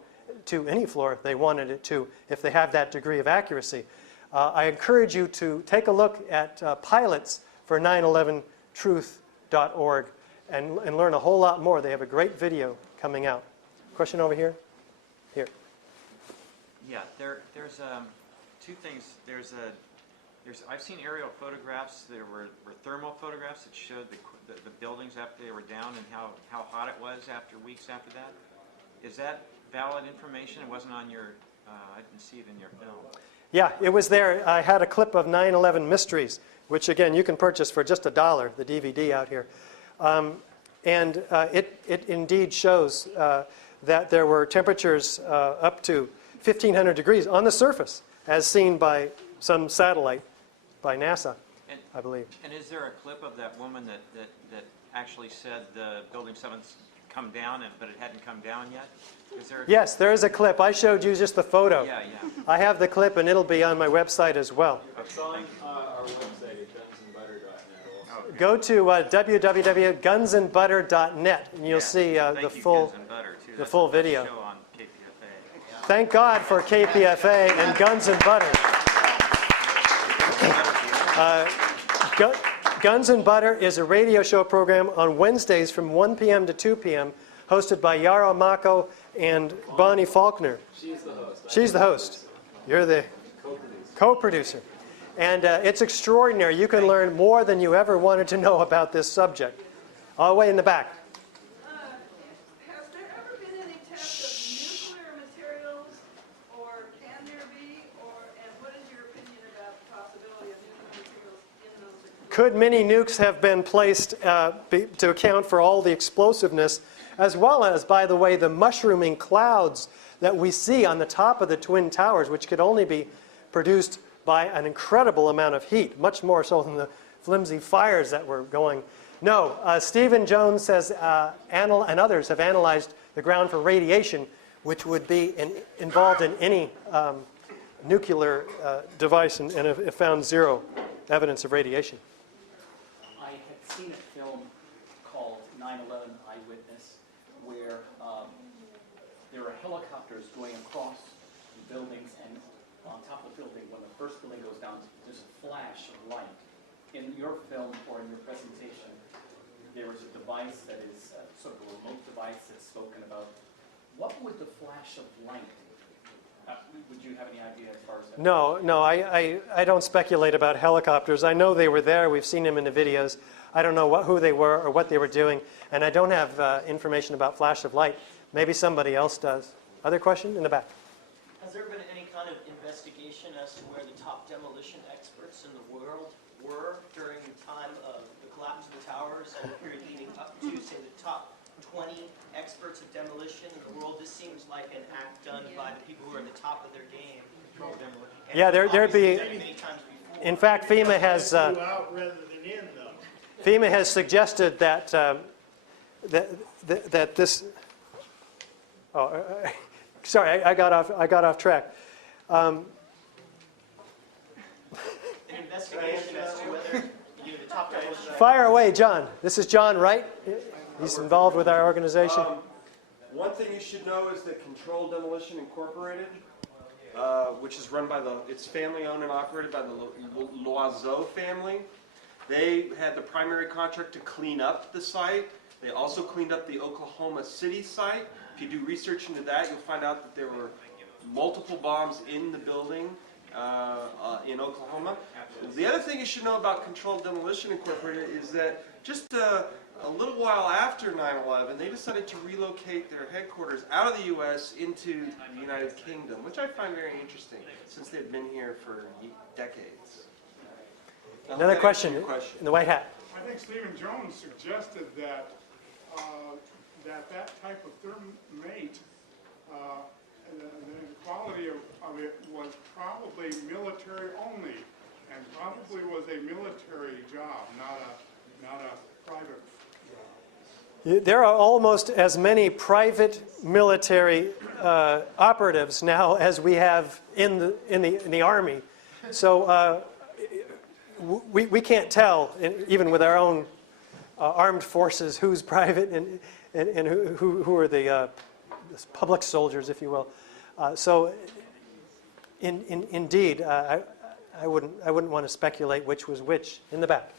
to any floor if they wanted it to, if they have that degree of accuracy. I encourage you to take a look at pilots for 911truth.org and learn a whole lot more. They have a great video coming out. Question over here? Here. Yeah, there's two things. I've seen aerial photographs. There were thermal photographs that showed the buildings after they were down and how hot it was weeks after that. Is that valid information? It wasn't on your, I didn't see it in your film. Yeah, it was there. I had a clip of 9/11 Mysteries, which again you can purchase for just $1, the DVD out here. It indeed shows that there were temperatures up to 1,500 degrees on the surface, as seen by some satellite by NASA, I believe. And is there a clip of that woman that actually said the Building 7's come down, but it hadn't come down yet? Yes, there is a clip. I showed you just the photo. Yeah. I have the clip, and it'll be on my website as well. It's on our website at gunsandbutter.net. Go to www.gunsandbutter.net, and you'll see the full video. Thank God for KPFA and Guns and Butter. Guns and Butter is a radio show program on Wednesdays from 1 p.m. to 2 p.m. hosted by Yara Mako and Bonnie Faulkner. She's the host. She's the host. You're the co-producer. And it's extraordinary. You can learn more than you ever wanted to know about this subject. All the way in the back. Has there ever been any test of nuclear materials, or can there be, and what is your opinion about the possibility of nuclear materials in those explosions? Could many nukes have been placed to account for all the explosiveness, as well as, by the way, the mushrooming clouds that we see on the top of the Twin Towers, which could only be produced by an incredible amount of heat, much more so than the flimsy fires that were going. No, Stephen Jones says, and others have analyzed the ground for radiation, which would be involved in any nuclear device, and have found zero evidence of radiation. I had seen a film called 9/11 Eyewitness, where there are helicopters going across the buildings, and on top of the building, when the first building goes down, there's a flash of light. In your film or in your presentation, there was a device that is sort of a remote device that's spoken about. What would the flash of light? Would you have any idea as far as that? No, I don't speculate about helicopters. I know they were there. We've seen them in the videos. I don't know who they were or what they were doing, and I don't have information about flash of light. Maybe somebody else does. Other question in the back? Has there been any kind of investigation as to where the top demolition experts in the world were during the time of the collapse of the towers and the period leading up to, say, the top 20 experts of demolition in the world? This seems like an act done by the people who are at the top of their game. And Yeah, there'd be. done many times before. In fact, FEMA has. Out rather than in, though. FEMA has suggested that that this. Oh, sorry, I got off track. An investigation as to whether the top demolition. Fire away, John. This is John Wright. He's involved with our organization. One thing you should know is that Controlled Demolition Incorporated, which is run by it's family owned and operated by the Loiseau family. They had the primary contract to clean up the site. They also cleaned up the Oklahoma City site. If you do research into that, you'll find out that there were multiple bombs in the building in Oklahoma. The other thing you should know about Controlled Demolition Incorporated is that just a little while after 9/11, they decided to relocate their headquarters out of the U.S. into the United Kingdom, which I find very interesting, since they've been here for decades. Another question in the white hat. I think Stephen Jones suggested that that type of thermate, the quality of it was probably military only, and probably was a military job, not a private job. There are almost as many private military operatives now as we have in the Army. So we can't tell, even with our own armed forces, who's private and who are the public soldiers, if you will. So indeed, I wouldn't want to speculate which was which. In the back.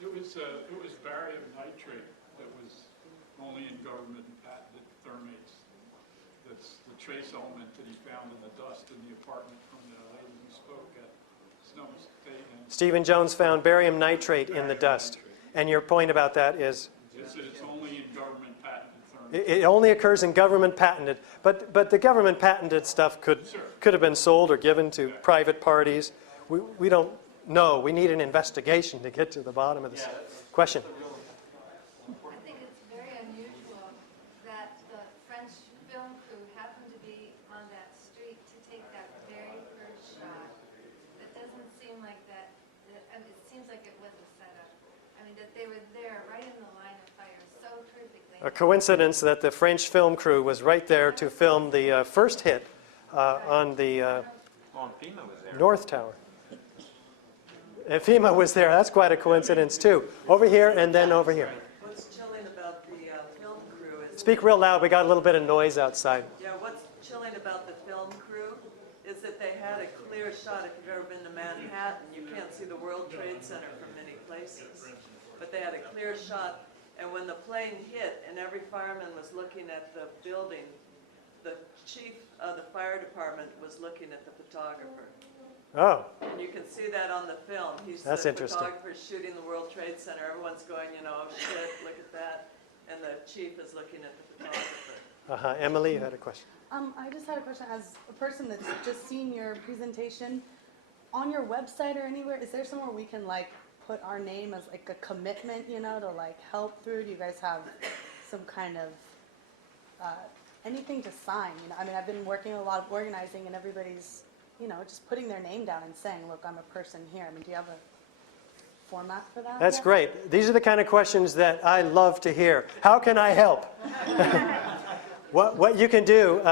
It was barium nitrate that was only in government and patented thermates. That's the trace element that he found in the dust in the apartment from the lady who spoke at Sonoma State. Stephen Jones found barium nitrate in the dust. And your point about that is? It's only in government patented thermates. It only occurs in government patented. But the government patented stuff could have been sold or given to private parties. We don't know. We need an investigation to get to the bottom of this question. I think it's very unusual that the French film crew happened to be on that street to take that very first shot. It doesn't seem like that. I mean, it seems like it was a setup. I mean, that they were there right in the line of fire so perfectly. A coincidence that the French film crew was right there to film the first hit on the North Tower. And FEMA was there. That's quite a coincidence, too. Over here and then over here. What's chilling about the film crew is... Speak real loud. We got a little bit of noise outside. Yeah, what's chilling about the film crew is that they had a clear shot. If you've ever been to Manhattan, you can't see the World Trade Center from many places. But they had a clear shot. And when the plane hit and every fireman was looking at the building, the chief of the fire department was looking at the photographer. Oh. And you can see that on the film. He's That's the interesting. photographer shooting the World Trade Center. Everyone's going, oh shit, look at that. And the chief is looking at the photographer. Emily, you had a question. I just had a question. As a person that's just seen your presentation, on your website or anywhere, is there somewhere we can put our name as a commitment, to help through? Do you guys have some kind of anything to sign? I mean, I've been working a lot of organizing, and everybody's just putting their name down and saying, look, I'm a person here. I mean, do you have a format for that? That's great. These are the kind of questions that I love to hear. How can I help? What you can do,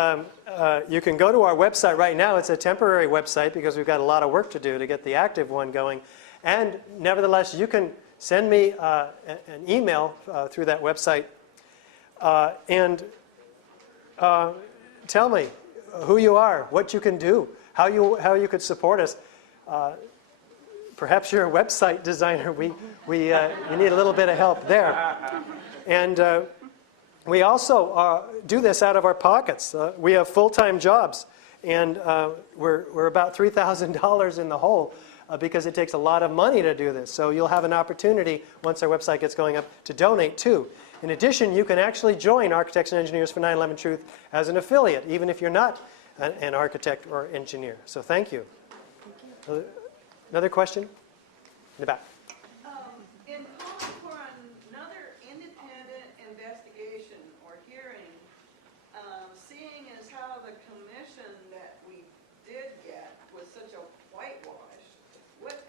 you can go to our website right now. It's a temporary website because we've got a lot of work to do to get the active one going. And nevertheless, you can send me an email through that website and tell me who you are, what you can do, how you could support us. Perhaps you're a website designer. We need a little bit of help there. And we also do this out of our pockets. We have full-time jobs, and we're about $3,000 in the hole because it takes a lot of money to do this. So you'll have an opportunity, once our website gets going up, to donate too. In addition, you can actually join Architects and Engineers for 9/11 Truth as an affiliate, even if you're not an architect or engineer. So thank you. Another question? In the back. In calling for another independent investigation or hearing, seeing as how the commission that we did get was such a whitewash,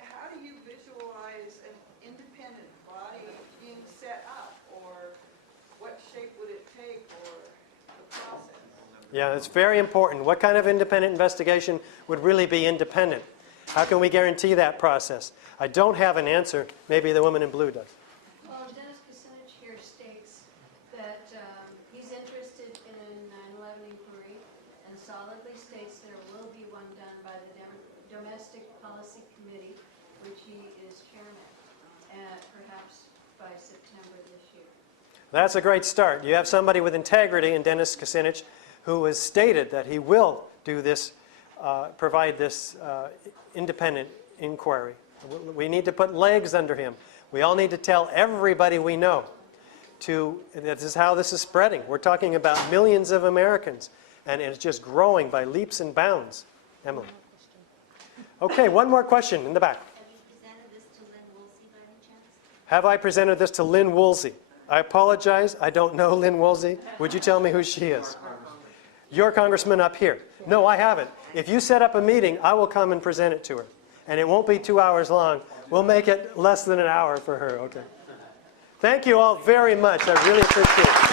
how do you visualize an independent body being set up, or what shape would it take, or the process? Yeah, it's very important. What kind of independent investigation would really be independent? How can we guarantee that process? I don't have an answer. Maybe the woman in blue does. Well, Dennis Kucinich here states that he's interested in a 9/11 inquiry and solidly states there will be one done by the Domestic Policy Committee, which he is chairman, and perhaps by September this year. That's a great start. You have somebody with integrity in Dennis Kucinich who has stated that he will do this, provide this independent inquiry. We need to put legs under him. We all need to tell everybody we know this is how this is spreading. We're talking about millions of Americans, and it's just growing by leaps and bounds. Emily. Okay, one more question in the back. Have I presented this to Lynn Woolsey? I apologize, I don't know Lynn Woolsey. Would you tell me who she is? Your congressman up here. No, I haven't. If you set up a meeting, I will come and present it to her. And it won't be 2 hours long. We'll make it less than an hour for her, okay? Thank you all very much. I really appreciate it.